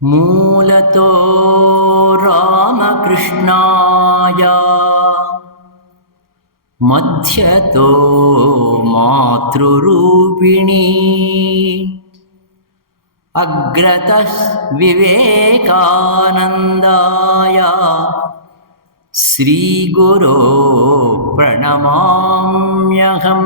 ಮೂಲತೋ ರಾಮಕೃಷ್ಣಾಯ ಮಧ್ಯತೋ ಮಾತೃರೂಪಿಣೀ ಅಗ್ರತಃ ವಿವೇಕಾನಂದಾಯ ಶ್ರೀಗುರೋ ಪ್ರಣಮಾಮ್ಯಹಂ.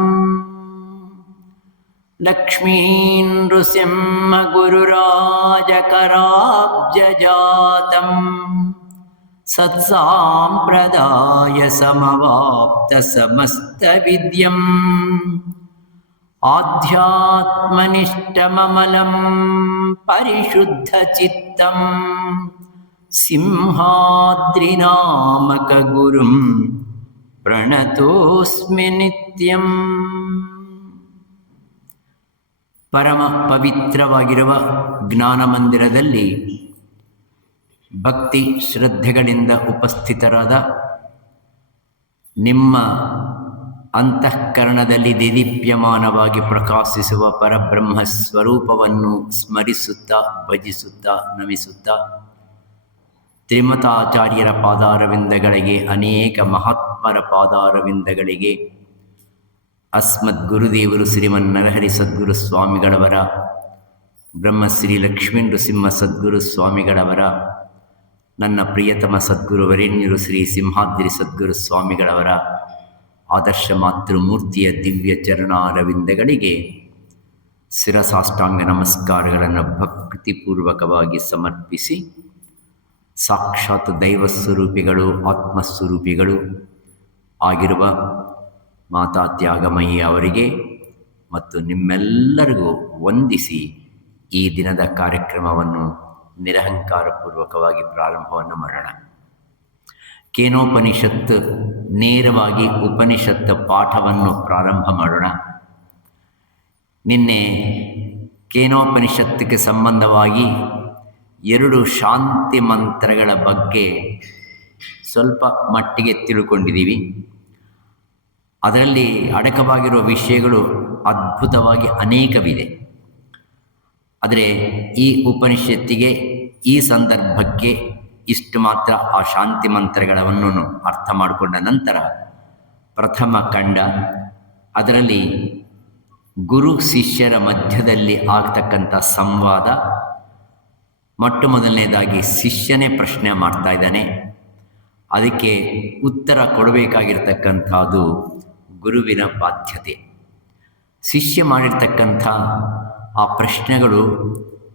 ಲಕ್ಷ್ಮೀನೃಸಿಂಹಗುರುರಾಜಕರಾಬ್ಜಜಾತಂ ಸತ್ಸಾಂಪ್ರದಾಯ ಸಮವಾಪ್ತ ಸಮಸ್ತವಿದ್ಯಂ ಆಧ್ಯಾತ್ಮನಿಷ್ಠಮಮಲಂ ಪರಿಶುದ್ಧಚಿತ್ತಂ ಸಿಂಹಾದ್ರಿನಾಮಕಗುರುಂ ಪ್ರಣತೋಸ್ಮಿ ನಿತ್ಯಂ. ಪರಮ ಪವಿತ್ರವಾಗಿರುವ ಜ್ಞಾನ ಮಂದಿರದಲ್ಲಿ ಭಕ್ತಿ ಶ್ರದ್ಧೆಗಳಿಂದ ಉಪಸ್ಥಿತರಾದ ನಿಮ್ಮ ಅಂತಃಕರಣದಲ್ಲಿ ದಿದೀಪ್ಯಮಾನವಾಗಿ ಪ್ರಕಾಶಿಸುವ ಪರಬ್ರಹ್ಮ ಸ್ವರೂಪವನ್ನು ಸ್ಮರಿಸುತ್ತಾ ಭಜಿಸುತ್ತಾ ನಮಿಸುತ್ತಾ ತ್ರಿಮತಾಚಾರ್ಯರ ಪಾದಾರವಿಂದಗಳಿಗೆ, ಅನೇಕ ಮಹಾತ್ಮರ ಪಾದಾರವಿಂದಗಳಿಗೆ, ಅಸ್ಮದ್ ಗುರುದೇವರು ಶ್ರೀಮನ್ನರಹರಿ ಸದ್ಗುರು ಸ್ವಾಮಿಗಳವರ, ಬ್ರಹ್ಮಶ್ರೀ ಲಕ್ಷ್ಮೀ ನೃಸಿಂಹ ಸದ್ಗುರು ಸ್ವಾಮಿಗಳವರ, ನನ್ನ ಪ್ರಿಯತಮ ಸದ್ಗುರು ವರೇಣ್ಯರು ಶ್ರೀ ಸಿಂಹಾದ್ರಿ ಸದ್ಗುರು ಸ್ವಾಮಿಗಳವರ ಆದರ್ಶ ಮಾತೃಮೂರ್ತಿಯ ದಿವ್ಯ ಚರಣಾರವಿಂದಗಳಿಗೆ ಶಿರಸಾಷ್ಟಾಂಗ ನಮಸ್ಕಾರಗಳನ್ನು ಭಕ್ತಿಪೂರ್ವಕವಾಗಿ ಸಮರ್ಪಿಸಿ, ಸಾಕ್ಷಾತ್ ದೈವ ಸ್ವರೂಪಿಗಳು, ಆತ್ಮಸ್ವರೂಪಿಗಳು ಆಗಿರುವ ಮಾತಾ ತ್ಯಾಗಮಯಿ ಅವರಿಗೆ ಮತ್ತು ನಿಮ್ಮೆಲ್ಲರಿಗೂ ವಂದಿಸಿ ಈ ದಿನದ ಕಾರ್ಯಕ್ರಮವನ್ನು ನಿರಹಂಕಾರಪೂರ್ವಕವಾಗಿ ಪ್ರಾರಂಭವನ್ನು ಮಾಡೋಣ. ಕೇನೋಪನಿಷತ್ತು ನೇರವಾಗಿ ಉಪನಿಷತ್ತು ಪಾಠವನ್ನು ಪ್ರಾರಂಭ ಮಾಡೋಣ. ನಿನ್ನೆ ಕೇನೋಪನಿಷತ್ತಿಗೆ ಸಂಬಂಧವಾಗಿ 2 ಶಾಂತಿ ಮಂತ್ರಗಳ ಬಗ್ಗೆ ಸ್ವಲ್ಪ ಮಟ್ಟಿಗೆ ತಿಳ್ಕೊಂಡಿದ್ದೀವಿ. ಅದರಲ್ಲಿ ಅಡಕವಾಗಿರುವ ವಿಷಯಗಳು ಅದ್ಭುತವಾಗಿ ಅನೇಕವಿದೆ. ಆದರೆ ಈ ಉಪನಿಷತ್ತಿಗೆ, ಈ ಸಂದರ್ಭಕ್ಕೆ ಇಷ್ಟು ಮಾತ್ರ ಆ ಶಾಂತಿ ಮಂತ್ರಗಳನ್ನು ಅರ್ಥ ಮಾಡಿಕೊಂಡ ನಂತರ ಪ್ರಥಮ ಖಂಡ, ಅದರಲ್ಲಿ ಗುರು ಶಿಷ್ಯರ ಮಧ್ಯದಲ್ಲಿ ಆಗ್ತಕ್ಕಂಥ ಸಂವಾದ. ಮೊಟ್ಟ ಮೊದಲನೇದಾಗಿ ಶಿಷ್ಯನೇ ಪ್ರಶ್ನೆ ಮಾಡ್ತಾ ಇದ್ದಾನೆ, ಅದಕ್ಕೆ ಉತ್ತರ ಕೊಡಬೇಕಾಗಿರ್ತಕ್ಕಂಥದ್ದು ಗುರುವಿನ ಬಾಧ್ಯತೆ. ಶಿಷ್ಯ ಮಾಡಿರ್ತಕ್ಕಂಥ ಆ ಪ್ರಶ್ನೆಗಳು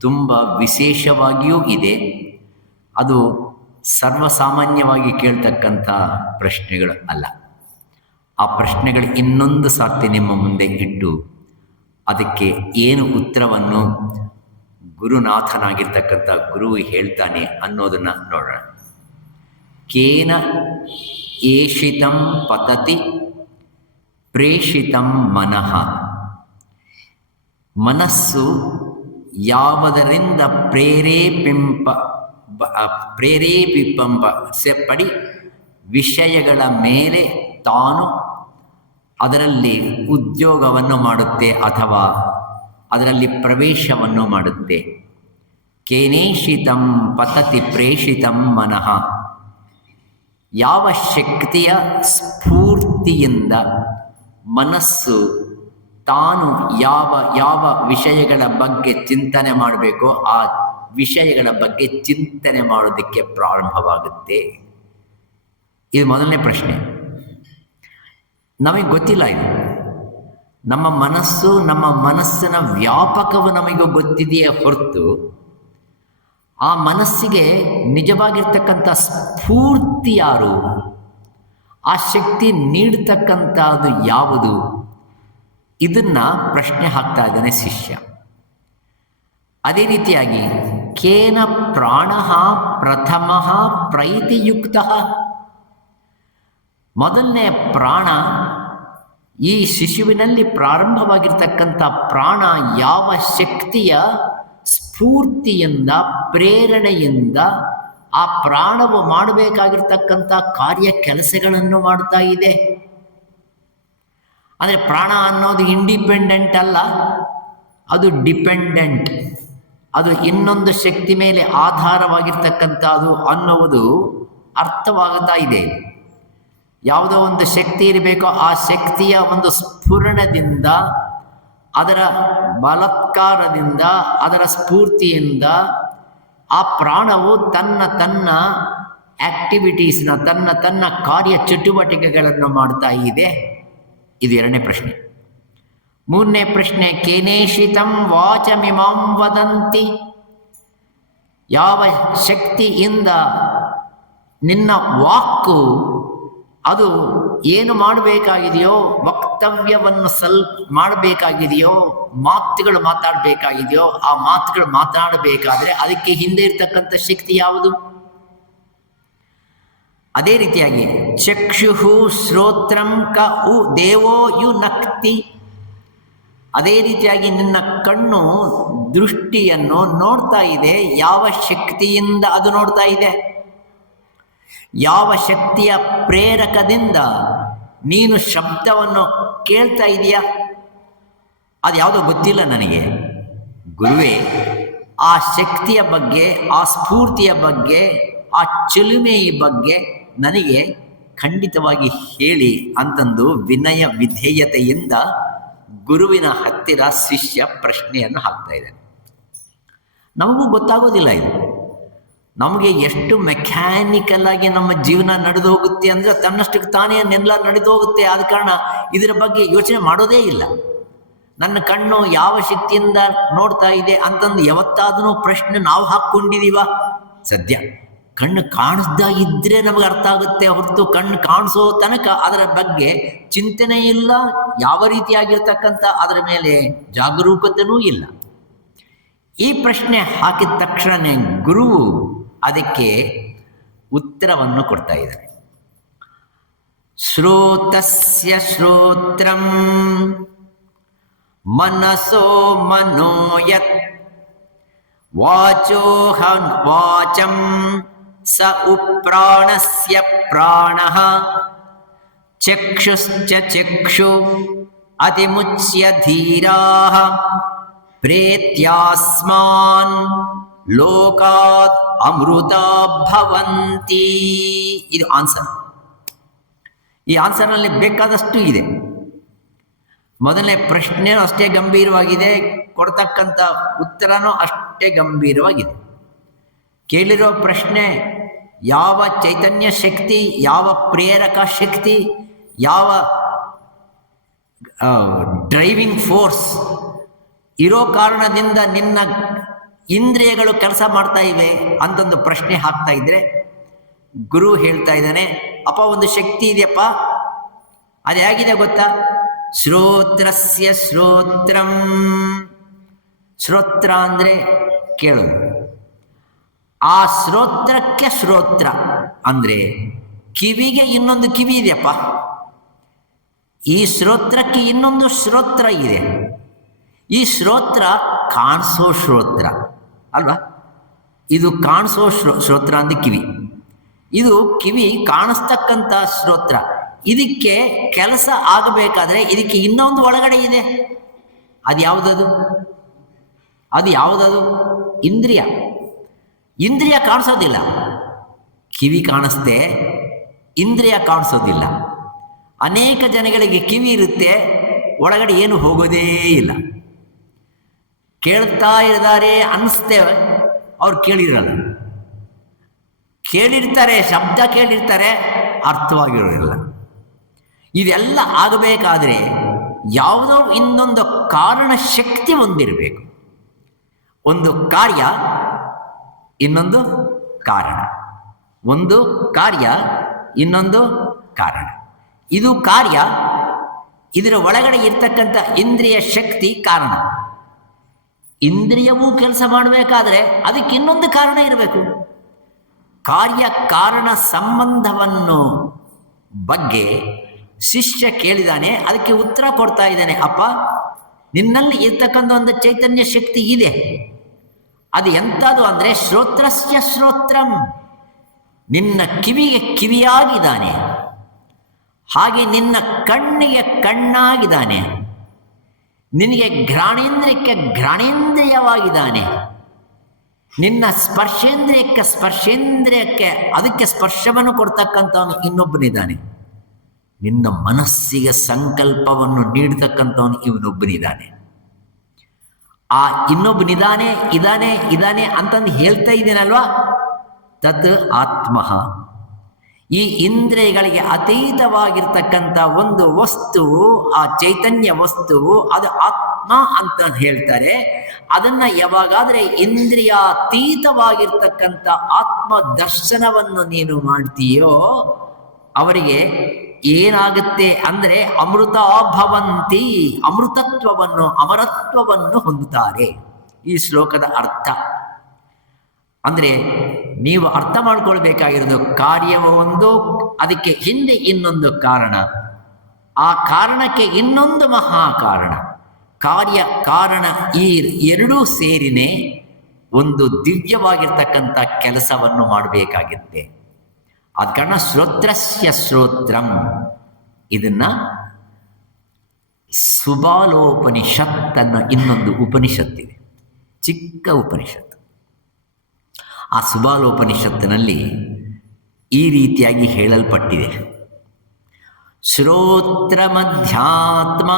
ತುಂಬ ವಿಶೇಷವಾಗಿಯೂ ಇದೆ. ಅದು ಸರ್ವಸಾಮಾನ್ಯವಾಗಿ ಕೇಳ್ತಕ್ಕಂಥ ಪ್ರಶ್ನೆಗಳು ಅಲ್ಲ. ಆ ಪ್ರಶ್ನೆಗಳು ಇನ್ನೊಂದು ಸಾರ್ತಿ ನಿಮ್ಮ ಮುಂದೆ ಇಟ್ಟು ಅದಕ್ಕೆ ಏನು ಉತ್ತರವನ್ನು ಗುರುನಾಥನಾಗಿರ್ತಕ್ಕಂಥ ಗುರು ಹೇಳ್ತಾನೆ ಅನ್ನೋದನ್ನು ನೋಡೋಣ. ಕೇನ ಏಷಿತಂ ಪತತಿ ಪ್ರೇಷಿತಂ ಮನಃ. ಮನಸ್ಸು ಯಾವುದರಿಂದ ಪ್ರೇರೇಪಿಸಲ್ಪಡಿ ವಿಷಯಗಳ ಮೇಲೆ ತಾನು ಅದರಲ್ಲಿ ಉದ್ಯೋಗವನ್ನು ಮಾಡುತ್ತೆ ಅಥವಾ ಅದರಲ್ಲಿ ಪ್ರವೇಶವನ್ನು ಮಾಡುತ್ತೆ. ಕೇನೇಷಿತಂ ಪತತಿ ಪ್ರೇಷಿತಂ ಮನಃ. ಯಾವ ಶಕ್ತಿಯ ಸ್ಫೂರ್ತಿಯಿಂದ ಮನಸ್ಸು ತಾನು ಯಾವ ವಿಷಯಗಳ ಬಗ್ಗೆ ಚಿಂತನೆ ಮಾಡಬೇಕೋ ಆ ವಿಷಯಗಳ ಬಗ್ಗೆ ಚಿಂತನೆ ಮಾಡೋದಕ್ಕೆ ಪ್ರಾರಂಭವಾಗುತ್ತೆ. ಇದು ಮೊದಲನೇ ಪ್ರಶ್ನೆ. ನಮಗೆ ಗೊತ್ತಿಲ್ಲ ಇದು. ನಮ್ಮ ಮನಸ್ಸಿನ ವ್ಯಾಪಕವು ನಮಗೆ ಗೊತ್ತಿದೆಯೇ ಹೊರತು ಆ ಮನಸ್ಸಿಗೆ ನಿಜವಾಗಿರ್ತಕ್ಕಂಥ ಸ್ಫೂರ್ತಿ ಯಾರು, ಆ ಶಕ್ತಿ ನೀಡ್ತಕ್ಕಂಥದ್ದು ಯಾವುದು, ಇದನ್ನು ಪ್ರಶ್ನೆ ಹಾಕ್ತಾ ಇದ್ದಾನೆ ಶಿಷ್ಯ. ಅದೇ ರೀತಿಯಾಗಿ ಕೇನ ಪ್ರಾಣಃ ಪ್ರಥಮಃ ಪ್ರೈತಿಯುಕ್ತಃ. ಮೊದಲನೇ ಪ್ರಾಣ, ಈ ಶಿಶುವಿನಲ್ಲಿ ಪ್ರಾರಂಭವಾಗಿರ್ತಕ್ಕಂಥ ಪ್ರಾಣ ಯಾವ ಶಕ್ತಿಯ ಸ್ಫೂರ್ತಿಯಿಂದ, ಪ್ರೇರಣೆಯಿಂದ ಆ ಪ್ರಾಣವು ಮಾಡಬೇಕಾಗಿರ್ತಕ್ಕಂಥ ಕಾರ್ಯ ಕೆಲಸಗಳನ್ನು ಮಾಡ್ತಾ ಇದೆ. ಅಂದರೆ ಪ್ರಾಣ ಅನ್ನೋದು ಇಂಡಿಪೆಂಡೆಂಟ್ ಅಲ್ಲ, ಅದು ಡಿಪೆಂಡೆಂಟ್. ಅದು ಇನ್ನೊಂದು ಶಕ್ತಿ ಮೇಲೆ ಆಧಾರವಾಗಿರ್ತಕ್ಕಂಥದ್ದು ಅನ್ನುವುದು ಅರ್ಥವಾಗುತ್ತಾ ಇದೆ. ಯಾವುದೋ ಒಂದು ಶಕ್ತಿ ಇರಬೇಕೋ ಆ ಶಕ್ತಿಯ ಒಂದು ಸ್ಫುರಣದಿಂದ, ಅದರ ಬಲಾತ್ಕಾರದಿಂದ, ಅದರ ಸ್ಫೂರ್ತಿಯಿಂದ ಆ ಪ್ರಾಣವು ತನ್ನ ಆಕ್ಟಿವಿಟೀಸ್ನ ತನ್ನ ಕಾರ್ಯ ಚಟುವಟಿಕೆಗಳನ್ನು ಮಾಡ್ತಾ ಇದೆ. ಇದು ಎರಡನೇ ಪ್ರಶ್ನೆ. ಮೂರನೇ ಪ್ರಶ್ನೆ, ಕೇನೇಷಿತಂ ವಾಚಮಿಮಾಂ ವದಂತಿ. ಯಾವ ಶಕ್ತಿಯಿಂದ ನಿನ್ನ ವಾಕು ಅದು ಏನು ಮಾಡಬೇಕಾಗಿದೆಯೋ, ವಕ್ತವ್ಯವನ್ನು ಮಾಡಬೇಕಾಗಿದೆಯೋ, ಮಾತುಗಳು ಮಾತಾಡಬೇಕಾಗಿದೆಯೋ, ಆ ಮಾತುಗಳು ಮಾತನಾಡಬೇಕಾದ್ರೆ ಅದಕ್ಕೆ ಹಿಂದೆ ಇರ್ತಕ್ಕಂಥ ಶಕ್ತಿ ಯಾವುದು? ಅದೇ ರೀತಿಯಾಗಿ ಚಕ್ಷುಹು ಶ್ರೋತ್ರಂ ಕ ಉ ದೇವೋ ಯು ನಕ್ತಿ. ಅದೇ ರೀತಿಯಾಗಿ ನಿನ್ನ ಕಣ್ಣು ದೃಷ್ಟಿಯನ್ನು ನೋಡ್ತಾ ಇದೆ. ಯಾವ ಶಕ್ತಿಯಿಂದ ಅದು ನೋಡ್ತಾ ಇದೆ? ಯಾವ ಶಕ್ತಿಯ ಪ್ರೇರಕದಿಂದ ನೀನು ಶಬ್ದವನ್ನು ಕೇಳ್ತಾ ಇದೆಯಾ? ಅದು ಯಾವುದೋ ಗೊತ್ತಿಲ್ಲ ನನಗೆ. ಗುರುವೇ, ಆ ಶಕ್ತಿಯ ಬಗ್ಗೆ, ಆ ಸ್ಫೂರ್ತಿಯ ಬಗ್ಗೆ, ಆ ಚಿಲುಮೆಯ ಬಗ್ಗೆ ನನಗೆ ಖಂಡಿತವಾಗಿ ಹೇಳಿ ಅಂತಂದು ವಿನಯ ವಿಧೇಯತೆಯಿಂದ ಗುರುವಿನ ಹತ್ತಿರ ಶಿಷ್ಯ ಪ್ರಶ್ನೆಯನ್ನು ಹಾಕ್ತಾ ಇದ್ದಾನೆ. ನಮಗೂ ಗೊತ್ತಾಗೋದಿಲ್ಲ ಇದು. ನಮಗೆ ಎಷ್ಟು ಮೆಕ್ಯಾನಿಕಲ್ ಆಗಿ ನಮ್ಮ ಜೀವನ ನಡೆದು ಹೋಗುತ್ತೆ ಅಂದರೆ ತನ್ನಷ್ಟಕ್ಕೆ ತಾನೇ ನೆಲ್ಲ ನಡೆದು ಹೋಗುತ್ತೆ. ಆದ ಕಾರಣ ಇದರ ಬಗ್ಗೆ ಯೋಚನೆ ಮಾಡೋದೇ ಇಲ್ಲ. ನನ್ನ ಕಣ್ಣು ಯಾವ ಶಕ್ತಿಯಿಂದ ನೋಡ್ತಾ ಇದೆ ಅಂತಂದು ಯಾವತ್ತಾದರೂ ಪ್ರಶ್ನೆ ನಾವು ಹಾಕ್ಕೊಂಡಿದೀವ? ಸದ್ಯ ಕಣ್ಣು ಕಾಣಿಸ್ತಾ ಇದ್ರೆ ನಮಗೆ ಅರ್ಥ ಆಗುತ್ತೆ ಹೊರತು ಕಣ್ಣು ಕಾಣಿಸೋ ತನಕ ಅದರ ಬಗ್ಗೆ ಚಿಂತನೆ ಇಲ್ಲ, ಯಾವ ರೀತಿಯಾಗಿರ್ತಕ್ಕಂಥ ಅದರ ಮೇಲೆ ಜಾಗರೂಕತೆಯೂ ಇಲ್ಲ. ಈ ಪ್ರಶ್ನೆ ಹಾಕಿದ ತಕ್ಷಣ ಗುರುವು ಅದಕ್ಕೆ ಉತ್ತರವನ್ನು ಕೊಡ್ತಾ ಇದ್ದಾರೆ. ಶ್ರೋತಸ್ಯ ಶ್ರೋತ್ರಂ ಮನಸೋ ಮನೋಯತ್ ವಾಚೋಹ ವಾಚಂ ಸ ಉಪ್ರಾಣಸ್ಯ ಪ್ರಾಣಃ ಚಕ್ಷುಶ್ಚ ಚಕ್ಷು ಅತಿಮುಚ್ಯ ಧೀರಾಃ ಪ್ರೇತ್ಯಾಸ್ಮಾನ್ ಲೋಕಾತ್ ಅಮೃತ ಭವಂತಿ. ಇದು ಆನ್ಸರ್. ಈ ಆನ್ಸರ್ನಲ್ಲಿ ಬೇಕಾದಷ್ಟು ಇದೆ. ಮೊದಲನೇ ಪ್ರಶ್ನೆನೂ ಅಷ್ಟೇ ಗಂಭೀರವಾಗಿದೆ, ಕೊಡ್ತಕ್ಕಂಥ ಉತ್ತರನೂ ಅಷ್ಟೇ ಗಂಭೀರವಾಗಿದೆ. ಕೇಳಿರೋ ಪ್ರಶ್ನೆ ಯಾವ ಚೈತನ್ಯ ಶಕ್ತಿ, ಯಾವ ಪ್ರೇರಕ ಶಕ್ತಿ, ಯಾವ ಡ್ರೈವಿಂಗ್ ಫೋರ್ಸ್ ಇರೋ ಕಾರಣದಿಂದ ನಿನ್ನ ಇಂದ್ರಿಯಗಳು ಕೆಲಸ ಮಾಡ್ತಾ ಇವೆ ಅಂತಂದು ಪ್ರಶ್ನೆ ಹಾಕ್ತಾ ಇದ್ರೆ ಗುರು ಹೇಳ್ತಾ ಇದ್ದಾನೆ, ಅಪ್ಪ ಒಂದು ಶಕ್ತಿ ಇದೆಯಪ್ಪ, ಅದು ಹೇಗಿದೆ ಗೊತ್ತಾ? ಶ್ರೋತ್ರಸ್ಯ ಶ್ರೋತ್ರಂ. ಶ್ರೋತ್ರ ಅಂದರೆ ಕೇಳೋದು. ಆ ಶ್ರೋತ್ರಕ್ಕೆ ಶ್ರೋತ್ರ ಅಂದರೆ ಕಿವಿಗೆ ಇನ್ನೊಂದು ಕಿವಿ ಇದೆಯಪ್ಪ. ಈ ಶ್ರೋತ್ರಕ್ಕೆ ಇನ್ನೊಂದು ಶ್ರೋತ್ರ ಇದೆ. ಈ ಶ್ರೋತ್ರ ಕಾಣಿಸೋ ಶ್ರೋತ್ರ ಅಲ್ವಾ? ಇದು ಕಾಣಿಸೋ ಶ್ರೋತ್ರ ಅಂದ್ರೆ ಕಿವಿ. ಇದು ಕಿವಿ ಕಾಣಿಸ್ತಕ್ಕಂಥ ಶ್ರೋತ್ರ. ಇದಕ್ಕೆ ಕೆಲಸ ಆಗಬೇಕಾದ್ರೆ ಇದಕ್ಕೆ ಇನ್ನೊಂದು ಒಳಗಡೆ ಇದೆ. ಅದು ಯಾವುದದು? ಅದು ಯಾವುದದು? ಇಂದ್ರಿಯ. ಇಂದ್ರಿಯ ಕಾಣಿಸೋದಿಲ್ಲ, ಕಿವಿ ಕಾಣಿಸ್ತೆ, ಇಂದ್ರಿಯ ಕಾಣಿಸೋದಿಲ್ಲ. ಅನೇಕ ಜನಗಳಿಗೆ ಕಿವಿ ಇರುತ್ತೆ, ಒಳಗಡೆ ಏನು ಹೋಗೋದೇ ಇಲ್ಲ. ಕೇಳ್ತಾ ಇದ್ದಾರೆ ಅನ್ನಿಸ್ತೇವೆ, ಅವ್ರು ಕೇಳಿರಲ್ಲ. ಕೇಳಿರ್ತಾರೆ, ಶಬ್ದ ಕೇಳಿರ್ತಾರೆ, ಅರ್ಥವಾಗಿರೋದಿಲ್ಲ. ಇದೆಲ್ಲ ಆಗಬೇಕಾದ್ರೆ ಯಾವುದೋ ಇನ್ನೊಂದು ಕಾರಣ ಶಕ್ತಿ ಹೊಂದಿರಬೇಕು. ಒಂದು ಕಾರ್ಯ, ಇನ್ನೊಂದು ಕಾರಣ. ಒಂದು ಕಾರ್ಯ, ಇನ್ನೊಂದು ಕಾರಣ. ಇದು ಕಾರ್ಯ, ಇದರ ಒಳಗಡೆ ಇರ್ತಕ್ಕಂಥ ಇಂದ್ರಿಯ ಶಕ್ತಿ ಕಾರಣ. ಇಂದ್ರಿಯವೂ ಕೆಲಸ ಮಾಡಬೇಕಾದ್ರೆ ಅದಕ್ಕೆ ಇನ್ನೊಂದು ಕಾರಣ ಇರಬೇಕು. ಕಾರ್ಯ ಕಾರಣ ಸಂಬಂಧವನ್ನು ಬಗ್ಗೆ ಶಿಷ್ಯ ಕೇಳಿದಾನೆ, ಅದಕ್ಕೆ ಉತ್ತರ ಕೊಡ್ತಾ ಇದ್ದಾನೆ. ಅಪ್ಪ, ನಿನ್ನಲ್ಲಿ ಇರ್ತಕ್ಕಂಥ ಒಂದು ಚೈತನ್ಯ ಶಕ್ತಿ ಇದೆ. ಅದು ಎಂಥದ್ದು ಅಂದರೆ ಶ್ರೋತ್ರಸ್ಯ ಶ್ರೋತ್ರಂ. ನಿನ್ನ ಕಿವಿಗೆ ಕಿವಿಯಾಗಿದ್ದಾನೆ, ಹಾಗೆ ನಿನ್ನ ಕಣ್ಣಿಗೆ ಕಣ್ಣಾಗಿದ್ದಾನೆ, ನಿನಗೆ ಘ್ರಾಣೇಂದ್ರಿಯಕ್ಕೆ ಘ್ರಾಣೇಂದ್ರಿಯವಾಗಿದ್ದಾನೆ, ನಿನ್ನ ಸ್ಪರ್ಶೇಂದ್ರಿಯಕ್ಕೆ ಅದಕ್ಕೆ ಸ್ಪರ್ಶವನ್ನು ಕೊಡ್ತಕ್ಕಂಥವನು ಇನ್ನೊಬ್ಬನಿದ್ದಾನೆ. ನಿನ್ನ ಮನಸ್ಸಿಗೆ ಸಂಕಲ್ಪವನ್ನು ನೀಡ್ತಕ್ಕಂಥವನು ಇವನೊಬ್ಬನಿದ್ದಾನೆ. ಆ ಇನ್ನೊಬ್ಬನಿದ್ದಾನೆ ಇದ್ದಾನೆ ಇದ್ದಾನೆ ಅಂತಂದು ಹೇಳ್ತಾ ಇದ್ದೀನಲ್ವಾ, ತತ್ ಆತ್ಮ. ಈ ಇಂದ್ರಿಯಗಳಿಗೆ ಅತೀತವಾಗಿರ್ತಕ್ಕಂಥ ಒಂದು ವಸ್ತುವು, ಆ ಚೈತನ್ಯ ವಸ್ತುವು, ಅದು ಆತ್ಮ ಅಂತ ಹೇಳ್ತಾರೆ. ಅದನ್ನ ಯಾವಾಗಾದ್ರೆ ಇಂದ್ರಿಯಾತೀತವಾಗಿರ್ತಕ್ಕಂಥ ಆತ್ಮ ದರ್ಶನವನ್ನು ನೀನು ಮಾಡ್ತೀಯೋ ಅವರಿಗೆ ಏನಾಗುತ್ತೆ ಅಂದ್ರೆ ಅಮೃತ ಭವಂತಿ, ಅಮೃತತ್ವವನ್ನು ಅಮರತ್ವವನ್ನು ಹೊಂದುತ್ತಾರೆ. ಈ ಶ್ಲೋಕದ ಅರ್ಥ ಅಂದ್ರೆ ನೀವು ಅರ್ಥ ಮಾಡ್ಕೊಳ್ಬೇಕಾಗಿರೋದು ಕಾರ್ಯವ ಒಂದು, ಅದಕ್ಕೆ ಹಿಂದೆ ಇನ್ನೊಂದು ಕಾರಣ, ಆ ಕಾರಣಕ್ಕೆ ಇನ್ನೊಂದು ಮಹಾಕಾರಣ. ಕಾರ್ಯ ಕಾರಣ ಈ ಎರಡೂ ಸೇರಿನೇ ಒಂದು ದಿವ್ಯವಾಗಿರ್ತಕ್ಕಂಥ ಕೆಲಸವನ್ನು ಮಾಡಬೇಕಾಗುತ್ತೆ. ಆದ ಕಾರಣ ಶ್ರೋತ್ರಸ್ಯ ಶ್ರೋತ್ರಂ, ಇದನ್ನ ಸುಬಾಲೋಪನಿಷತ್ ಅನ್ನೋ ಇನ್ನೊಂದು ಉಪನಿಷತ್ತಿದೆ, ಚಿಕ್ಕ ಉಪನಿಷತ್ತು. ಆ ಸುಬಾಲೋಪನಿಷತ್ತಿನಲ್ಲಿ ಈ ರೀತಿಯಾಗಿ ಹೇಳಲ್ಪಟ್ಟಿದೆ. ಶ್ರೋತ್ರಮಧ್ಯಾತ್ಮ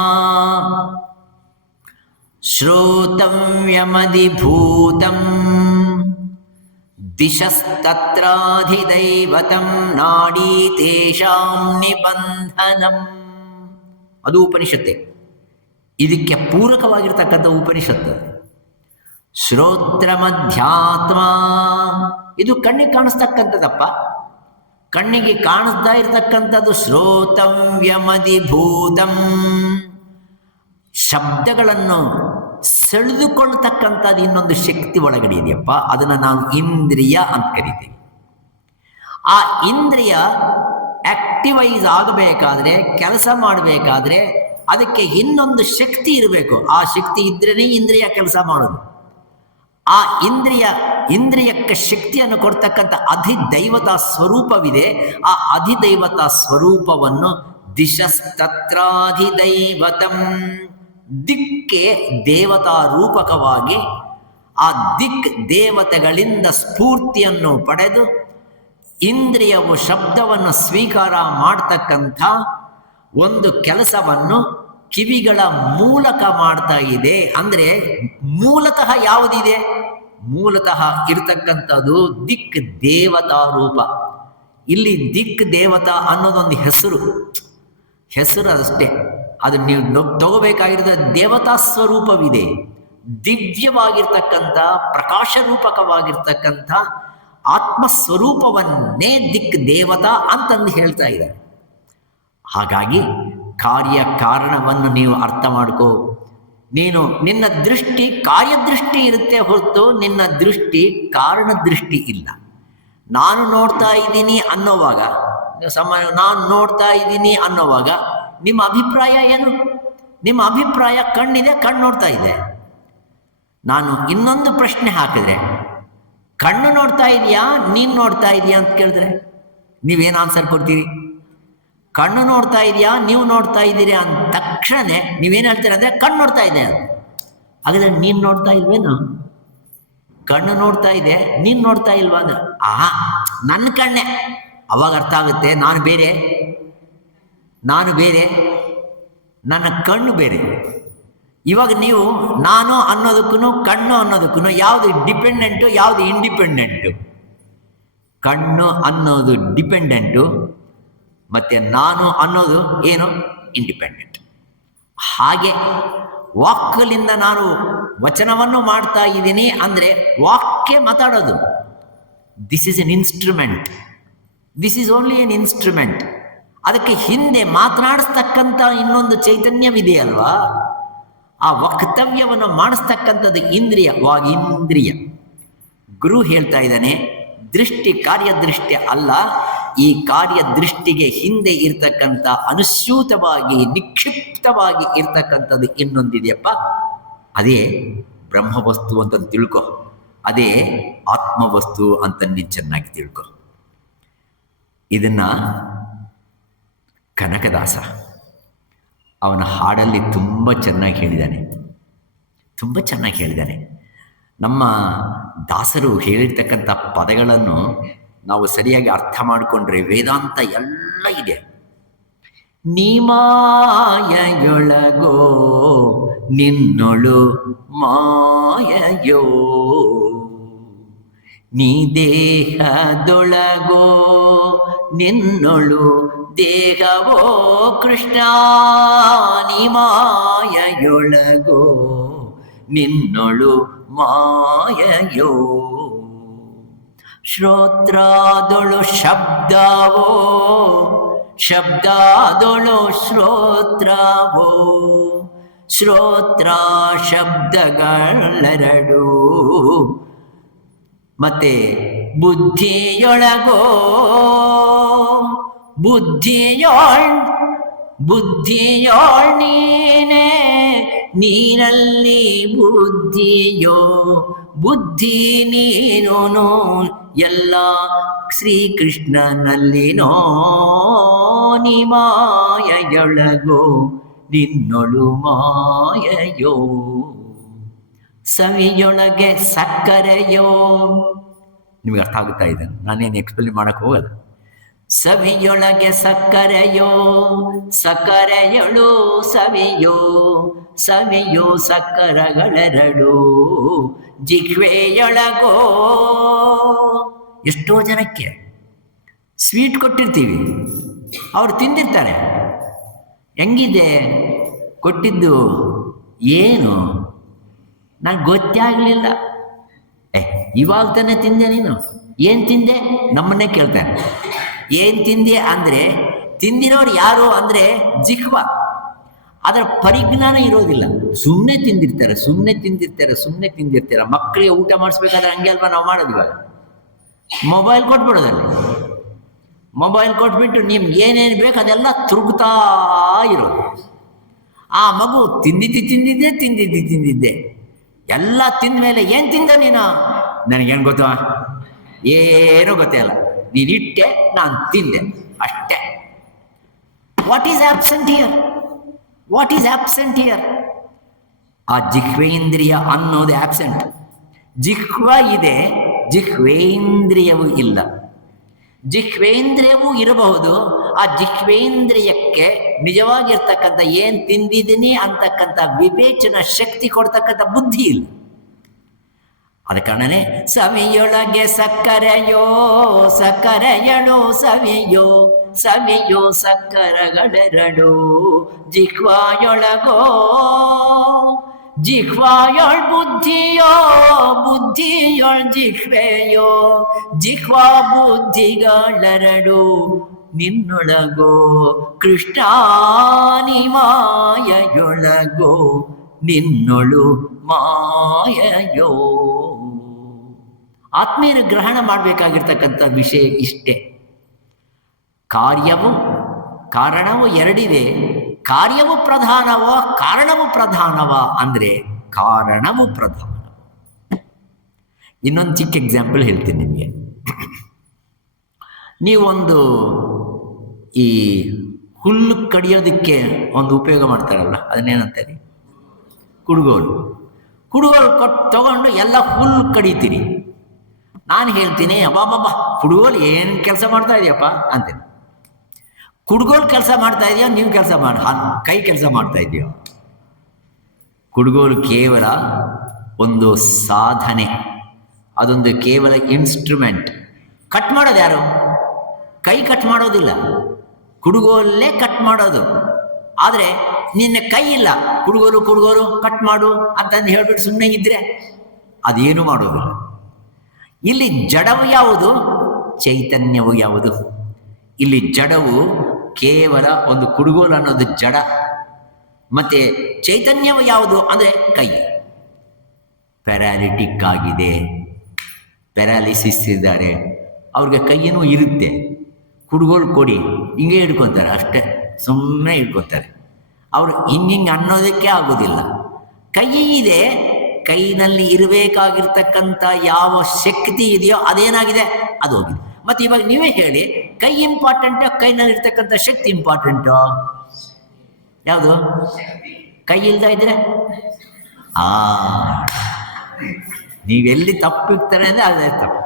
ಶ್ರೋತವ್ಯಮಧಿಭೂತಂ ದಿಶಸ್ತತ್ರಾಧಿದೈವತಂ ನಾಡೀ ತೇಷಾಂ ನಿಬಂಧನಂ. ಅದು ಉಪನಿಷತ್ತೆ, ಇದಕ್ಕೆ ಪೂರಕವಾಗಿರ್ತಕ್ಕಂಥ ಉಪನಿಷತ್ತು. ಶ್ರೋತ್ರಮಧ್ಯಾತ್ಮ, ಇದು ಕಣ್ಣಿಗೆ ಕಾಣಿಸ್ತಕ್ಕಂಥದ್ದಪ್ಪ, ಕಣ್ಣಿಗೆ ಕಾಣಿಸ್ತಾ ಇರ್ತಕ್ಕಂಥದ್ದು. ಶ್ರೋತವ್ಯಮಧಿಭೂತಂ, ಶಬ್ದಗಳನ್ನು ಸೆಳೆದುಕೊಳ್ತಕ್ಕಂಥದ್ದು ಇನ್ನೊಂದು ಶಕ್ತಿ ಒಳಗಡೆ ಇದೆಯಪ್ಪ, ಅದನ್ನು ನಾವು ಇಂದ್ರಿಯ ಅಂತ ಕರಿತೀವಿ. ಆ ಇಂದ್ರಿಯ ಆಕ್ಟಿವೈಸ್ ಆಗಬೇಕಾದ್ರೆ, ಕೆಲಸ ಮಾಡಬೇಕಾದ್ರೆ ಅದಕ್ಕೆ ಇನ್ನೊಂದು ಶಕ್ತಿ ಇರಬೇಕು. ಆ ಶಕ್ತಿ ಇದ್ರೇನೆ ಇಂದ್ರಿಯ ಕೆಲಸ ಮಾಡೋದು. ಆ ಇಂದ್ರಿಯಕ್ಕೆ ಶಕ್ತಿಯನ್ನು ಕೊಡ್ತಕ್ಕಂಥ ಅಧಿದೈವತಾ ಸ್ವರೂಪವಿದೆ. ಆ ಅಧಿದೈವತಾ ಸ್ವರೂಪವನ್ನು ದಿಶಸ್ತತ್ರಾಧಿದೈವತಂ, ದಿಕ್ಕೆ ದೇವತಾ ರೂಪಕವಾಗಿ ಆ ದಿಕ್ ದೇವತೆಗಳಿಂದ ಸ್ಫೂರ್ತಿಯನ್ನು ಪಡೆದು ಇಂದ್ರಿಯವು ಶಬ್ದವನ್ನು ಸ್ವೀಕಾರ ಮಾಡ್ತಕ್ಕಂಥ ಒಂದು ಕೆಲಸವನ್ನು ಕಿವಿಗಳ ಮೂಲಕ ಮಾಡ್ತಾ ಇದೆ. ಅಂದರೆ ಮೂಲತಃ ಯಾವುದಿದೆ? ಮೂಲತಃ ಇರತಕ್ಕಂಥದ್ದು ದಿಕ್ ದೇವತಾ ರೂಪ. ಇಲ್ಲಿ ದಿಕ್ ದೇವತಾ ಅನ್ನೋದೊಂದು ಹೆಸರು ಅಷ್ಟೇ. ಅದು ನೀವು ತಗೋಬೇಕಾಗಿರೋದು ದೇವತಾ ಸ್ವರೂಪವಿದೆ, ದಿವ್ಯವಾಗಿರ್ತಕ್ಕಂಥ ಪ್ರಕಾಶ ರೂಪಕವಾಗಿರ್ತಕ್ಕಂಥ ಆತ್ಮಸ್ವರೂಪವನ್ನೇ ದಿಕ್ ದೇವತಾ ಅಂತಂದು ಹೇಳ್ತಾ ಇದ್ದಾರೆ. ಹಾಗಾಗಿ ಕಾರ್ಯ ಕಾರಣವನ್ನು ನೀವು ಅರ್ಥ ಮಾಡ್ಕೋ. ನೀನು ನಿನ್ನ ದೃಷ್ಟಿ ಕಾರ್ಯದೃಷ್ಟಿ ಇರುತ್ತೆ ಹೊರತು ನಿನ್ನ ದೃಷ್ಟಿ ಕಾರಣ ದೃಷ್ಟಿ ಇಲ್ಲ. ನಾನು ನೋಡ್ತಾ ಇದ್ದೀನಿ ಅನ್ನೋವಾಗ, ನಾನು ನೋಡ್ತಾ ಇದ್ದೀನಿ ಅನ್ನೋವಾಗ ನಿಮ್ಮ ಅಭಿಪ್ರಾಯ ಏನು? ನಿಮ್ಮ ಅಭಿಪ್ರಾಯ ಕಣ್ಣಿದೆ, ಕಣ್ಣು ನೋಡ್ತಾ ಇದೆ. ನಾನು ಇನ್ನೊಂದು ಪ್ರಶ್ನೆ ಹಾಕಿದ್ರೆ, ಕಣ್ಣು ನೋಡ್ತಾ ಇದೆಯಾ ನೀನು ನೋಡ್ತಾ ಇದೆಯಾ ಅಂತ ಕೇಳಿದ್ರೆ ನೀವೇನು ಆನ್ಸರ್ ಕೊಡ್ತೀರಿ? ಕಣ್ಣು ನೋಡ್ತಾ ಇದೆಯಾ ನೀವು ನೋಡ್ತಾ ಇದ್ದೀರಿ ಅಂದ ತಕ್ಷಣ ನೀವೇನು ಹೇಳ್ತೀರ ಅಂದರೆ ಕಣ್ಣು ನೋಡ್ತಾ ಇದೆ ಅಂತ. ಹಾಗಾದ್ರೆ ನೀನು ನೋಡ್ತಾ ಇಲ್ವೇನು? ಕಣ್ಣು ನೋಡ್ತಾ ಇದೆ, ನೀನು ನೋಡ್ತಾ ಇಲ್ವಾ ಅಂದ್ರೆ ನನ್ನ ಕಣ್ಣೆ. ಅವಾಗ ಅರ್ಥ ಆಗುತ್ತೆ ನಾನು ಬೇರೆ, ನನ್ನ ಕಣ್ಣು ಬೇರೆ. ಇವಾಗ ನೀವು ನಾನು ಅನ್ನೋದಕ್ಕೂ ಕಣ್ಣು ಅನ್ನೋದಕ್ಕೂ ಯಾವುದು ಡಿಪೆಂಡೆಂಟು, ಯಾವುದು ಇಂಡಿಪೆಂಡೆಂಟು? ಕಣ್ಣು ಅನ್ನೋದು ಡಿಪೆಂಡೆಂಟು, ಮತ್ತು ನಾನು ಅನ್ನೋದು ಏನು? ಇಂಡಿಪೆಂಡೆಂಟ್. ಹಾಗೆ ವಾಕ್ಯಲಿಂದ ನಾನು ವಚನವನ್ನು ಮಾಡ್ತಾ ಇದ್ದೀನಿ ಅಂದರೆ ವಾಕ್ಯ ಮಾತಾಡೋದು. This is N instrument, this is only N instrument. ಅದಕ್ಕೆ ಹಿಂದೆ ಮಾತನಾಡಿಸ್ತಕ್ಕಂಥ ಇನ್ನೊಂದು ಚೈತನ್ಯವಿದೆಯಲ್ವಾ, ಆ ವಕ್ತವ್ಯವನ್ನು ಮಾಡಿಸ್ತಕ್ಕಂಥದ್ದು ಇಂದ್ರಿಯ, ವಾಗೀಂದ್ರಿಯ. ಗುರು ಹೇಳ್ತಾ ಇದ್ದಾನೆ, ದೃಷ್ಟಿ ಕಾರ್ಯದೃಷ್ಟಿ ಅಲ್ಲ, ಈ ಕಾರ್ಯದೃಷ್ಟಿಗೆ ಹಿಂದೆ ಇರ್ತಕ್ಕಂಥ ಅನುಸ್ಯೂತವಾಗಿ ನಿಕ್ಷಿಪ್ತವಾಗಿ ಇರ್ತಕ್ಕಂಥದ್ದು ಇನ್ನೊಂದಿದೆಯಪ್ಪ, ಅದೇ ಬ್ರಹ್ಮವಸ್ತು ಅಂತ ತಿಳ್ಕೊ, ಅದೇ ಆತ್ಮವಸ್ತು ಅಂತ ನೀನು ಚೆನ್ನಾಗಿ ತಿಳ್ಕೊ. ಇದನ್ನ ಕನಕದಾಸ ಅವನ ಹಾಡಲ್ಲಿ ತುಂಬ ಚೆನ್ನಾಗಿ ಹೇಳಿದ್ದಾನೆ. ನಮ್ಮ ದಾಸರು ಹೇಳಿರ್ತಕ್ಕಂಥ ಪದಗಳನ್ನು ನಾವು ಸರಿಯಾಗಿ ಅರ್ಥ ಮಾಡಿಕೊಂಡ್ರೆ ವೇದಾಂತ ಎಲ್ಲ ಇದೆ. ನೀಮಾಯೊಳಗೋ ನಿನ್ನೊಳು ಮಾಯಯೋ, ನೀ ದೇಹದೊಳಗೋ ನಿನ್ನೊಳು ದೇಹವೋ ಕೃಷ್ಣ, ನೀ ಮಾಯಯೊಳಗೋ ನಿನ್ನೊಳು ಮಾಯಯೋ. ಶ್ರೋತ್ರಾದೊಳು ಶಬ್ದವೋ ಶಬ್ದಾದೊಳು ಶ್ರೋತ್ರವೋ, ಶ್ರೋತ್ರ ಶಬ್ದಗಳೆರಡು ಮತ್ತೆ ಬುದ್ಧಿಯೊಳಗೋ ಬುದ್ಧಿಯೋಳ್ ನೀನೇ, ನೀನಲ್ಲಿ ಬುದ್ಧಿಯೋ ಬುದ್ಧಿ ನೀನು ಎಲ್ಲ ಶ್ರೀಕೃಷ್ಣನಲ್ಲಿನೋ, ನೀ ಮಾಯೆಯೊಳಗೋ ನಿನ್ನೊಳು ಮಾಯೆಯೋ. ಸವಿಯೊಳಗೆ ಸಕ್ಕರೆಯೋ, ನಿಮಗೆ ಅರ್ಥ ಆಗುತ್ತಾ ಇದೆ, ನಾನೇನು ಎಕ್ಸ್ಪ್ಲೇನ್ ಮಾಡಕ್ಕೆ ಹೋಗಲ್ಲ. ಸವಿಯೊಳಗೆ ಸಕ್ಕರೆಯೋ ಸಕ್ಕರೆಯೊಳು ಸವಿಯೋ, ಸವಿಯೋ ಸಕ್ಕರಗಳೆರಡು ಜಿಹ್ವೆಯೊಳಗೋ. ಎಷ್ಟೋ ಜನಕ್ಕೆ ಸ್ವೀಟ್ ಕೊಟ್ಟಿರ್ತೀವಿ, ಅವ್ರು ತಿಂದಿರ್ತಾರೆ, ಹೆಂಗಿದೆ ಕೊಟ್ಟಿದ್ದು ಏನು ನಂಗೆ ಗೊತ್ತೇ ಆಗಲಿಲ್ಲ, ಇವಾಗ ತಾನೇ ತಿಂದೆ, ನೀನು ಏನು ತಿಂದೆ ನಮ್ಮನ್ನೇ ಕೇಳ್ತಾರೆ. ಏನು ತಿಂದೆ ಅಂದರೆ ತಿಂದಿರೋರು ಯಾರು ಅಂದರೆ ಜಿಹ್ವ, ಅದರ ಪರಿಜ್ಞಾನ ಇರೋದಿಲ್ಲ. ಸುಮ್ಮನೆ ತಿಂದಿರ್ತಾರೆ. ಮಕ್ಕಳಿಗೆ ಊಟ ಮಾಡಿಸ್ಬೇಕಾದ್ರೆ ಹಂಗೆ ಅಲ್ವಾ ನಾವು ಮಾಡೋದು. ಇವಾಗ ಮೊಬೈಲ್ ಕೊಟ್ಬಿಡೋದಲ್ಲಿ, ಮೊಬೈಲ್ ಕೊಟ್ಬಿಟ್ಟು ನಿಮ್ಗೆ ಏನೇನು ಬೇಕು ಅದೆಲ್ಲ ತುರುಗ್ತಾ ಇರೋದು. ಆ ಮಗು ತಿಂದಿದ್ದೆ ಎಲ್ಲ ತಿಂದ ಮೇಲೆ ಏನು ತಿಂದ ನೀನು, ನನಗೇನು ಗೊತ್ತು, ಏನೂ ಗೊತ್ತೇ ಇಲ್ಲ, ನೀನಿಟ್ಟೆ ನಾನು ತಿಂದೆ ಅಷ್ಟೇ. What is absent here? ಆ ಜಿಹ್ವೇಂದ್ರಿಯ ಅನ್ನೋದು ಆಬ್ಸೆಂಟ್. ಜಿಹ್ವ ಇದೆ, ಜಿಹ್ವೇಂದ್ರಿಯವು ಇಲ್ಲ. ಜಿಹ್ವೇಂದ್ರಿಯವೂ ಇರಬಹುದು, ಆ ಜಿಹ್ವೇಂದ್ರಿಯಕ್ಕೆ ನಿಜವಾಗಿರ್ತಕ್ಕಂಥ ಏನು ತಿಂದಿದ್ದೀನಿ ಅಂತಕ್ಕಂಥ ವಿವೇಚನ ಶಕ್ತಿ ಕೊಡ್ತಕ್ಕಂಥ ಬುದ್ಧಿ ಇಲ್ಲ. ಅದ ಕಾರಣನೇ ಸವಿಯೊಳಗೆ ಸಕ್ಕರೆಯೋ ಸಕ್ಕರೆಯಳು ಸವಿಯೋ, ಸವಿಯೋ ಸಕ್ಕರಗಳೆರಡು ಜಿಹ್ವಾಯೊಳಗೋ, ಜಿಹ್ವಾಯೊಳ್ ಬುದ್ಧಿಯೋ ಬುದ್ಧಿಯೊಳ್ ಜಿಹ್ವೆಯೋ, ಜಿಹ್ವಾ ಬುದ್ಧಿಗಳೆರಡು ನಿನ್ನೊಳಗೋ ಕೃಷ್ಣ, ನೀ ಮಾಯೆಯೊಳಗೋ ನಿನ್ನೊಳು ಮಾಯೆಯೋ. ಆತ್ಮೀಯರು ಗ್ರಹಣ ಮಾಡಬೇಕಾಗಿರ್ತಕ್ಕಂಥ ವಿಷಯ ಇಷ್ಟೇ. ಕಾರಣವು ಎರಡಿದೆ. ಕಾರ್ಯವು ಪ್ರಧಾನವೋ ಕಾರಣವು ಪ್ರಧಾನವ ಅಂದರೆ ಕಾರಣವು ಪ್ರಧಾನ. ಇನ್ನೊಂದು ಚಿಕ್ಕ ಎಕ್ಸಾಂಪಲ್ ಹೇಳ್ತೀನಿ ನಿಮಗೆ. ನೀವೊಂದು ಈ ಹುಲ್ಲು ಕಡಿಯೋದಕ್ಕೆ ಒಂದು ಉಪಯೋಗ ಮಾಡ್ತಾರಲ್ಲ, ಅದನ್ನೇನಂತಾರೆ, ಕುಡುಗೋಲು ತಗೊಂಡು ಎಲ್ಲ ಹುಲ್ಲು ಕಡಿತೀರಿ. ನಾನು ಹೇಳ್ತೀನಿ, ಅಬ್ಬಾ ಕುಡುಗೋಲು ಏನು ಕೆಲಸ ಮಾಡ್ತಾ ಇದೆಯಪ್ಪ ಅಂತೇನೆ. ಕುಡುಗೋಲು ಕೆಲಸ ಮಾಡ್ತಾ ಇದೆಯೋ ನೀವು ಕೈ ಕೆಲಸ ಮಾಡ್ತಾ ಇದೆಯೋ? ಕುಡುಗೋಲು ಕೇವಲ ಒಂದು ಸಾಧನೆ, ಅದೊಂದು ಕೇವಲ ಇನ್ಸ್ಟ್ರೂಮೆಂಟ್. ಕಟ್ ಮಾಡೋದು ಯಾರು? ಕೈ ಕಟ್ ಮಾಡೋದಿಲ್ಲ, ಕುಡುಗೋಲೇ ಕಟ್ ಮಾಡೋದು. ಆದರೆ ನಿನ್ನ ಕೈ ಇಲ್ಲ, ಕುಡುಗೋಲು ಕಟ್ ಮಾಡು ಅಂತಂದು ಹೇಳ್ಬಿಟ್ಟು ಸುಮ್ಮನೆ ಇದ್ರೆ ಅದೇನು ಮಾಡೋದಿಲ್ಲ. ಇಲ್ಲಿ ಜಡವು ಯಾವುದು, ಚೈತನ್ಯವು ಯಾವುದು? ಇಲ್ಲಿ ಜಡವು ಕೇವಲ ಒಂದು ಕುಡುಗೋಲು ಅನ್ನೋದು ಜಡ, ಮತ್ತೆ ಚೈತನ್ಯವು ಯಾವುದು ಅಂದರೆ ಕೈ. ಪ್ಯಾರಾಲಿಟಿಕ್ ಆಗಿದೆ, ಪ್ಯಾರಾಲಿಸಿಸ್ ಇದ್ದಾರೆ, ಅವ್ರಿಗೆ ಕೈಯೂ ಇರುತ್ತೆ. ಕುಡುಗೋಲು ಕೊಡಿ ಹಿಂಗೆ ಹಿಡ್ಕೊತಾರೆ, ಅಷ್ಟೇ ಸುಮ್ಮನೆ ಹಿಡ್ಕೊತಾರೆ. ಅವರು ಹಿಂಗೆ ಅನ್ನೋದಕ್ಕೆ ಆಗೋದಿಲ್ಲ. ಕೈ ಇದೆ, ಕೈನಲ್ಲಿ ಇರಬೇಕಾಗಿರ್ತಕ್ಕಂಥ ಯಾವ ಶಕ್ತಿ ಇದೆಯೋ ಅದೇನಾಗಿದೆ, ಅದು ಹೋಗಿದೆ. ಮತ್ತು ಇವಾಗ ನೀವೇ ಹೇಳಿ, ಕೈ ಇಂಪಾರ್ಟೆಂಟೋ ಕೈನಲ್ಲಿ ಇರ್ತಕ್ಕಂಥ ಶಕ್ತಿ ಇಂಪಾರ್ಟೆಂಟೋ? ಯಾವುದು? ಕೈ ಇಲ್ದ ಇದ್ರೆ ನೀವೆಲ್ಲಿ ತಪ್ಪಿರ್ತಾರೆ ಅಂದರೆ ಅದೇ ತಪ್ಪು.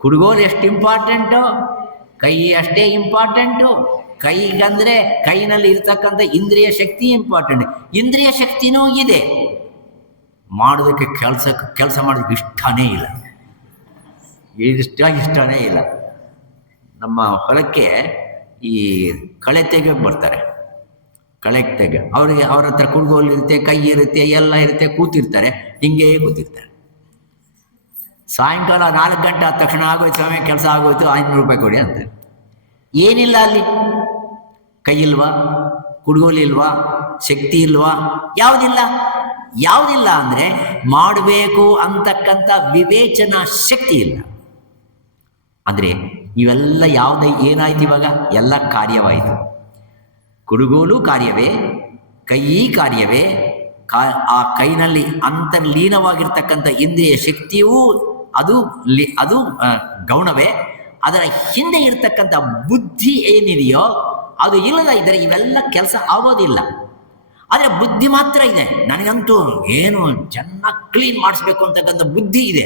ಕುಡುಗೋಲು ಎಷ್ಟು ಇಂಪಾರ್ಟೆಂಟು, ಕೈ ಅಷ್ಟೇ ಇಂಪಾರ್ಟೆಂಟು. ಕೈಗಂದರೆ ಕೈನಲ್ಲಿ ಇರ್ತಕ್ಕಂಥ ಇಂದ್ರಿಯ ಶಕ್ತಿ ಇಂಪಾರ್ಟೆಂಟ್. ಇಂದ್ರಿಯ ಶಕ್ತಿನೂ ಇದೆ, ಮಾಡೋದಕ್ಕೆ ಕೆಲಸ ಮಾಡೋದಕ್ಕೆ ಇಷ್ಟನೇ ಇಲ್ಲ. ಇಷ್ಟನೇ ಇಲ್ಲ. ನಮ್ಮ ಹೊಲಕ್ಕೆ ಈ ಕಳೆ ತೆಗೆಯೋಕೆ ಬರ್ತಾರೆ, ಕಳೆ ತೆಗೆ ಅವರಿಗೆ ಅವ್ರ ಹತ್ರ ಕುಡುಗೋಲು ಇರುತ್ತೆ, ಕೈ ಇರುತ್ತೆ, ಎಲ್ಲ ಇರುತ್ತೆ, ಕೂತಿರ್ತಾರೆ, ಹಿಂಗೇ ಕೂತಿರ್ತಾರೆ. ಸಾಯಂಕಾಲ 4 ಗಂಟೆ ಆದ ತಕ್ಷಣ ಆಗೋಯ್ತು ಸ್ವಾಮಿ, ಕೆಲಸ ಆಗೋಯ್ತು, 500 ರೂಪಾಯಿ ಕೊಡಿ ಅಂತಾರೆ. ಏನಿಲ್ಲ ಅಲ್ಲಿ, ಕೈ ಇಲ್ವಾ, ಕುಡುಗೋಲು ಇಲ್ವಾ, ಶಕ್ತಿ ಇಲ್ವಾ, ಯಾವುದಿಲ್ಲ ಅಂದರೆ ಮಾಡಬೇಕು ಅಂತಕ್ಕಂಥ ವಿವೇಚನಾ ಶಕ್ತಿ ಇಲ್ಲ. ಅಂದರೆ ಇವೆಲ್ಲ ಏನಾಯ್ತು ಇವಾಗ? ಎಲ್ಲ ಕಾರ್ಯವಾಯಿತು. ಕುಡುಗೋಲು ಕಾರ್ಯವೇ, ಕೈ ಕಾರ್ಯವೇ, ಆ ಕೈನಲ್ಲಿ ಅಂತರ್ಲೀನವಾಗಿರ್ತಕ್ಕಂಥ ಇಂದ್ರಿಯ ಶಕ್ತಿಯೂ ಅದು ಗೌಣವೇ. ಅದರ ಹಿಂದೆ ಇರತಕ್ಕಂಥ ಬುದ್ಧಿ ಏನಿದೆಯೋ ಅದು ಇಲ್ಲದ ಇದ್ದರೆ ಇವೆಲ್ಲ ಕೆಲಸ ಆಗೋದಿಲ್ಲ. ಆದರೆ ಬುದ್ಧಿ ಮಾತ್ರ ಇದೆ. ನನಗಂತೂ ಏನು ಚೆನ್ನಾಗಿ ಕ್ಲೀನ್ ಮಾಡಿಸ್ಬೇಕು ಅಂತಕ್ಕಂಥ ಬುದ್ಧಿ ಇದೆ.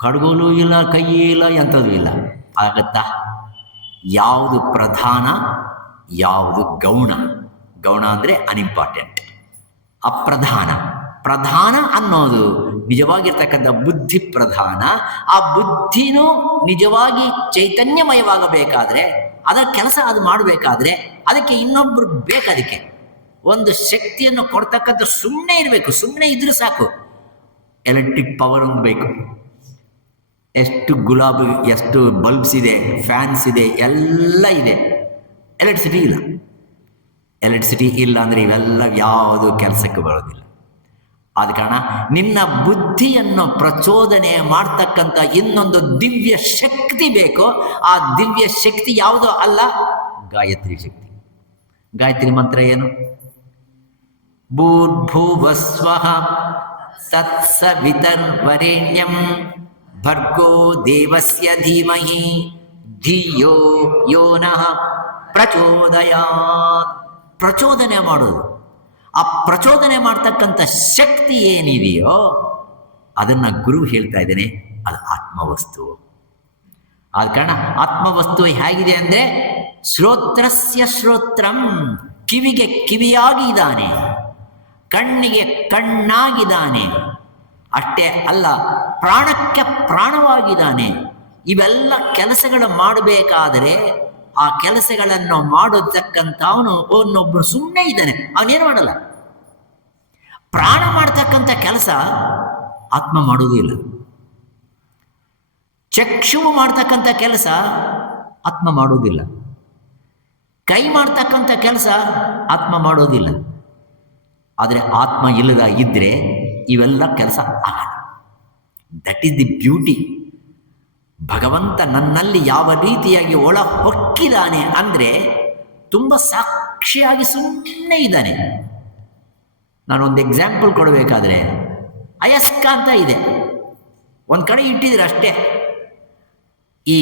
ಕಡುಗೋಲು ಇಲ್ಲ, ಕೈ ಇಲ್ಲ, ಎಂಥದ್ದು ಇಲ್ಲ. ಆಗತ್ತಾ? ಯಾವುದು ಪ್ರಧಾನ, ಯಾವುದು ಗೌಣ? ಗೌಣ ಅಂದರೆ ಅನ್ಇಂಪಾರ್ಟೆಂಟ್, ಪ್ರಧಾನ ಅನ್ನೋದು ನಿಜವಾಗಿರ್ತಕ್ಕಂಥ ಬುದ್ಧಿ ಪ್ರಧಾನ. ಆ ಬುದ್ಧಿನೂ ನಿಜವಾಗಿ ಚೈತನ್ಯಮಯವಾಗಬೇಕಾದ್ರೆ, ಅದರ ಕೆಲಸ ಅದು ಮಾಡಬೇಕಾದ್ರೆ ಅದಕ್ಕೆ ಇನ್ನೊಬ್ಬರು ಬೇಕು. ಅದಕ್ಕೆ ಒಂದು ಶಕ್ತಿಯನ್ನು ಕೊಡ್ತಕ್ಕಂಥ ಸುಮ್ಮನೆ ಇರಬೇಕು. ಸುಮ್ಮನೆ ಇದ್ರೂ ಸಾಕು. ಎಲೆಕ್ಟ್ರಿಕ್ ಪವರ್ ಒಂದು ಬೇಕು. ಎಷ್ಟು ಗುಲಾಬಿ, ಎಷ್ಟು ಬಲ್ಬ್ಸ್ ಇದೆ, ಫ್ಯಾನ್ಸ್ ಇದೆ, ಎಲ್ಲ ಇದೆ. ಎಲೆಕ್ಟ್ರಿಸಿಟಿ ಇಲ್ಲ ಅಂದರೆ ಇವೆಲ್ಲ ಯಾವುದು ಕೆಲಸಕ್ಕೆ ಬರೋದಿಲ್ಲ. ಆದ ಕಾರಣ ನಿನ್ನ ಬುದ್ಧಿಯನ್ನು ಪ್ರಚೋದನೆ ಮಾಡ್ತಕ್ಕಂಥ ಇನ್ನೊಂದು ದಿವ್ಯ ಶಕ್ತಿ ಬೇಕು. ಆ ದಿವ್ಯ ಶಕ್ತಿ ಯಾವುದೋ ಅಲ್ಲ, ಗಾಯತ್ರಿ ಶಕ್ತಿ. ಗಾಯತ್ರಿ ಮಂತ್ರ ಏನು? ಭೂರ್ಭುವಸ್ವಃ ತತ್ಸವಿತರ್ವರೆಣ್ಯಂ ಭರ್ಗೋ ದೇವಸ್ಯ ಧೀಮಹಿ ಧಿಯೋ ಯೋ ನಃ ಪ್ರಚೋದಯಾತ್. ಪ್ರಚೋದನೆ ಮಾಡೋದು. ಆ ಪ್ರಚೋದನೆ ಮಾಡ್ತಕ್ಕಂಥ ಶಕ್ತಿ ಏನಿದೆಯೋ ಅದನ್ನು ಗುರು ಹೇಳ್ತಾ ಇದ್ದೇನೆ, ಅದು ಆತ್ಮವಸ್ತು. ಆದ ಕಾರಣ ಆತ್ಮವಸ್ತು ಹೇಗಿದೆ ಅಂದರೆ ಶ್ರೋತ್ರಸ್ಯ ಶ್ರೋತ್ರಂ, ಕಿವಿಗೆ ಕಿವಿಯಾಗಿದ್ದಾನೆ, ಕಣ್ಣಿಗೆ ಕಣ್ಣಾಗಿದ್ದಾನೆ. ಅಷ್ಟೇ ಅಲ್ಲ, ಪ್ರಾಣಕ್ಕೆ ಪ್ರಾಣವಾಗಿದ್ದಾನೆ. ಇವೆಲ್ಲ ಕೆಲಸಗಳು ಮಾಡಬೇಕಾದರೆ ಆ ಕೆಲಸಗಳನ್ನು ಮಾಡತಕ್ಕಂಥವನು ಒಬ್ಬನು ಸುಮ್ಮನೆ ಇದ್ದಾನೆ, ಅವನೇನು ಮಾಡಲ್ಲ. ಪ್ರಾಣ ಮಾಡ್ತಕ್ಕಂಥ ಕೆಲಸ ಆತ್ಮ ಮಾಡೋದಿಲ್ಲ. ಚಕ್ಷುವು ಮಾಡ್ತಕ್ಕಂಥ ಕೆಲಸ ಆತ್ಮ ಮಾಡೋದಿಲ್ಲ. ಕೈ ಮಾಡ್ತಕ್ಕಂಥ ಕೆಲಸ ಆತ್ಮ ಮಾಡೋದಿಲ್ಲ. ಆದರೆ ಆತ್ಮ ಇಲ್ಲದ ಇದ್ದರೆ ಇವೆಲ್ಲ ಕೆಲಸ ಆಗಲ್ಲ. That is the beauty. ಭಗವಂತ ನನ್ನಲ್ಲಿ ಯಾವ ರೀತಿಯಾಗಿ ಒಳ ಹೊಕ್ಕಿದ್ದಾನೆ ಅಂದರೆ ತುಂಬ ಸಾಕ್ಷಿಯಾಗಿ ಸುಮ್ಮನೆ ಇದ್ದಾನೆ. ನಾನೊಂದು ಎಕ್ಸಾಂಪಲ್ ಕೊಡಬೇಕಾದ್ರೆ, ಅಯಸ್ಕಾಂತ ಇದೆ, ಒಂದು ಕಡೆ ಇಟ್ಟಿದ್ರೆ ಅಷ್ಟೇ. ಈ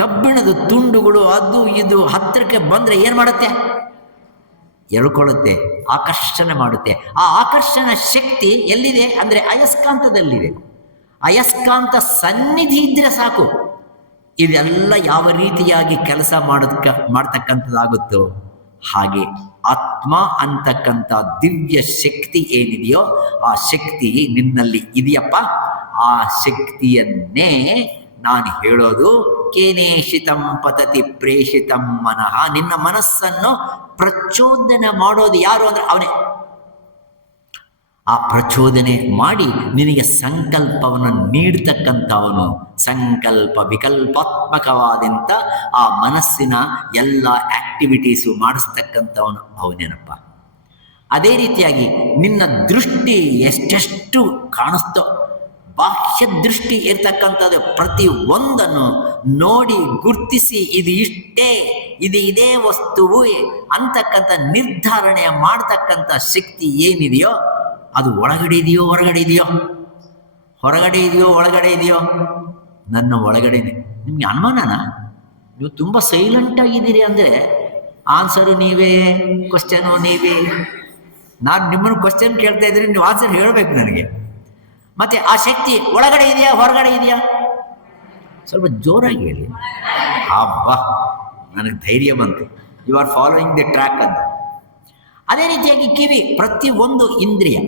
ಕಬ್ಬಿಣದ ತುಂಡುಗಳು ಅದು ಇದು ಹತ್ತಿರಕ್ಕೆ ಬಂದರೆ ಏನು ಮಾಡುತ್ತೆ? ಎಳ್ಕೊಳ್ಳುತ್ತೆ, ಆಕರ್ಷಣೆ ಮಾಡುತ್ತೆ. ಆ ಆಕರ್ಷಣ ಶಕ್ತಿ ಎಲ್ಲಿದೆ ಅಂದರೆ ಅಯಸ್ಕಾಂತದಲ್ಲಿದೆ. ಅಯಸ್ಕಾಂತ ಸನ್ನಿಧಿ ಇದ್ದರೆ ಸಾಕು, ಇದೆಲ್ಲ ಯಾವ ರೀತಿಯಾಗಿ ಕೆಲಸ ಮಾಡ್ತಕ್ಕಂಥದ್ದಾಗುತ್ತೋ ಹಾಗೆ ಆತ್ಮ ಅಂತಕ್ಕಂಥ ದಿವ್ಯ ಶಕ್ತಿ ಏನಿದೆಯೋ ಆ ಶಕ್ತಿ ನಿನ್ನಲ್ಲಿ ಇದೆಯಪ್ಪ. ಆ ಶಕ್ತಿಯನ್ನೇ ನಾನು ಹೇಳೋದು, ಕೇನೇಷಿತಂ ಪತತಿ ಪ್ರೇಷಿತಂ ಮನಃ. ನಿನ್ನ ಮನಸ್ಸನ್ನು ಪ್ರಚೋದನೆ ಮಾಡೋದು ಯಾರು ಅಂದರೆ ಅವನೇ. ಆ ಪ್ರಚೋದನೆ ಮಾಡಿ ನಿನಗೆ ಸಂಕಲ್ಪವನ್ನು ನೀಡ್ತಕ್ಕಂಥವನು, ಸಂಕಲ್ಪ ವಿಕಲ್ಪಾತ್ಮಕವಾದಂಥ ಆ ಮನಸ್ಸಿನ ಎಲ್ಲ ಆಕ್ಟಿವಿಟೀಸು ಮಾಡಿಸ್ತಕ್ಕಂಥವನು ಅವನೇನಪ್ಪ. ಅದೇ ರೀತಿಯಾಗಿ ನಿನ್ನ ದೃಷ್ಟಿ ಎಷ್ಟೆಷ್ಟು ಕಾಣಿಸ್ತೋ, ಬಾಹ್ಯ ದೃಷ್ಟಿ ಇರ್ತಕ್ಕಂಥದ್ದು ಪ್ರತಿ ಒಂದನ್ನು ನೋಡಿ ಗುರ್ತಿಸಿ ಇದು ಇಷ್ಟೇ, ಇದೇ ವಸ್ತುವು ಅಂತಕ್ಕಂಥ ನಿರ್ಧಾರಣೆ ಮಾಡ್ತಕ್ಕಂಥ ಶಕ್ತಿ ಏನಿದೆಯೋ ಅದು ಒಳಗಡೆ ಇದೆಯೋ ಹೊರಗಡೆ ಇದೆಯೋ, ಹೊರಗಡೆ ಇದೆಯೋ ಒಳಗಡೆ ಇದೆಯೋ? ನನ್ನ ಒಳಗಡೆನೆ. ನಿಮಗೆ ಅನುಮಾನನಾ? ನೀವು ತುಂಬ ಸೈಲೆಂಟಾಗಿದ್ದೀರಿ ಅಂದರೆ ಆನ್ಸರು ನೀವೇ, ಕ್ವಶನು ನೀವೇ. ನಾನು ನಿಮ್ಮನ್ನು ಕ್ವಶನ್ ಕೇಳ್ತಾ ಇದ್ದೀನಿ, ನೀವು ಆನ್ಸರ್ ಹೇಳಬೇಕು ನನಗೆ. ಮತ್ತೆ ಆ ಶಕ್ತಿ ಒಳಗಡೆ ಇದೆಯಾ ಹೊರಗಡೆ ಇದೆಯಾ? ಸ್ವಲ್ಪ ಜೋರಾಗಿ ಹೇಳಿ. ಅಬ್ಬಾ, ನನಗೆ ಧೈರ್ಯ ಬಂತು. You are following the track ಅಂತ. ಅದೇ ರೀತಿಯಾಗಿ ಕಿವಿ, ಪ್ರತಿ ಒಂದು ಇಂದ್ರಿಯ,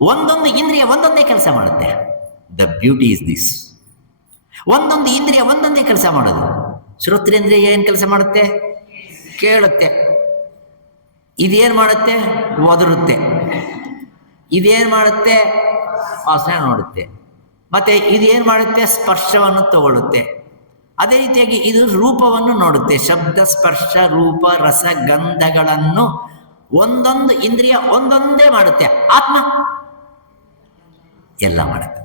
ಒಂದೊಂದು ಇಂದ್ರಿಯ ಒಂದೊಂದೇ ಕೆಲಸ ಮಾಡುತ್ತೆ. The beauty is this. ಒಂದೊಂದು ಇಂದ್ರಿಯ ಒಂದೊಂದೇ ಕೆಲಸ ಮಾಡೋದು. ಶ್ರೋತ್ರೇಂದ್ರಿಯ ಏನು ಕೆಲಸ ಮಾಡುತ್ತೆ? ಕೇಳುತ್ತೆ. ಇದೇನು ಮಾಡುತ್ತೆ? ಒದರುತ್ತೆ. ಇದೇನು ಮಾಡುತ್ತೆ? ವಾಸನೆ ನೋಡುತ್ತೆ. ಮತ್ತೆ ಇದೇನು ಮಾಡುತ್ತೆ? ಸ್ಪರ್ಶವನ್ನು ತಗೊಳ್ಳುತ್ತೆ. ಅದೇ ರೀತಿಯಾಗಿ ಇದು ರೂಪವನ್ನು ನೋಡುತ್ತೆ. ಶಬ್ದ, ಸ್ಪರ್ಶ, ರೂಪ, ರಸ, ಗಂಧಗಳನ್ನು ಒಂದೊಂದು ಇಂದ್ರಿಯ ಒಂದೊಂದೇ ಮಾಡುತ್ತೆ. ಆತ್ಮ ಎಲ್ಲ ಮಾಡುತ್ತೆ.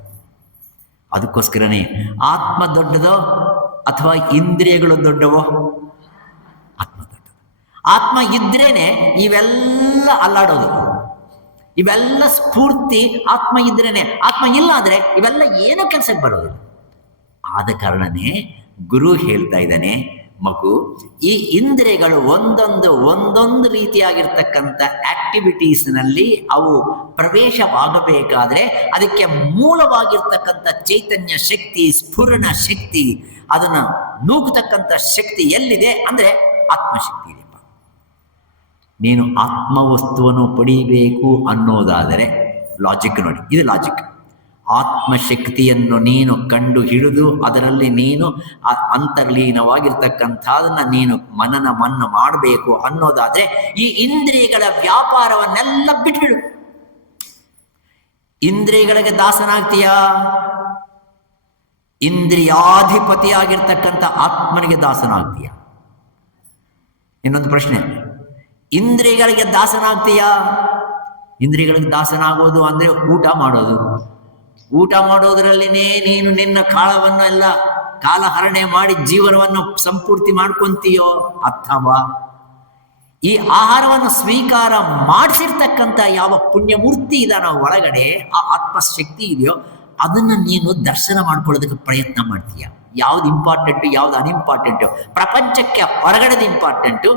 ಅದಕ್ಕೋಸ್ಕರನೇ ಆತ್ಮ ದೊಡ್ಡದೋ ಅಥವಾ ಇಂದ್ರಿಯಗಳು ದೊಡ್ಡವೋ? ಆತ್ಮ ದೊಡ್ಡದು. ಆತ್ಮ ಇದ್ರೇನೆ ಇವೆಲ್ಲ ಅಲ್ಲಾಡೋದು, ಇವೆಲ್ಲ ಸ್ಫೂರ್ತಿ ಆತ್ಮ ಇದ್ರೇನೆ. ಆತ್ಮ ಇಲ್ಲ ಅಂದ್ರೆ ಇವೆಲ್ಲ ಏನೋ ಕೆಲಸಕ್ಕೆ ಬರೋದಿಲ್ಲ. ಆದ ಕಾರಣನೇ ಗುರು ಹೇಳ್ತಾ ಇದ್ದಾನೆ, ಮಗು, ಈ ಇಂದ್ರಿಯಗಳು ಒಂದೊಂದು ರೀತಿಯಾಗಿರ್ತಕ್ಕಂಥ ಆಕ್ಟಿವಿಟೀಸ್ನಲ್ಲಿ ಅವು ಪ್ರವೇಶವಾಗಬೇಕಾದ್ರೆ ಅದಕ್ಕೆ ಮೂಲವಾಗಿರ್ತಕ್ಕಂಥ ಚೈತನ್ಯ ಶಕ್ತಿ, ಸ್ಫುರಣ ಶಕ್ತಿ, ಅದನ್ನು ನೂಕತಕ್ಕಂಥ ಶಕ್ತಿ ಎಲ್ಲಿದೆ ಅಂದರೆ ಆತ್ಮಶಕ್ತಿ ಇದೆಯಪ್ಪ. ನೀನು ಆತ್ಮವಸ್ತುವನ್ನು ಪಡೀಬೇಕು ಅನ್ನೋದಾದರೆ ಲಾಜಿಕ್ ನೋಡಿ, ಇದು ಲಾಜಿಕ್. ಆತ್ಮಶಕ್ತಿಯನ್ನು ನೀನು ಕಂಡು ಹಿಡಿದು ಅದರಲ್ಲಿ ನೀನು ಅಂತರ್ಲೀನವಾಗಿರ್ತಕ್ಕಂಥದನ್ನು ನೀನು ಮನನ ಮಾಡಬೇಕು ಅನ್ನೋದಾದರೆ ಈ ಇಂದ್ರಿಯಗಳ ವ್ಯಾಪಾರವನ್ನೆಲ್ಲ ಬಿಟ್ಬಿಡು. ಇಂದ್ರಿಯಗಳಿಗೆ ದಾಸನಾಗ್ತೀಯಾ? ಇಂದ್ರಿಯಾಧಿಪತಿಯಾಗಿರ್ತಕ್ಕಂಥ ಆತ್ಮನಿಗೆ ದಾಸನಾಗ್ತೀಯಾ? ಇನ್ನೊಂದು ಪ್ರಶ್ನೆ, ಇಂದ್ರಿಯಗಳಿಗೆ ದಾಸನಾಗ್ತೀಯಾ? ಇಂದ್ರಿಯಗಳಿಗೆ ದಾಸನಾಗೋದು ಅಂದರೆ ಊಟ ಮಾಡೋದು. ಊಟ ಮಾಡೋದ್ರಲ್ಲಿನೇ ನೀನು ನಿನ್ನ ಕಾಲವನ್ನೆಲ್ಲ ಕಾಲಹರಣೆ ಮಾಡಿ ಜೀವನವನ್ನು ಸಂಪೂರ್ತಿ ಮಾಡ್ಕೊಂತೀಯೋ, ಅಥವಾ ಈ ಆಹಾರವನ್ನು ಸ್ವೀಕಾರ ಮಾಡಿಸಿರ್ತಕ್ಕಂಥ ಯಾವ ಪುಣ್ಯಮೂರ್ತಿ ಇದಾನೋ ಒಳಗಡೆ, ಆ ಆತ್ಮಶಕ್ತಿ ಇದೆಯೋ, ಅದನ್ನು ನೀನು ದರ್ಶನ ಮಾಡ್ಕೊಳ್ಳೋದಕ್ಕೆ ಪ್ರಯತ್ನ ಮಾಡ್ತೀಯ. ಯಾವ್ದು ಇಂಪಾರ್ಟೆಂಟು, ಯಾವ್ದು ಅನ್ಇಂಪಾರ್ಟೆಂಟು? ಪ್ರಪಂಚಕ್ಕೆ ಹೊರಗಡೆದ ಇಂಪಾರ್ಟೆಂಟು,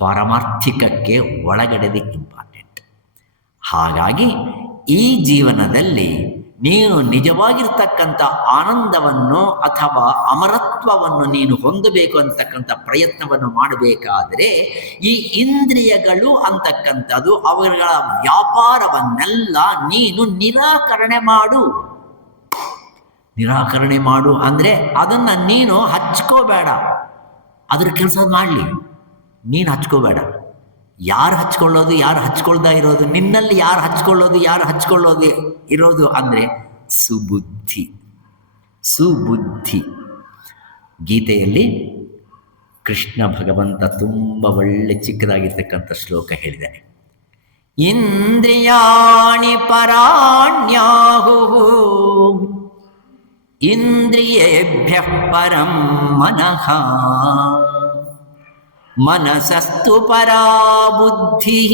ಪಾರಮಾರ್ಥಿಕಕ್ಕೆ ಒಳಗಡೆದ ಇಂಪಾರ್ಟೆಂಟ್. ಹಾಗಾಗಿ ಈ ಜೀವನದಲ್ಲಿ ನೀನು ನಿಜವಾಗಿರ್ತಕ್ಕಂಥ ಆನಂದವನ್ನು ಅಥವಾ ಅಮರತ್ವವನ್ನು ನೀನು ಹೊಂದಬೇಕು ಅಂತಕ್ಕಂಥ ಪ್ರಯತ್ನವನ್ನು ಮಾಡಬೇಕಾದರೆ ಈ ಇಂದ್ರಿಯಗಳು ಅಂತಕ್ಕಂಥದ್ದು ಅವುಗಳ ವ್ಯಾಪಾರವನ್ನೆಲ್ಲ ನೀನು ನಿರಾಕರಣೆ ಮಾಡು. ನಿರಾಕರಣೆ ಮಾಡು ಅಂದರೆ ಅದನ್ನು ನೀನು ಹಚ್ಕೋಬೇಡ. ಅದ್ರ ಕೆಲಸ ಮಾಡಲಿ, ನೀನು ಹಚ್ಕೋಬೇಡ. ಯಾರು ಹಚ್ಕೊಳ್ಳೋದು, ಯಾರು ಹಚ್ಕೊಳ್ತಾ ಇರೋದು, ನಿನ್ನಲ್ಲಿ ಯಾರು ಹಚ್ಕೊಳ್ಳೋದು, ಯಾರು ಹಚ್ಕೊಳ್ಳೋದು ಇರೋದು ಅಂದರೆ ಸುಬುದ್ಧಿ. ಸುಬುದ್ಧಿ. ಗೀತೆಯಲ್ಲಿ ಕೃಷ್ಣ ಭಗವಂತ ತುಂಬ ಒಳ್ಳೆ ಚಿಕ್ಕದಾಗಿರ್ತಕ್ಕಂಥ ಶ್ಲೋಕ ಹೇಳಿದ್ದಾನೆ. ಇಂದ್ರಿಯಾಣಿ ಪರಾಣ್ಯಾಹುಃ ಇಂದ್ರಿಯೇಭ್ಯಃ ಪರಂ ಮನಃ ಮನಸಸ್ತು ಪರಾ ಬುದ್ಧಿಃ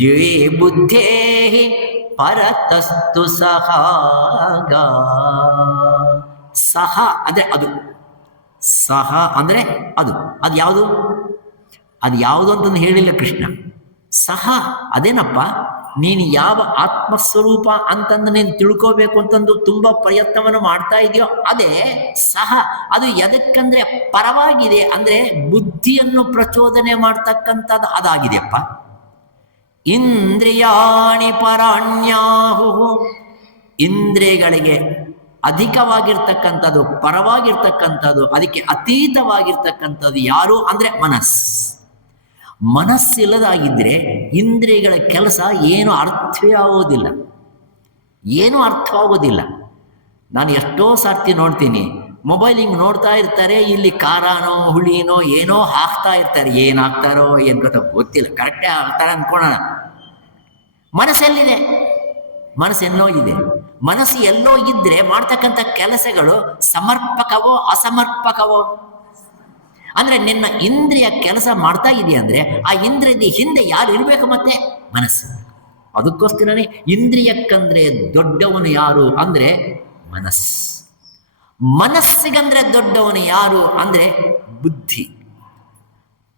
ಯೇ ಬುದ್ಧೇಃ ಪರತಸ್ತು ಸಹಾಗ. ಸಹ ಅಂದರೆ ಅದು, ಸಹ ಅಂದರೆ ಅದು. ಅದು ಯಾವುದು? ಅದು ಯಾವುದು ಅಂತಂದು ಹೇಳಿಲ್ಲ ಕೃಷ್ಣ. ಸಹ ಅದೇನಪ್ಪ, ನೀನು ಯಾವ ಆತ್ಮಸ್ವರೂಪ ಅಂತಂದು ನೀನು ತಿಳ್ಕೋಬೇಕು ಅಂತಂದು ತುಂಬ ಪ್ರಯತ್ನವನ್ನು ಮಾಡ್ತಾ ಇದೆಯೋ ಅದೇ ಸಹ. ಅದು ಎದಕ್ಕಂದ್ರೆ ಪರವಾಗಿದೆ, ಅಂದರೆ ಬುದ್ಧಿಯನ್ನು ಪ್ರಚೋದನೆ ಮಾಡ್ತಕ್ಕಂಥದ್ದು ಅದಾಗಿದೆಯಪ್ಪ. ಇಂದ್ರಿಯಾಣಿ ಪರಾಣ್ಯಾಹುಃ, ಇಂದ್ರಿಯಗಳಿಗೆ ಅಧಿಕವಾಗಿರ್ತಕ್ಕಂಥದ್ದು, ಪರವಾಗಿರ್ತಕ್ಕಂಥದ್ದು, ಅದಕ್ಕೆ ಅತೀತವಾಗಿರ್ತಕ್ಕಂಥದ್ದು ಯಾರು ಅಂದರೆ ಮನಸ್ಸು. ಮನಸ್ಸಿಲ್ಲದಾಗಿದ್ದರೆ ಇಂದ್ರಿಯಗಳ ಕೆಲಸ ಏನು ಅರ್ಥವೇ ಆಗೋದಿಲ್ಲ, ಏನೂ ಅರ್ಥವಾಗೋದಿಲ್ಲ. ನಾನು ಎಷ್ಟೋ ಸರ್ತಿ ನೋಡ್ತೀನಿ, ಮೊಬೈಲ್ ಹಿಂಗೆ ನೋಡ್ತಾ ಇರ್ತಾರೆ, ಇಲ್ಲಿ ಖಾರನೋ ಹುಳಿನೋ ಏನೋ ಹಾಕ್ತಾ ಇರ್ತಾರೆ. ಏನು ಹಾಕ್ತಾರೋ ಏನು ಗೊತ್ತಿಲ್ಲ, ಕರೆಕ್ಟೇ ಹಾಕ್ತಾರೆ ಅಂದ್ಕೊಳ್ಳೋಣ. ಮನಸ್ಸೆಲ್ಲಿದೆ? ಮನಸ್ಸೆಲ್ಲೋ ಇದೆ. ಮನಸ್ಸು ಎಲ್ಲೋ ಇದ್ದರೆ ಮಾಡ್ತಕ್ಕಂಥ ಕೆಲಸಗಳು ಸಮರ್ಪಕವೋ ಅಸಮರ್ಪಕವೋ? ಅಂದರೆ ನಿನ್ನ ಇಂದ್ರಿಯ ಕೆಲಸ ಮಾಡ್ತಾ ಇದೆಯಾ ಅಂದರೆ ಆ ಇಂದ್ರಿಯದ ಹಿಂದೆ ಯಾರು ಇರಬೇಕು? ಮತ್ತೆ ಮನಸ್ಸು. ಅದಕ್ಕೋಸ್ಕರನೇ ಇಂದ್ರಿಯಕ್ಕಂದ್ರೆ ದೊಡ್ಡವನು ಯಾರು ಅಂದರೆ ಮನಸ್ಸು. ಮನಸ್ಸಿಗಂದ್ರೆ ದೊಡ್ಡವನು ಯಾರು ಅಂದರೆ ಬುದ್ಧಿ.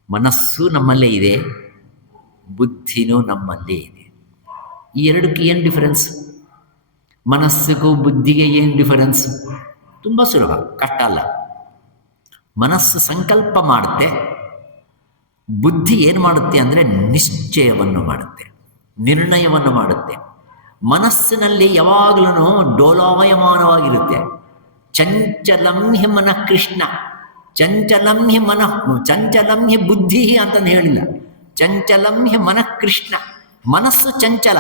ಮನಸ್ಸು ನಮ್ಮಲ್ಲೇ ಇದೆ, ಬುದ್ಧಿನೂ ನಮ್ಮಲ್ಲೇ ಇದೆ. ಈ ಎರಡಕ್ಕೆ ಏನು ಡಿಫರೆನ್ಸ್? ಮನಸ್ಸಿಗೂ ಬುದ್ಧಿಗೆ ಏನು ಡಿಫರೆನ್ಸ್? ತುಂಬ ಸುಲಭ, ಕಷ್ಟ ಅಲ್ಲ. ಮನಸ್ಸು ಸಂಕಲ್ಪ ಮಾಡುತ್ತೆ, ಬುದ್ಧಿ ಏನು ಮಾಡುತ್ತೆ ಅಂದರೆ ನಿಶ್ಚಯವನ್ನು ಮಾಡುತ್ತೆ, ನಿರ್ಣಯವನ್ನು ಮಾಡುತ್ತೆ. ಮನಸ್ಸಿನಲ್ಲಿ ಯಾವಾಗಲೂ ಡೋಲಾಯಮಾನವಾಗಿರುತ್ತೆ. ಚಂಚಲಂ ಹಿ ಮನಃ ಕೃಷ್ಣ, ಚಂಚಲಂ ಹಿ ಮನಃ, ಚಂಚಲಂ ಹಿ ಬುದ್ಧಿ ಅಂತಂದು ಹೇಳಿಲ್ಲ, ಚಂಚಲಂ ಹಿ ಮನಃ ಕೃಷ್ಣ. ಮನಸ್ಸು ಚಂಚಲ,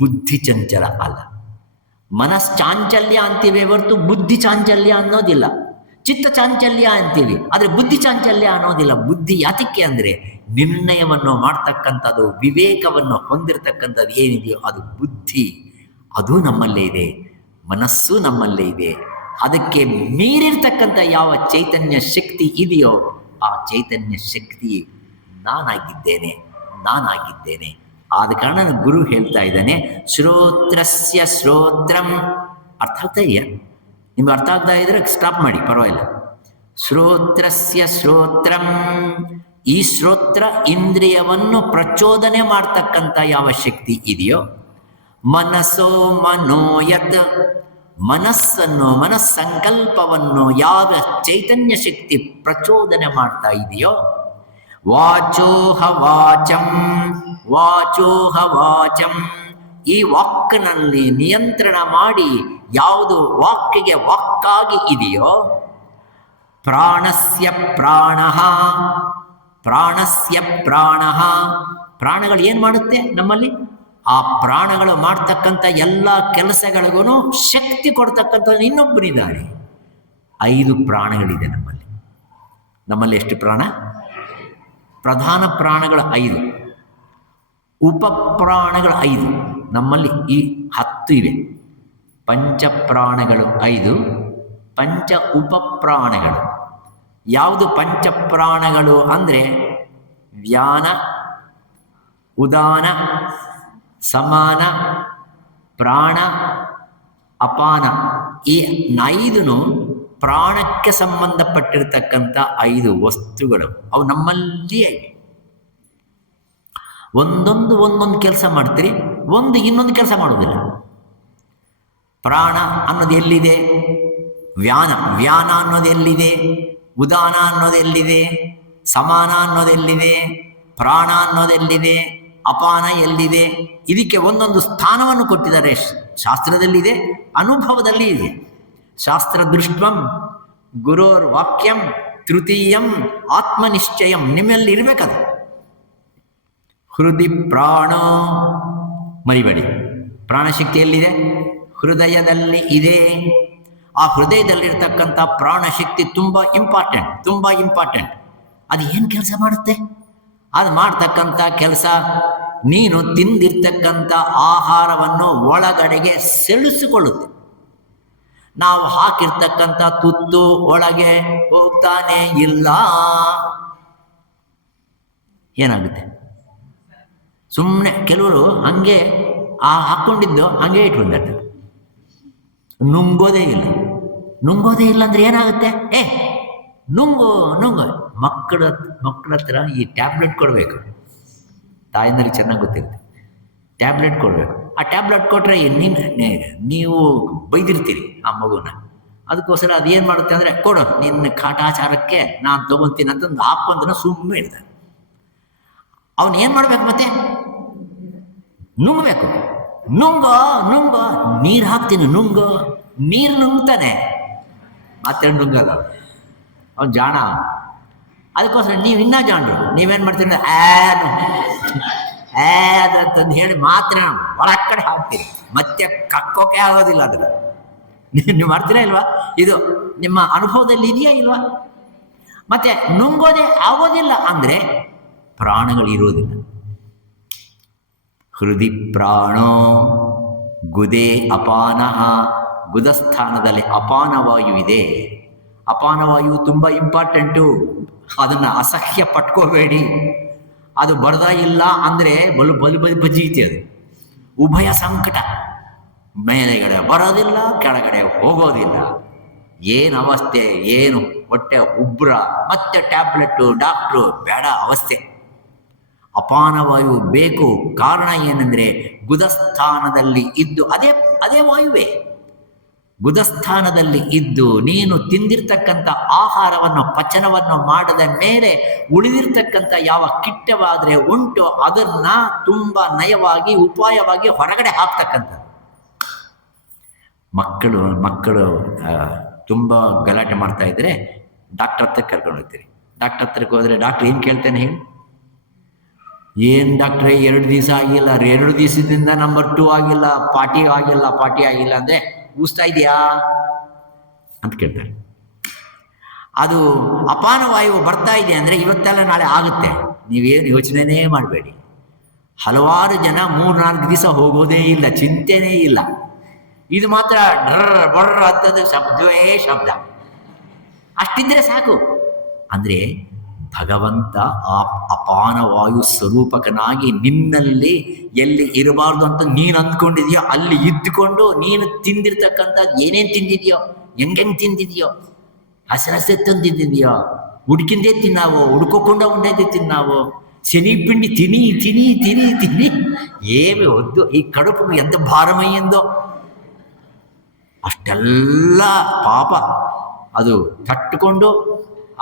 ಬುದ್ಧಿ ಚಂಚಲ ಅಲ್ಲ. ಮನಶ್ಚಾಂಚಲ್ಯ ಅಂತೀವಿ ಹೊರತು ಬುದ್ಧಿ ಚಾಂಚಲ್ಯ ಅನ್ನೋದಿಲ್ಲ. ಚಿತ್ತ ಚಾಂಚಲ್ಯ ಅಂತೀವಿ, ಆದರೆ ಬುದ್ಧಿ ಚಾಂಚಲ್ಯ ಅನ್ನೋದಿಲ್ಲ. ಬುದ್ಧಿ ಯಾತಕ್ಕೆ ಅಂದರೆ ನಿರ್ಣಯವನ್ನು ಮಾಡ್ತಕ್ಕಂಥದ್ದು, ವಿವೇಕವನ್ನು ಹೊಂದಿರತಕ್ಕಂಥದ್ದು ಏನಿದೆಯೋ ಅದು ಬುದ್ಧಿ. ಅದು ನಮ್ಮಲ್ಲೇ ಇದೆ, ಮನಸ್ಸು ನಮ್ಮಲ್ಲೇ ಇದೆ. ಅದಕ್ಕೆ ಮೀರಿರ್ತಕ್ಕಂಥ ಯಾವ ಚೈತನ್ಯ ಶಕ್ತಿ ಇದೆಯೋ ಆ ಚೈತನ್ಯ ಶಕ್ತಿ ನಾನಾಗಿದ್ದೇನೆ, ನಾನಾಗಿದ್ದೇನೆ. ಆದ ಕಾರಣ ಗುರು ಹೇಳ್ತಾ ಇದ್ದಾನೆ, ಶ್ರೋತ್ರಸ್ಯ ಶ್ರೋತ್ರಂ. ಅರ್ಥ ಆಗ್ತಾ ಇದೆಯಾ? ನಿಮ್ಗೆ ಅರ್ಥ ಆಗ್ತಾ ಇದ್ರೆ ಸ್ಟಾಪ್ ಮಾಡಿ, ಪರವಾಗಿಲ್ಲ. ಶ್ರೋತ್ರಸ್ಯ ಶ್ರೋತ್ರಂ, ಈ ಶ್ರೋತ್ರ ಇಂದ್ರಿಯವನ್ನು ಪ್ರಚೋದನೆ ಮಾಡ್ತಕ್ಕಂಥ ಯಾವ ಶಕ್ತಿ ಇದೆಯೋ, ಮನಸ್ಸೋ ಮನೋಯತ್, ಮನಸ್ಸನ್ನು, ಮನಸ್ಸಂಕಲ್ಪವನ್ನು ಯಾವ ಚೈತನ್ಯ ಶಕ್ತಿ ಪ್ರಚೋದನೆ ಮಾಡ್ತಾ ಇದೆಯೋ, ವಾಚೋಹ ವಾಚಂ, ವಾಚೋಹ ವಾಚಂ, ಈ ವಾಕ್ನಲ್ಲಿ ನಿಯಂತ್ರಣ ಮಾಡಿ ಯಾವುದು ವಾಕ್ಕಿಗೆ ವಾಕ್ಕಾಗಿ ಇದೆಯೋ, ಪ್ರಾಣಸ್ಯ ಪ್ರಾಣಃ, ಪ್ರಾಣಸ್ಯ ಪ್ರಾಣಃ, ಪ್ರಾಣಗಳು ಏನು ಮಾಡುತ್ತೆ ನಮ್ಮಲ್ಲಿ? ಆ ಪ್ರಾಣಗಳು ಮಾಡ್ತಕ್ಕಂಥ ಎಲ್ಲ ಕೆಲಸಗಳಿಗೂ ಶಕ್ತಿ ಕೊಡ್ತಕ್ಕಂಥ ಇನ್ನೊಬ್ಬರಿದ್ದಾರೆ. 5 ಪ್ರಾಣಗಳಿದೆ ನಮ್ಮಲ್ಲಿ. ನಮ್ಮಲ್ಲಿ ಎಷ್ಟು ಪ್ರಾಣ? ಪ್ರಧಾನ ಪ್ರಾಣಗಳು 5, ಉಪಪ್ರಾಣಗಳು 5. ನಮ್ಮಲ್ಲಿ ಈ 10 ಇವೆ. ಪಂಚಪ್ರಾಣಗಳು 5, ಪಂಚ ಉಪಪ್ರಾಣಗಳು. ಯಾವುದು ಪಂಚಪ್ರಾಣಗಳು ಅಂದರೆ ವ್ಯಾನ, ಉದಾನ, ಸಮಾನ, ಪ್ರಾಣ, ಅಪಾನ. ಈ 5 ಪ್ರಾಣಕ್ಕೆ ಸಂಬಂಧಪಟ್ಟಿರ್ತಕ್ಕಂಥ 5 ವಸ್ತುಗಳು. ಅವು ನಮ್ಮಲ್ಲಿಯೇ ಒಂದೊಂದು ಕೆಲಸ ಮಾಡ್ತೀರಿ, ಒಂದು ಇನ್ನೊಂದು ಕೆಲಸ ಮಾಡೋದಿಲ್ಲ. ಪ್ರಾಣ ಅನ್ನೋದು ಎಲ್ಲಿದೆ? ವ್ಯಾನ, ವ್ಯಾನ ಅನ್ನೋದು ಎಲ್ಲಿದೆ? ಉದಾನ ಅನ್ನೋದು ಎಲ್ಲಿದೆ? ಸಮಾನ ಅನ್ನೋದೆಲ್ಲಿದೆ? ಪ್ರಾಣ ಅನ್ನೋದೆಲ್ಲಿದೆ? ಅಪಾನ ಎಲ್ಲಿದೆ? ಇದಕ್ಕೆ ಒಂದೊಂದು ಸ್ಥಾನವನ್ನು ಕೊಟ್ಟಿದ್ದಾರೆ. ಶಾಸ್ತ್ರದಲ್ಲಿದೆ, ಅನುಭವದಲ್ಲಿ ಇದೆ. ಶಾಸ್ತ್ರ ದೃಷ್ಟಂ ಗುರೋರ್ ವಾಕ್ಯಂ ತೃತೀಯಂ ಆತ್ಮನಿಶ್ಚಯಂ, ನಿಮ್ಮಲ್ಲಿ ಇರಬೇಕದು. ಹೃದಯ ಪ್ರಾಣೋ, ಮರಿಬೇಡಿ, ಪ್ರಾಣಶಕ್ತಿ ಎಲ್ಲಿದೆ? ಹೃದಯದಲ್ಲಿ ಇದೆ. ಆ ಹೃದಯದಲ್ಲಿರ್ತಕ್ಕಂಥ ಪ್ರಾಣಶಕ್ತಿ ತುಂಬ ಇಂಪಾರ್ಟೆಂಟ್, ತುಂಬ ಇಂಪಾರ್ಟೆಂಟ್. ಅದು ಏನು ಕೆಲಸ ಮಾಡುತ್ತೆ? ಅದು ಮಾಡ್ತಕ್ಕಂಥ ಕೆಲಸ, ನೀನು ತಿಂದಿರ್ತಕ್ಕಂಥ ಆಹಾರವನ್ನು ಒಳಗಡೆಗೆ ಸೆಳೆಸಿಕೊಳ್ಳುತ್ತೆ. ನಾವು ಹಾಕಿರ್ತಕ್ಕಂಥ ತುತ್ತು ಒಳಗೆ ಹೋಗ್ತಾನೆ ಇಲ್ಲ. ಏನಾಗುತ್ತೆ? ಸುಮ್ಮನೆ ಕೆಲವರು ಹಂಗೆ ಹಾಕ್ಕೊಂಡಿದ್ದು ಹಂಗೆ ಇಟ್ಕೊಂಡಿರ್ತಾರೆ, ನುಂಗೋದೇ ಇಲ್ಲ. ನುಂಗೋದೇ ಇಲ್ಲ ಅಂದರೆ ಏನಾಗುತ್ತೆ? ನುಂಗು. ಮಕ್ಕಳ ಹತ್ರ ಈ ಟ್ಯಾಬ್ಲೆಟ್ ಕೊಡಬೇಕು. ತಾಯಿನಲ್ಲಿ ಚೆನ್ನಾಗಿ ಗೊತ್ತಿರುತ್ತೆ. ಟ್ಯಾಬ್ಲೆಟ್ ಕೊಡಬೇಕು. ಆ ಟ್ಯಾಬ್ಲೆಟ್ ಕೊಟ್ಟರೆ ನೀವು ಬೈದಿರ್ತೀರಿ ಆ ಮಗುನ. ಅದಕ್ಕೋಸ್ಕರ ಅದು ಏನು ಮಾಡುತ್ತೆ ಅಂದರೆ, ಕೊಡು ನಿನ್ನ ಕಾಟಾಚಾರಕ್ಕೆ ನಾನು ತೊಗೊತೀನಿ ಅಂತಂದು ಹಾಕ್ಕೊಂತ ಸುಮ್ಮನೆ ಇರ್ತಾನೆ. ಅವನು ಏನು ಮಾಡಬೇಕು? ಮತ್ತೆ ನುಂಗಬೇಕು. ನುಂಗೋ ನೀರು ಹಾಕ್ತೀನಿ, ನುಂಗೋ. ನೀರು ನುಂಗ್ತಾನೆ, ಮತ್ತೆ ನುಂಗಲ್ಲ. ಅವನು ಜಾಣ. ಅದಕ್ಕೋಸ್ಕರ ನೀವು ಇನ್ನೂ ಜಾಣರು. ನೀವೇನು ಮಾಡ್ತೀರಿ? ಅಂತಂದು ಹೇಳಿ ಮಾತ್ರ ಒಳಗಡೆ ಹಾಕ್ತೀರಿ, ಮತ್ತೆ ಕಕ್ಕೋಕೆ ಆಗೋದಿಲ್ಲ. ಅದನ್ನು ನೀವು ಮಾಡ್ತೀರಾ ಇಲ್ವಾ? ಇದು ನಿಮ್ಮ ಅನುಭವದಲ್ಲಿ ಇದೆಯಾ ಇಲ್ವಾ? ಮತ್ತೆ ನುಂಗೋದೇ ಆಗೋದಿಲ್ಲ ಅಂದರೆ ಪ್ರಾಣಗಳು ಇರೋದಿಲ್ಲ. ಹೃದಯ ಪ್ರಾಣೋ ಗುದೇ ಅಪಾನ, ಗುದಸ್ಥಾನದಲ್ಲಿ ಅಪಾನವಾಯು ಇದೆ. ಅಪಾನವಾಯು ತುಂಬ ಇಂಪಾರ್ಟೆಂಟು. ಅದನ್ನು ಅಸಹ್ಯ ಪಟ್ಕೋಬೇಡಿ. ಅದು ಬರ್ದಾ ಇಲ್ಲ ಅಂದರೆ ಬಲು ಬಜ್ಜಿತೆ. ಅದು ಉಭಯ ಸಂಕಟ. ಮೇಲೆಗಡೆ ಬರೋದಿಲ್ಲ, ಕೆಳಗಡೆ ಹೋಗೋದಿಲ್ಲ. ಏನು ಅವಸ್ಥೆ, ಏನು ಹೊಟ್ಟೆ ಉಬ್ರ, ಮತ್ತೆ ಟ್ಯಾಬ್ಲೆಟ್ಟು, ಡಾಕ್ಟ್ರು, ಬೇಡ ಅವಸ್ಥೆ. ಅಪಾನವಾಯು ಬೇಕು. ಕಾರಣ ಏನೆಂದರೆ ಗುದಸ್ಥಾನದಲ್ಲಿ ಇದ್ದು, ಅದೇ ವಾಯುವೇ ಗುದಸ್ಥಾನದಲ್ಲಿ ಇದ್ದು ನೀನು ತಿಂದಿರ್ತಕ್ಕಂಥ ಆಹಾರವನ್ನು ಪಚನವನ್ನು ಮಾಡದ ಮೇಲೆ ಉಳಿದಿರ್ತಕ್ಕಂಥ ಯಾವ ಕಿಟ್ಟವಾದರೆ ಉಂಟು ಅದನ್ನು ತುಂಬ ನಯವಾಗಿ ಉಪಾಯವಾಗಿ ಹೊರಗಡೆ ಹಾಕ್ತಕ್ಕಂಥದ್ದು. ಮಕ್ಕಳು ತುಂಬ ಗಲಾಟೆ ಮಾಡ್ತಾ ಇದ್ದರೆ ಡಾಕ್ಟರ್ ಹತ್ರಕ್ಕೆ ಕರ್ಕೊಂಡು ಹೋಗ್ತೀರಿ. ಡಾಕ್ಟರ್ ಹತ್ರಕ್ಕೆ ಹೋದರೆ ಡಾಕ್ಟ್ರ್ ಏನು ಕೇಳ್ತಾನೆ ಹೇಳಿ? ಏನು ಡಾಕ್ಟ್ರೇ 2 ದಿವಸ ಆಗಿಲ್ಲ, 2 ದಿವಸದಿಂದ ನಂಬರ್ 2 ಆಗಿಲ್ಲ, ಪಾಟಿ ಆಗಿಲ್ಲ ಅಂದರೆ ಊಸ್ತಾ ಇದೆಯಾ ಅಂತ ಕೇಳ್ತಾರೆ. ಅದು ಅಪಾನವಾಯು ಬರ್ತಾ ಇದೆ ಅಂದರೆ ಇವತ್ತೆಲ್ಲ ನಾಳೆ ಆಗುತ್ತೆ, ನೀವೇನು ಯೋಚನೆನೇ ಮಾಡಬೇಡಿ. ಹಲವಾರು ಜನ 3-4 ದಿವಸ ಹೋಗೋದೇ ಇಲ್ಲ, ಚಿಂತೆನೇ ಇಲ್ಲ. ಇದು ಮಾತ್ರ ಬರ್ರ ಅಂತದ್ದು ಶಬ್ದವೇ ಶಬ್ದ, ಅಷ್ಟಿದ್ರೆ ಸಾಕು. ಅಂದರೆ ಭಗವಂತ ಆ ಅಪಾನವಾಯು ಸ್ವರೂಪಕನಾಗಿ ನಿನ್ನಲ್ಲಿ ಎಲ್ಲಿ ಇರಬಾರ್ದು ಅಂತ ನೀನು ಅಂದ್ಕೊಂಡಿದೆಯೋ ಅಲ್ಲಿ ಇದ್ದುಕೊಂಡು ನೀನು ತಿಂದಿರ್ತಕ್ಕಂಥದ್ದು ಏನೇನು ತಿಂದಿದೆಯೋ, ಹೆಂಗೆ ತಿಂದಿದೆಯೋ, ಹಸಿರಸೆ ತಂದಿದ್ದೀಯೋ, ಹುಡುಕಿಂದೇ ತಿನ್ನಾವೋ, ಹುಡ್ಕೋಕೊಂಡ ಉಂಡೇ ತಿನ್ನಾವೋ, ಶನಿಪಿಂಡಿ ತಿನಿ ಏಮಿ ಹೊದ್ದು ಈ ಕಡುಪು ಎಂತ ಭಾರಮಯ್ಯಂದೋ ಅಷ್ಟೆಲ್ಲ ಪಾಪ ಅದು ತಟ್ಟುಕೊಂಡು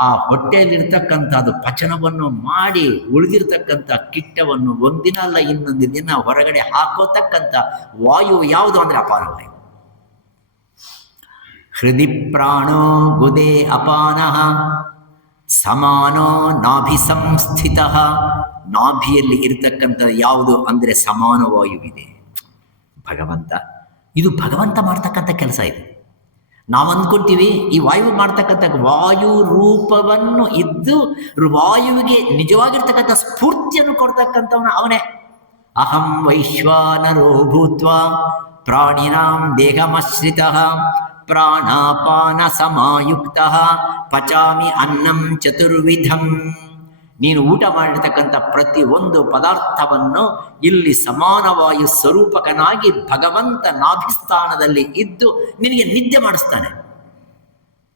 ಆ ಹೊಟ್ಟೆಯಲ್ಲಿರ್ತಕ್ಕಂಥದ್ದು ಪಚನವನ್ನು ಮಾಡಿ ಉಳಿದಿರ್ತಕ್ಕಂಥ ಕಿಟ್ಟವನ್ನು ಒಂದಿನ ಅಲ್ಲ ಇನ್ನೊಂದು ದಿನ ಹೊರಗಡೆ ಹಾಕೋತಕ್ಕಂಥ ವಾಯು ಯಾವುದು ಅಂದರೆ ಅಪಾನವಾಯು. ಹೃದಯ ಪ್ರಾಣೋ ಗುದೇ ಅಪಾನಃ ಸಮಾನೋ ನಾಭಿ ಸಂಸ್ಥಿತ. ನಾಭಿಯಲ್ಲಿ ಇರತಕ್ಕಂಥ ಯಾವುದು ಅಂದರೆ ಸಮಾನ ವಾಯುವಿದೆ. ಇದು ಭಗವಂತ ಮಾಡ್ತಕ್ಕಂಥ ಕೆಲಸ ಇದೆ. ನಾವು ಅಂದ್ಕೊಳ್ತೀವಿ ಈ ವಾಯು ಮಾಡ್ತಕ್ಕಂಥ ವಾಯು ರೂಪವನ್ನು ಇದ್ದು ವಾಯುವಿಗೆ ನಿಜವಾಗಿರ್ತಕ್ಕಂಥ ಸ್ಫೂರ್ತಿಯನ್ನು ಕೊಡ್ತಕ್ಕಂಥವನು ಅವನೇ. ಅಹಂ ವೈಶ್ವಾನರೋ ಭೂತ್ವಾ ಪ್ರಾಣಿನಾಂ ದೇಹಮಶ್ರಿತಃ ಪ್ರಾಣಾಪಾನ ಸಮಾಯುಕ್ತಃ ಪಚಾಮಿ ಅನ್ನಂ ಚತುರ್ವಿಧಂ. ನೀನು ಊಟ ಮಾಡಿರ್ತಕ್ಕಂಥ ಪ್ರತಿಯೊಂದು ಪದಾರ್ಥವನ್ನು ಇಲ್ಲಿ ಸಮಾನವಾಯು ಸ್ವರೂಪಕನಾಗಿ ಭಗವಂತ ನಾಭಿಸ್ಥಾನದಲ್ಲಿ ಇದ್ದು ನಿನಗೆ ನಿದ್ದೆ ಮಾಡಿಸ್ತಾನೆ.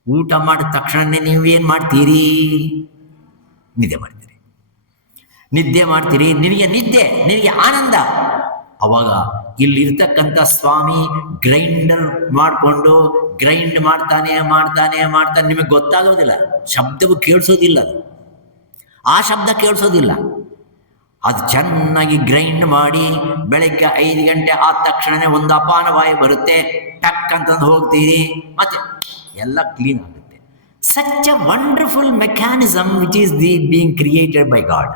ಊಟ ಮಾಡಿದ ತಕ್ಷಣವೇ ನೀವೇನು ಮಾಡ್ತೀರಿ? ನಿದ್ದೆ ಮಾಡ್ತೀರಿ. ನಿನಗೆ ಆನಂದ. ಅವಾಗ ಇಲ್ಲಿರ್ತಕ್ಕಂಥ ಸ್ವಾಮಿ ಗ್ರೈಂಡರ್ ಮಾಡಿಕೊಂಡು ಗ್ರೈಂಡ್ ಮಾಡ್ತಾನೆ. ನಿಮಗೆ ಗೊತ್ತಾಗೋದಿಲ್ಲ, ಶಬ್ದವು ಕೇಳಿಸೋದಿಲ್ಲ, ಆ ಶಬ್ದ ಕೇಳಿಸೋದಿಲ್ಲ. ಅದು ಚೆನ್ನಾಗಿ ಗ್ರೈಂಡ್ ಮಾಡಿ ಬೆಳಗ್ಗೆ 5 ಗಂಟೆ ಆದ ತಕ್ಷಣವೇ ಒಂದು ಅಪಾನವಾಯು ಬರುತ್ತೆ, ಟಕ್ ಅಂತಂದು ಹೋಗ್ತೀರಿ, ಮತ್ತೆ ಎಲ್ಲ ಕ್ಲೀನ್ ಆಗುತ್ತೆ. Such a wonderful mechanism which is being created by god.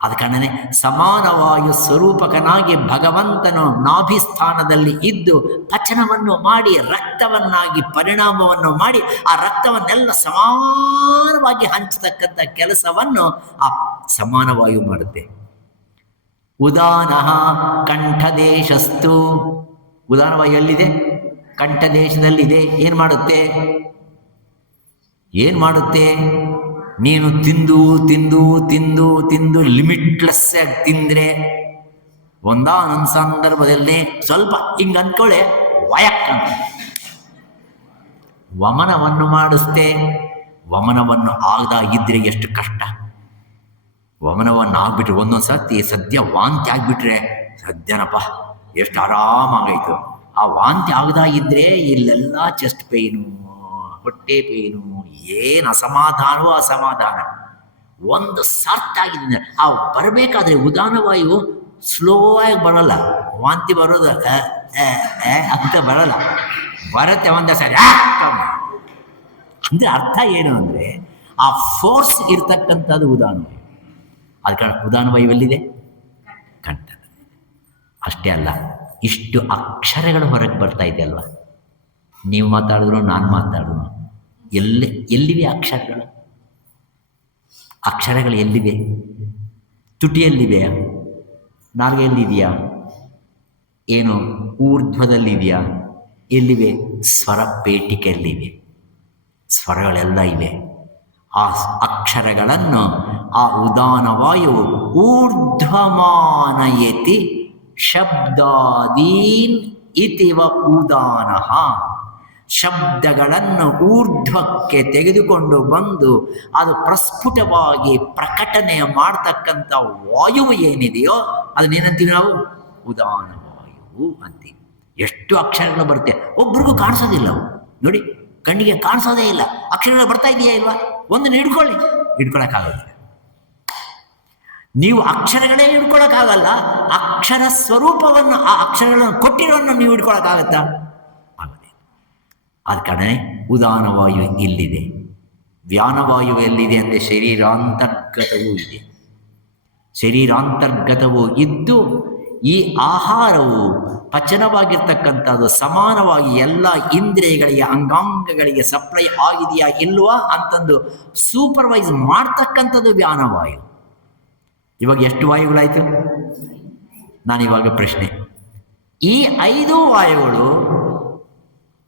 ಅದ ಕಾರಣನೇ ಸಮಾನವಾಯು ಸ್ವರೂಪಕನಾಗಿ ಭಗವಂತನು ನಾಭಿಸ್ಥಾನದಲ್ಲಿ ಇದ್ದು ಪಚನವನ್ನು ಮಾಡಿ ರಕ್ತವನ್ನಾಗಿ ಪರಿಣಾಮವನ್ನು ಮಾಡಿ ಆ ರಕ್ತವನ್ನೆಲ್ಲ ಸಮಾನವಾಗಿ ಹಂಚತಕ್ಕಂಥ ಕೆಲಸವನ್ನು ಆ ಸಮಾನವಾಯು ಮಾಡುತ್ತೆ. ಉದಾನಃ ಕಂಠದೇಶಸ್ತು. ಉದಾನವಾಯು ಎಲ್ಲಿದೆ? ಕಂಠದೇಶದಲ್ಲಿದೆ. ಏನು ಮಾಡುತ್ತೆ? ನೀನು ತಿಂದು ಲಿಮಿಟ್ಲೆಸ್ ಆಗಿ ತಿಂದರೆ ಒಂದಾನೊಂದು ಸಂದರ್ಭದಲ್ಲಿ ಸ್ವಲ್ಪ ಹಿಂಗೆ ಅಂದ್ಕೊಳ್ಳೆ ವಯಕ್ ಅಂತ ವಮನವನ್ನು ಮಾಡಿಸ್ತೆ. ವಮನವನ್ನು ಆಗದಾಗಿದ್ದರೆ ಎಷ್ಟು ಕಷ್ಟ. ವಮನವನ್ನು ಆಗ್ಬಿಟ್ರೆ ಒಂದೊಂದು ಸದ್ಯ ವಾಂತಿ ಆಗಿಬಿಟ್ರೆ ಸದ್ಯನಪ್ಪ ಎಷ್ಟು ಆರಾಮಾಗೈತು. ಆ ವಾಂತಿ ಆಗದಾಗಿದ್ದರೆ ಇಲ್ಲೆಲ್ಲ ಚೆಸ್ಟ್ ಪೇಯ್ನು, ಹೊಟ್ಟೆ ಪೇನು, ಏನು ಅಸಮಾಧಾನ. ಒಂದು ಸರ್ತಾಗಿದೆ ಆ ಬರಬೇಕಾದ್ರೆ ಉದಾನವಾಯು ಸ್ಲೋ ಆಗಿ ಬರೋಲ್ಲ, ವಾಂತಿ ಬರೋದು ಅಂತ ಬರೋಲ್ಲ, ಬರುತ್ತೆ ಒಂದೇ ಸರಿ ಅಂದರೆ ಅರ್ಥ ಏನು ಅಂದರೆ ಆ ಫೋರ್ಸ್ ಇರ್ತಕ್ಕಂಥದ್ದು ಉದಾನವಾಯು. ಅದಕ್ಕೆ ಉದಾನವಾಯು ಎಲ್ಲಿದೆ? ಕಂಠದಲ್ಲಿ. ಅಷ್ಟೇ ಅಲ್ಲ, ಇಷ್ಟು ಅಕ್ಷರಗಳು ಹೊರಗೆ ಬರ್ತಾ ಇದೆ ಅಲ್ವಾ? ನೀವು ಮಾತಾಡಿದ್ರು ನಾನು ಮಾತಾಡಿದ್ರು ಎಲ್ಲಿವೆ ಅಕ್ಷರಗಳು ಎಲ್ಲಿವೆ? ತುಟಿಯಲ್ಲಿವೆಯಾ? ನಾಲ್ಗೆಯಲ್ಲಿದೆಯಾ? ಏನು ಊರ್ಧ್ವದಲ್ಲಿದೆಯಾ? ಎಲ್ಲಿವೆ? ಸ್ವರ ಪೇಟಿಕೆಯಲ್ಲಿವೆ. ಸ್ವರಗಳೆಲ್ಲ ಇವೆ. ಆ ಅಕ್ಷರಗಳನ್ನು ಆ ಉದಾನವಾಯುವು ಊರ್ಧ್ವಮಾನಯತಿ ಶಬ್ದಾದೀನ್ ಇತಿವ ಉದಾನಃ. ಶಬ್ದಗಳನ್ನು ಊರ್ಧ್ವಕ್ಕೆ ತೆಗೆದುಕೊಂಡು ಬಂದು ಅದು ಪ್ರಸ್ಫುಟವಾಗಿ ಪ್ರಕಟಣೆ ಮಾಡ್ತಕ್ಕಂಥ ವಾಯುವು ಏನಿದೆಯೋ ಅದನ್ನೇನಂತೀವಿ ನಾವು ಉದಾನ ವಾಯು ಅಂತೀವಿ. ಎಷ್ಟು ಅಕ್ಷರಗಳು ಬರುತ್ತೆ, ಒಬ್ರಿಗೂ ಕಾಣಿಸೋದಿಲ್ಲ ಅವು. ನೋಡಿ, ಕಣ್ಣಿಗೆ ಕಾಣಿಸೋದೇ ಇಲ್ಲ, ಅಕ್ಷರಗಳು ಬರ್ತಾ ಇದೆಯಾ ಇಲ್ವಾ? ಒಂದನ್ನು ಹಿಡ್ಕೊಳಕ್ಕಾಗೋದಿಲ್ಲ. ನೀವು ಅಕ್ಷರಗಳೇ ಹಿಡ್ಕೊಳಕ್ಕಾಗಲ್ಲ, ಅಕ್ಷರ ಸ್ವರೂಪವನ್ನು, ಆ ಅಕ್ಷರಗಳನ್ನು ಕೊಟ್ಟಿರೋವನ್ನು ನೀವು ಹಿಡ್ಕೊಳಕ್ಕಾಗತ್ತಾ? ಆಗೋದಿಲ್ಲ. ಆದ ಕಾರಣ ಉದಾನವಾಯು ಇಲ್ಲಿದೆ. ವ್ಯಾನವಾಯು ಎಲ್ಲಿದೆ ಅಂದರೆ ಶರೀರಾಂತರ್ಗತವೂ ಇದೆ. ಶರೀರಾಂತರ್ಗತವೂ ಇದ್ದು ಈ ಆಹಾರವು ಪಚನವಾಗಿರ್ತಕ್ಕಂಥದ್ದು ಸಮಾನವಾಗಿ ಎಲ್ಲ ಇಂದ್ರಿಯಗಳಿಗೆ, ಅಂಗಾಂಗಗಳಿಗೆ ಸಪ್ಲೈ ಆಗಿದೆಯಾ ಇಲ್ವಾ ಅಂತಂದು ಸೂಪರ್ವೈಸ್ ಮಾಡ್ತಕ್ಕಂಥದ್ದು ವ್ಯಾನವಾಯು. ಇವಾಗ ಎಷ್ಟು ವಾಯುಗಳಾಯಿತು? ನಾನಿವಾಗ ಪ್ರಶ್ನೆ, ಈ 5 ವಾಯುಗಳು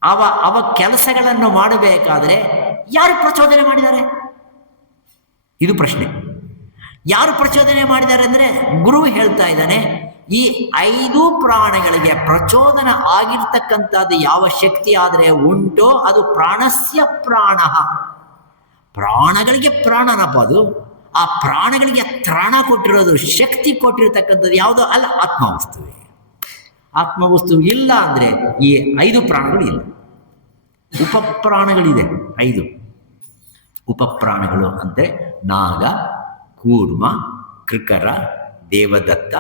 ಅವ ಕೆಲಸಗಳನ್ನು ಮಾಡಬೇಕಾದ್ರೆ ಯಾರು ಪ್ರಚೋದನೆ ಮಾಡಿದ್ದಾರೆ? ಇದು ಪ್ರಶ್ನೆ. ಯಾರು ಪ್ರಚೋದನೆ ಮಾಡಿದ್ದಾರೆ ಅಂದರೆ ಗುರು ಹೇಳ್ತಾ ಇದ್ದಾನೆ, ಈ 5 ಪ್ರಾಣಗಳಿಗೆ ಪ್ರಚೋದನ ಆಗಿರ್ತಕ್ಕಂಥದ್ದು ಯಾವ ಶಕ್ತಿ ಆದರೆ ಉಂಟೋ ಅದು ಪ್ರಾಣಸ್ಯ ಪ್ರಾಣ. ಪ್ರಾಣಗಳಿಗೆ ಪ್ರಾಣನಪ್ಪ ಅದು. ಆ ಪ್ರಾಣಗಳಿಗೆ ತ್ರಾಣ ಕೊಟ್ಟಿರೋದು, ಶಕ್ತಿ ಕೊಟ್ಟಿರತಕ್ಕಂಥದ್ದು ಯಾವುದೋ ಅಲ್ಲ, ಆತ್ಮವಸ್ತುವೇ. ಆತ್ಮವಸ್ತು ಇಲ್ಲ ಅಂದರೆ ಈ 5 ಪ್ರಾಣಗಳು ಇಲ್ಲ. ಉಪಪ್ರಾಣಗಳಿದೆ 5 ಉಪಪ್ರಾಣಗಳು. ಅಂದರೆ ನಾಗ, ಕೂರ್ಮ, ಕೃಕರ, ದೇವದತ್ತ,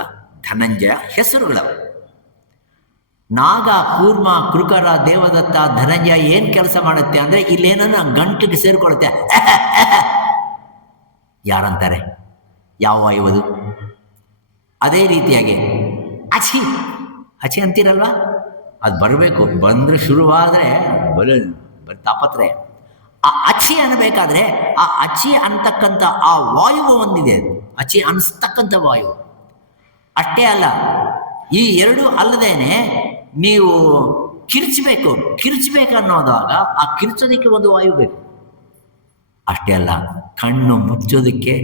ಧನಂಜಯ ಹೆಸರುಗಳವ. ನಾಗ, ಕೂರ್ಮ, ಕೃಕರ, ದೇವದತ್ತ, ಧನಂಜಯ ಏನು ಕೆಲಸ ಮಾಡುತ್ತೆ ಅಂದರೆ ಇಲ್ಲೇನನ್ನ ಗಂಟಿಗೆ ಸೇರಿಕೊಳ್ಳುತ್ತೆ. ಯಾರಂತಾರೆ? ಯಾವ ವಾಯುವುದು? ಅದೇ ರೀತಿಯಾಗಿ ಅಚಿ ಅಂತೀರಲ್ವ, ಅದು ಬರಬೇಕು. ಬಂದರೆ ಶುರುವಾದರೆ ತಾಪತ್ರೆ. ಆ ಅಚಿ ಅನ್ನಬೇಕಾದ್ರೆ ಆ ಅಚಿ ಅಂತಕ್ಕಂಥ ಆ ವಾಯುವು ಒಂದಿದೆ, ಅಚಿ ಅನಿಸ್ತಕ್ಕಂಥ ವಾಯು. ಅಷ್ಟೇ ಅಲ್ಲ, ಈ 2 ಅಲ್ಲದೇನೆ ನೀವು ಕಿರ್ಚಬೇಕನ್ನೋದಾಗ ಆ ಕಿರ್ಚೋದಕ್ಕೆ ಒಂದು ವಾಯು ಬೇಕು. ಅಷ್ಟೇ ಅಲ್ಲ, ಕಣ್ಣು ಮುಚ್ಚೋದಕ್ಕೆ,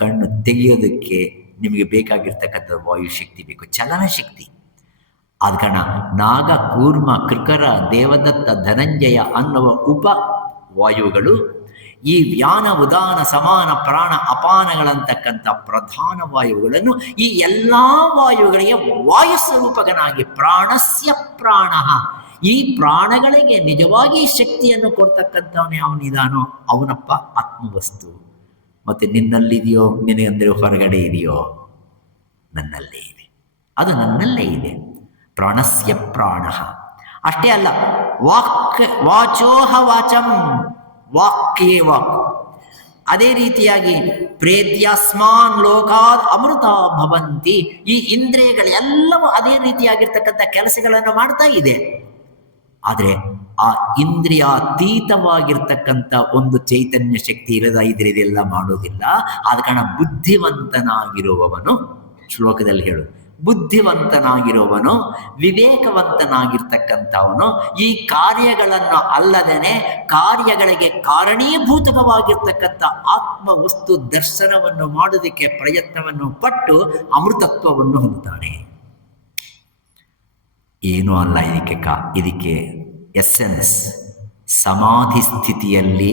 ಕಣ್ಣು ತೆಗೆಯೋದಕ್ಕೆ ನಿಮಗೆ ಬೇಕಾಗಿರ್ತಕ್ಕಂಥ ವಾಯುಶಕ್ತಿ ಬೇಕು, ಚಲನಶಕ್ತಿ. ಆದ ಕಾರಣ ನಾಗ, ಕೂರ್ಮ, ಕೃಕರ, ದೇವದತ್ತ, ಧನಂಜಯ ಅನ್ನುವ ಉಪ ವಾಯುಗಳು ಈ ವ್ಯಾನ, ಉದಾನ, ಸಮಾನ, ಪ್ರಾಣ, ಅಪಾನಗಳಂತಕ್ಕಂಥ ಪ್ರಧಾನ ವಾಯುಗಳನ್ನು ಈ ಎಲ್ಲ ವಾಯುಗಳಿಗೆ ವಾಯು ಸ್ವರೂಪಕನಾಗಿ ಪ್ರಾಣಸ್ಯ ಪ್ರಾಣ, ಈ ಪ್ರಾಣಗಳಿಗೆ ನಿಜವಾಗಿ ಶಕ್ತಿಯನ್ನು ಕೊಡ್ತಕ್ಕಂಥವನೇ ಅವನಿದಾನೋ ಅವನಪ್ಪ ಆತ್ಮವಸ್ತು. ಮತ್ತು ನಿನ್ನಲ್ಲಿದೆಯೋ, ನಿನಗಂದರೆ ಹೊರಗಡೆ ಇದೆಯೋ? ನನ್ನಲ್ಲೇ ಇದೆ, ಅದು ನನ್ನಲ್ಲೇ ಇದೆ. ಪ್ರಾಣಸ್ಯ ಪ್ರಾಣ. ಅಷ್ಟೇ ಅಲ್ಲ, ವಾಚೋಹ ವಾಚಂ, ವಾಕ್ಯೇ ವಾಕ್. ಅದೇ ರೀತಿಯಾಗಿ ಪ್ರೇತ್ಯಸ್ಮಾನ್ ಲೋಕಾದ್ ಅಮೃತ ಭವಂತಿ, ಈ ಇಂದ್ರಿಯಗಳೆಲ್ಲವೂ ಅದೇ ರೀತಿಯಾಗಿರ್ತಕ್ಕಂಥ ಕೆಲಸಗಳನ್ನು ಮಾಡ್ತಾ ಇದೆ. ಆದರೆ ಆ ಇಂದ್ರಿಯಾತೀತವಾಗಿರ್ತಕ್ಕಂಥ ಒಂದು ಚೈತನ್ಯ ಶಕ್ತಿ ಇರದ ಇದ್ರೆ ಇದೆಲ್ಲ ಮಾಡೋದಿಲ್ಲ. ಆದ ಕಾರಣ ಬುದ್ಧಿವಂತನಾಗಿರುವವನು, ಶ್ಲೋಕದಲ್ಲಿ ಹೇಳು, ಬುದ್ಧಿವಂತನಾಗಿರುವವನು, ವಿವೇಕವಂತನಾಗಿರ್ತಕ್ಕಂಥವನು ಈ ಕಾರ್ಯಗಳನ್ನು ಅಲ್ಲದೇನೆ ಕಾರ್ಯಗಳಿಗೆ ಕಾರಣೀಭೂತವಾಗಿರ್ತಕ್ಕಂಥ ಆತ್ಮವಸ್ತು ದರ್ಶನವನ್ನು ಮಾಡೋದಕ್ಕೆ ಪ್ರಯತ್ನವನ್ನು ಪಟ್ಟು ಅಮೃತತ್ವವನ್ನು ಹೊಂದುತ್ತಾನೆ. ಏನೂ ಅಲ್ಲ ಇದಕ್ಕೆ ಎಸ್ಸೆನ್ಸ್. ಸಮಾಧಿ ಸ್ಥಿತಿಯಲ್ಲಿ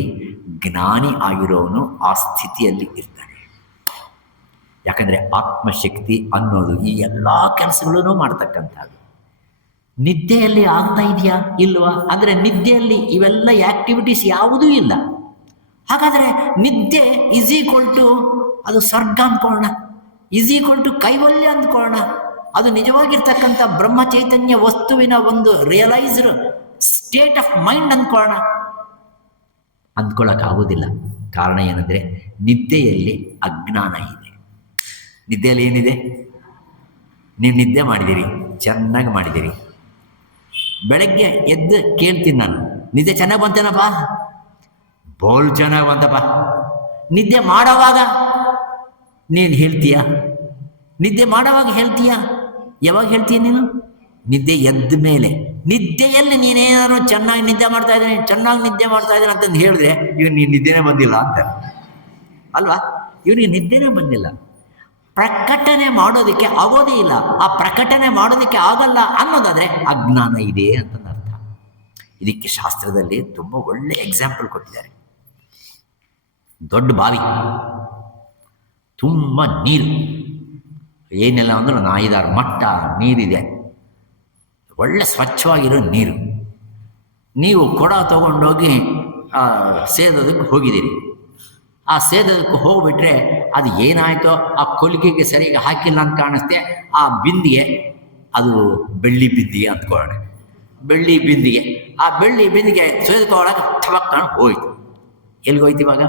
ಜ್ಞಾನಿ ಆಗಿರೋನು ಆ ಸ್ಥಿತಿಯಲ್ಲಿ ಇರ್ತಾನೆ. ಯಾಕಂದರೆ ಆತ್ಮಶಕ್ತಿ ಅನ್ನೋದು ಈ ಎಲ್ಲ ಕೆಲಸಗಳನ್ನು ಮಾಡ್ತಕ್ಕಂಥದ್ದು. ನಿದ್ದೆಯಲ್ಲಿ ಆಗ್ತಾ ಇದೆಯಾ ಇಲ್ವಾ ಅಂದರೆ ನಿದ್ದೆಯಲ್ಲಿ ಇವೆಲ್ಲ ಆ್ಯಕ್ಟಿವಿಟೀಸ್ ಯಾವುದೂ ಇಲ್ಲ. ಹಾಗಾದರೆ ನಿದ್ದೆ ಈಸ್ ಈಕ್ವಲ್ ಟು ಅದು ಸ್ವರ್ಗ ಅಂದ್ಕೊಳ್ಳೋಣ, ಈಸ್ ಈಕ್ವಲ್ ಟು ಕೈವಲ್ಯ ಅಂದ್ಕೊಳ್ಳೋಣ. ಅದು ನಿಜವಾಗಿರ್ತಕ್ಕಂಥ ಬ್ರಹ್ಮ ಚೈತನ್ಯ ವಸ್ತುವಿನ ಒಂದು ರಿಯಲೈಸ್ಡ್ ಸ್ಟೇಟ್ ಆಫ್ ಮೈಂಡ್ ಅಂದ್ಕೊಳ್ಳೋಕ್ಕಾಗೋದಿಲ್ಲ. ಕಾರಣ ಏನಂದರೆ ನಿದ್ದೆಯಲ್ಲಿ ಅಜ್ಞಾನ ಇದೆ. ನಿದ್ದೆಯಲ್ಲಿ ಏನಿದೆ? ನೀವು ನಿದ್ದೆ ಮಾಡಿದ್ದೀರಿ, ಚೆನ್ನಾಗಿ ಮಾಡಿದ್ದೀರಿ. ಬೆಳಗ್ಗೆ ಎದ್ದು ಕೇಳ್ತೀನಿ ನಾನು, ನಿದ್ದೆ ಚೆನ್ನಾಗಿ ಬಂತೇನಪ್ಪ? ಬೋಲ್ ಚೆನ್ನಾಗಿ ಬಂತಪ್ಪ. ನಿದ್ದೆ ಮಾಡೋವಾಗ ನೀನು ಹೇಳ್ತೀಯ? ನಿದ್ದೆ ಮಾಡೋವಾಗ ಹೇಳ್ತೀಯ? ಯಾವಾಗ ಹೇಳ್ತೀಯ ನೀನು? ನಿದ್ದೆ ಎದ್ದ ಮೇಲೆ. ನಿದ್ದೆಯಲ್ಲಿ ನೀನೇನಾದ್ರು ಚೆನ್ನಾಗಿ ನಿದ್ದೆ ಮಾಡ್ತಾ ಇದ್ದೀನಿ ಅಂತಂದು ಹೇಳಿದ್ರೆ ಇವ್ನು ನೀನು ನಿದ್ದೆನೇ ಬಂದಿಲ್ಲ ಅಂತ ಅಲ್ವಾ? ಇವನಿಗೆ ನಿದ್ದೆನೇ ಬಂದಿಲ್ಲ. ಪ್ರಕಟಣೆ ಮಾಡೋದಕ್ಕೆ ಆಗೋದೇ ಇಲ್ಲ. ಆ ಪ್ರಕಟಣೆ ಮಾಡೋದಕ್ಕೆ ಆಗಲ್ಲ ಅನ್ನೋದಾದರೆ ಅಜ್ಞಾನ ಇದೆ ಅಂತ ಅರ್ಥ. ಇದಕ್ಕೆ ಶಾಸ್ತ್ರದಲ್ಲಿ ತುಂಬ ಒಳ್ಳೆ ಎಕ್ಸಾಂಪಲ್ ಕೊಟ್ಟಿದ್ದಾರೆ. ದೊಡ್ಡ ಬಾವಿ, ತುಂಬ ನೀರು, ಏನೆಲ್ಲ ಅಂದ್ರೆ ಒಂದು 5-6 ಮಟ್ಟ ನೀರಿದೆ, ಒಳ್ಳೆ ಸ್ವಚ್ಛವಾಗಿರೋ ನೀರು. ನೀವು ಕೊಡ ತೊಗೊಂಡೋಗಿ ಸೇದೋದಕ್ಕೆ ಹೋಗಿದ್ದೀರಿ. ಆ ಸೇದೋದಕ್ಕೆ ಹೋಗ್ಬಿಟ್ರೆ ಅದು ಏನಾಯಿತೋ ಆ ಕೊಲಿಗೆಗೆ ಸರಿಯಾಗಿ ಹಾಕಿಲ್ಲ ಅಂತ ಕಾಣಿಸ್ತೆ. ಆ ಬಿಂದಿಗೆ, ಅದು ಬೆಳ್ಳಿ ಬಿಂದಿಗೆ ಅಂದ್ಕೊಳ್ಳೋಣ, ಬೆಳ್ಳಿ ಬಿಂದಿಗೆ, ಆ ಬೆಳ್ಳಿ ಬಿಂದಿಗೆ ಸೇದ್ಕೊಳ್ಳೋಕೆ ಥಮಕ್ಕಂಡು ಹೋಯ್ತು. ಎಲ್ಲಿಗೋಯ್ತು ಇವಾಗ?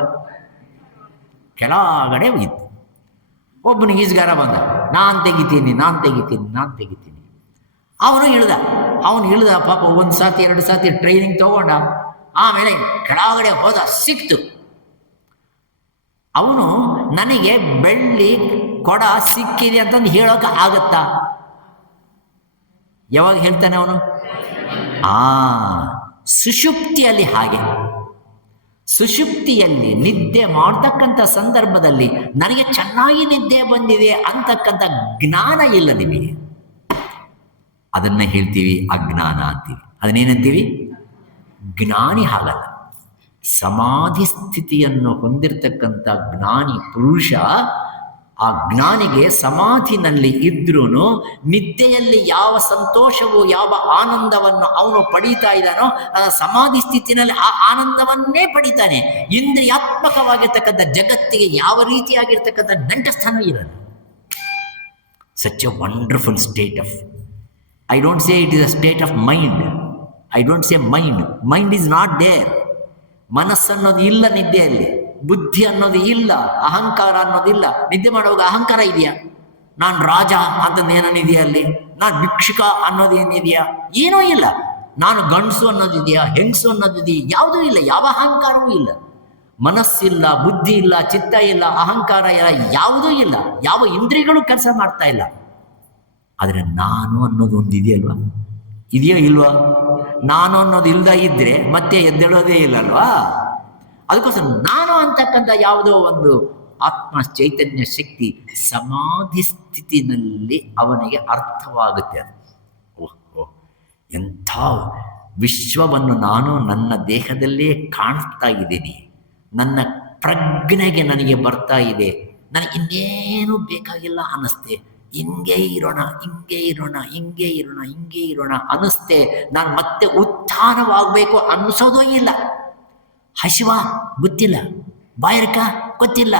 ಕೆಳಗಡೆ ಹೋಯ್ತು. ಒಬ್ಬನಿಗೆ ಈಜುಗಾರ ಬಂದ, ನಾನು ತೆಗಿತೀನಿ. ಅವನು ಇಳ್ದ ಪಾಪ 1 ಸಾತಿ 2 ಸಾತಿ ಟ್ರೈನಿಂಗ್ ತಗೊಂಡ. ಆಮೇಲೆ ಕೆಳಗಡೆ ಹೋದ, ಸಿಕ್ತು. ಅವನು ನನಗೆ ಬೆಳ್ಳಿ ಕೊಡ ಸಿಕ್ಕಿದೆ ಅಂತಂದು ಹೇಳೋಕೆ ಆಗತ್ತಾ? ಯಾವಾಗ ಹೇಳ್ತಾನೆ ಅವನು? ಸುಷುಪ್ತಿಯಲ್ಲಿ ಹಾಗೆ. ಸುಷುಪ್ತಿಯಲ್ಲಿ ನಿದ್ದೆ ಮಾಡ್ತಕ್ಕಂಥ ಸಂದರ್ಭದಲ್ಲಿ ನನಗೆ ಚೆನ್ನಾಗಿ ನಿದ್ದೆ ಬಂದಿದೆ ಅಂತಕ್ಕಂಥ ಜ್ಞಾನ ಇಲ್ಲ ನಿಮಗೆ. ಅದನ್ನ ಹೇಳ್ತೀವಿ ಅಜ್ಞಾನ ಅಂತೀವಿ. ಅದನ್ನೇನಂತೀವಿ? ಜ್ಞಾನಿ ಹಾಗಲ್ಲ. ಸಮಾಧಿ ಸ್ಥಿತಿಯನ್ನು ಹೊಂದಿರತಕ್ಕಂಥ ಜ್ಞಾನಿ ಪುರುಷ, ಆ ಜ್ಞಾನಿಗೆ ಸಮಾಧಿನಲ್ಲಿ ಇದ್ರೂ ನಿದ್ದೆಯಲ್ಲಿ ಯಾವ ಸಂತೋಷವು, ಯಾವ ಆನಂದವನ್ನು ಅವನು ಪಡೀತಾ ಇದ್ದಾನೋ ಸಮಾಧಿ ಸ್ಥಿತಿನಲ್ಲಿ ಆ ಆನಂದವನ್ನೇ ಪಡಿತಾನೆ. ಇಂದ್ರಿಯಾತ್ಮಕವಾಗಿರ್ತಕ್ಕಂಥ ಜಗತ್ತಿಗೆ ಯಾವ ರೀತಿಯಾಗಿರ್ತಕ್ಕಂಥ ನಂಟಸ್ಥಾನ ಇರಲ್ಲ. Such A wonderful state of, I don't say it is a state of mind. I don't say mind. Mind is not there. ಮನಸ್ಸು ಅನ್ನೋದು ಇಲ್ಲ ನಿದ್ದೆಯಲ್ಲಿ, ಬುದ್ಧಿ ಅನ್ನೋದು ಇಲ್ಲ, ಅಹಂಕಾರ ಅನ್ನೋದಿಲ್ಲ. ನಿದ್ದೆ ಮಾಡುವಾಗ ಅಹಂಕಾರ ಇದೆಯಾ? ನಾನು ರಾಜ ಅಂತಂದೇನಿದೆಯಾ ಅಲ್ಲಿ? ನಾನು ಭಿಕ್ಷುಕ ಅನ್ನೋದೇನಿದೆಯಾ? ಏನೂ ಇಲ್ಲ. ನಾನು ಗಂಡಸು ಅನ್ನೋದಿದೆಯಾ, ಹೆಂಗಸು ಅನ್ನೋದಿದೆಯಾ? ಯಾವುದೂ ಇಲ್ಲ. ಯಾವ ಅಹಂಕಾರವೂ ಇಲ್ಲ. ಮನಸ್ಸಿಲ್ಲ, ಬುದ್ಧಿ ಇಲ್ಲ, ಚಿತ್ತ ಇಲ್ಲ, ಅಹಂಕಾರ ಇಲ್ಲ, ಯಾವುದೂ ಇಲ್ಲ. ಯಾವ ಇಂದ್ರಿಯಗಳು ಕೆಲಸ ಮಾಡ್ತಾ ಇಲ್ಲ. ಆದರೆ ನಾನು ಅನ್ನೋದು ಒಂದು ಇದೆಯಲ್ವಾ? ಇದೆಯೋ ಇಲ್ವಾ? ನಾನು ಅನ್ನೋದು ಇಲ್ದ ಇದ್ರೆ ಮತ್ತೆ ಎದ್ದೇಳೋದೇ ಇಲ್ಲಲ್ವಾ? ಅದಕ್ಕೋಸ್ಕರ ನಾನು ಅಂತಕ್ಕಂಥ ಯಾವುದೋ ಒಂದು ಆತ್ಮ ಚೈತನ್ಯ ಶಕ್ತಿ ಸಮಾಧಿ ಸ್ಥಿತಿನಲ್ಲಿ ಅವನಿಗೆ ಅರ್ಥವಾಗುತ್ತೆ. ಅದು ಓಹೋ, ಎಂಥ ವಿಶ್ವವನ್ನು ನಾನು ನನ್ನ ದೇಹದಲ್ಲೇ ಕಾಣ್ತಾ ಇದ್ದೀನಿ, ನನ್ನ ಪ್ರಜ್ಞೆಗೆ ನನಗೆ ಬರ್ತಾ ಇದೆ, ನನಗೆ ಇನ್ನೇನು ಬೇಕಾಗಿಲ್ಲ ಅನ್ನಿಸ್ತೆ. ಹಿಂಗೆ ಇರೋಣ ಅನ್ನಿಸ್ತೆ. ನಾನು ಮತ್ತೆ ಉತ್ಥಾನವಾಗಬೇಕು ಅನ್ನಿಸೋದೂ ಇಲ್ಲ. ಹಸಿವ ಗೊತ್ತಿಲ್ಲ, ಬಾಯರ್ಕ ಗೊತ್ತಿಲ್ಲ,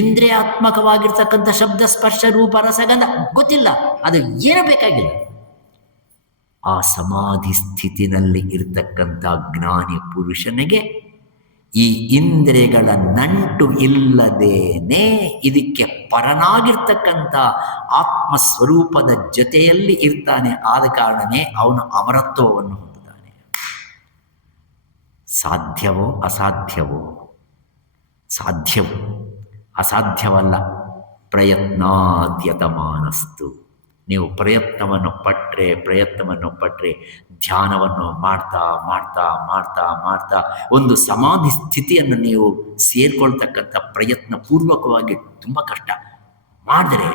ಇಂದ್ರಿಯಾತ್ಮಕವಾಗಿರ್ತಕ್ಕಂಥ ಶಬ್ದ ಸ್ಪರ್ಶ ರೂಪ ರಸಗಂಧ ಗೊತ್ತಿಲ್ಲ. ಅದು ಏನು ಬೇಕಾಗಿಲ್ಲ. ಆ ಸಮಾಧಿ ಸ್ಥಿತಿನಲ್ಲಿ ಇರ್ತಕ್ಕಂಥ ಜ್ಞಾನಿ ಪುರುಷನಿಗೆ ಈ ಇಂದ್ರಿಯಗಳ ನಂಟು ಇಲ್ಲದೇನೆ ಇದಕ್ಕೆ ಪರನಾಗಿರ್ತಕ್ಕಂಥ ಆತ್ಮಸ್ವರೂಪದ ಜೊತೆಯಲ್ಲಿ ಇರ್ತಾನೆ. ಆದ ಕಾರಣನೇ ಅವನು ಅಮರತ್ವವನ್ನು ಹೊಂದುತ್ತಾನೆ. ಸಾಧ್ಯವೋ ಅಸಾಧ್ಯವೋ? ಸಾಧ್ಯವು, ಅಸಾಧ್ಯವಲ್ಲ. ಪ್ರಯತ್ನಾದ್ಯತಮಾನಸ್ತು. ನೀವು ಪ್ರಯತ್ನವನ್ನು ಪಟ್ಟರೆ ಧ್ಯಾನವನ್ನು ಮಾಡ್ತಾ ಒಂದು ಸಮಾಧಿ ಸ್ಥಿತಿಯನ್ನು ನೀವು ಸೇರ್ಕೊಳ್ತಕ್ಕಂಥ ಪ್ರಯತ್ನ ಪೂರ್ವಕವಾಗಿ ತುಂಬ ಕಷ್ಟ ಮಾಡಿದ್ರೆ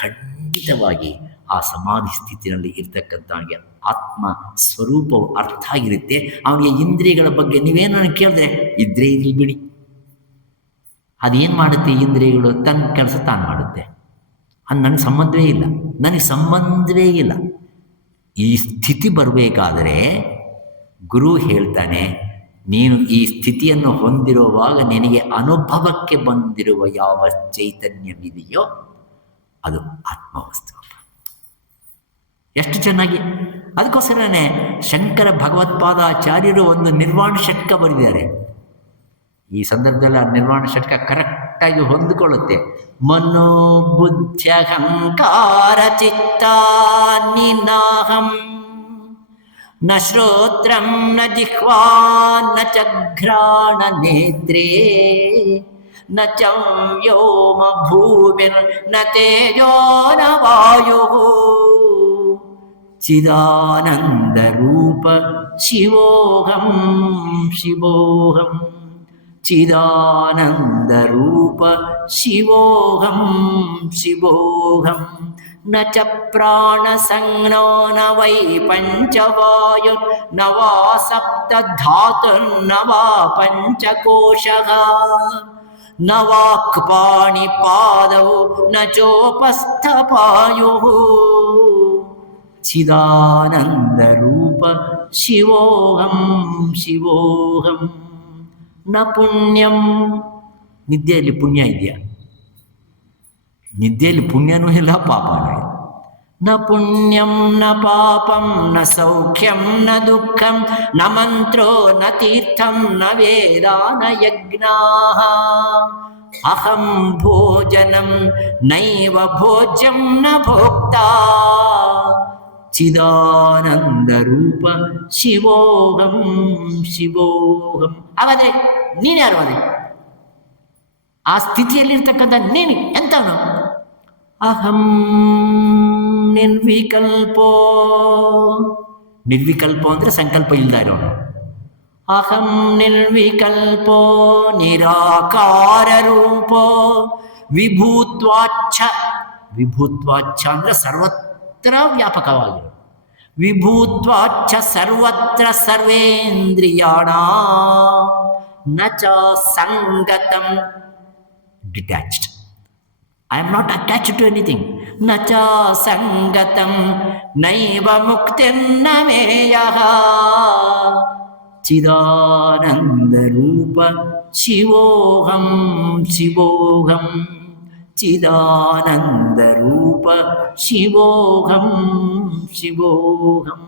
ಖಂಡಿತವಾಗಿ ಆ ಸಮಾಧಿ ಸ್ಥಿತಿಯಲ್ಲಿ ಇರ್ತಕ್ಕಂಥ ಆತ್ಮ ಸ್ವರೂಪವು ಅರ್ಥ ಆಗಿರುತ್ತೆ. ಅವನಿಗೆ ಇಂದ್ರಿಯಗಳ ಬಗ್ಗೆ ನೀವೇನನ್ನು ಕೇಳಿದ್ರೆ ಇದ್ರೆ ಇಲ್ಲಿ ಬಿಡಿ, ಅದೇನು ಮಾಡುತ್ತೆ ಇಂದ್ರಿಯಗಳು? ತನ್ನ ಕೆಲಸ ತಾನು ಮಾಡುತ್ತೆ. ಅದು ನನಗೆ ಸಂಬಂಧವೇ ಇಲ್ಲ. ಈ ಸ್ಥಿತಿ ಬರಬೇಕಾದರೆ ಗುರು ಹೇಳ್ತಾನೆ, ನೀನು ಈ ಸ್ಥಿತಿಯನ್ನು ಹೊಂದಿರುವಾಗ ನಿನಗೆ ಅನುಭವಕ್ಕೆ ಬಂದಿರುವ ಯಾವ ಚೈತನ್ಯವಿದೆಯೋ ಅದು ಆತ್ಮವಸ್ತು. ಎಷ್ಟು ಚೆನ್ನಾಗಿ! ಅದಕ್ಕೋಸ್ಕರನೇ ಶಂಕರ ಭಗವತ್ಪಾದಾಚಾರ್ಯರು ಒಂದು ನಿರ್ವಾಣ ಷಟ್ಕ ಬರೆದಿದ್ದಾರೆ. ಈ ಸಂದರ್ಭದಲ್ಲಿ ಆ ನಿರ್ವಾಣ ಷಟ್ಕ ಕರೆಕ್ಟಾಗಿ ಹೊಂದಿಕೊಳ್ಳುತ್ತೆ. ಮನೋಬುದ್ಧ್ಯಹಂಕಾರ ಚಿತ್ತಾನಿನಾಹಂ ನ ಶ್ರೋತ್ರಂ ನ ಜಿಹ್ವಾ ನ ಚ ಘ್ರಾಣ ನೇತ್ರೇ ನ ಚಂ ವ್ಯೋಮ ಭೂಮಿರ್ ನ ತೇಜೋ ನ ವಾಯುಃ ಚಿದಾನಂದ ರೂಪ ಶಿವೋಹಂ ಚಿದಾನಂದ ರೂಪ ಶಿವೋಹಂ ನ ಚ ಪ್ರಾಣಸಂಜ್ಞೋ ನ ವೈ ಪಂಚವಾಯು ನ ವಾ ಸಪ್ತಧಾತುರ್ನ ವಾ ಪಂಚಕೋಶಃ ನ ವಾಕ್ಪಾಣಿಪಾದೌ ನ ಚೋಪಸ್ಥಪಾಯುಃ ಚಿದಾನಂದರೂಪ ಶಿವೋಹಂ ಶಿವೋಹಂ. ನ ಪುಣ್ಯಂ, ನಿದ್ದೆಯಲ್ಲಿ ಪುಣ್ಯ ಇದೆಯಾ? ನಿದ್ದೆಯಲ್ಲಿ ಪುಣ್ಯನೂ ಇಲ್ಲ ಪಾಪನೂ ಇಲ್ಲ. ನ ಪುಣ್ಯಂ ನ ಪಾಪಂ ನ ಸೌಖ್ಯಂ ನ ದುಃಖಂ ನ ಮಂತ್ರೋ ನ ತೀರ್ಥಂ ನ ವೇದ ನ ಯಜ್ಞಾಃ ಅಹಂ ಭೋಜನಂ ನೈವ ಭೋಜ್ಯಂ ನ ಭೋಕ್ತಾ ಚಿದಾನಂದರೂಪ ಶಿವೋಹಂ ಶಿವೋಹಂ. ಹಾಗಾದ್ರೆ ನೀನು ಯಾರು? ಅದೇ ಆ ಸ್ಥಿತಿಯಲ್ಲಿರ್ತಕ್ಕಂಥ ನೀನು ಎಂತವನು? ಅಹಂ ನಿರ್ವಿಕಲ್ಪೋ. ನಿರ್ವಿಕಲ್ಪೋ ಅಂದರೆ ಸಂಕಲ್ಪ ಇಲ್ದ ಇರೋನು. ಅಹಂ ನಿರ್ವಿಕಲ್ಪೋ ನಿರಾಕಾರ ರೂಪೋ ವಿಭೂತ್ವಾಚ್ಛ. ವಿಭೂತ್ವಾಚ್ಛ ಅಂದರೆ ಸರ್ವತ್ರ ವ್ಯಾಪಕವಾಗಿರೋ. ವಿಭೂತ್ವಾಚ್ಛ ಸರ್ವತ್ರ ಸರ್ವೇಂದ್ರಿಯಾಣ ನ ಚ ಸಂಗತಂ. Detached. I am not attached to anything. Na cha sangatam naiva muktirna meyah chidananda rupa shivoham shivoham chidananda rupa ಶಿವೋಹಂ ಶಿವೋಹಂ.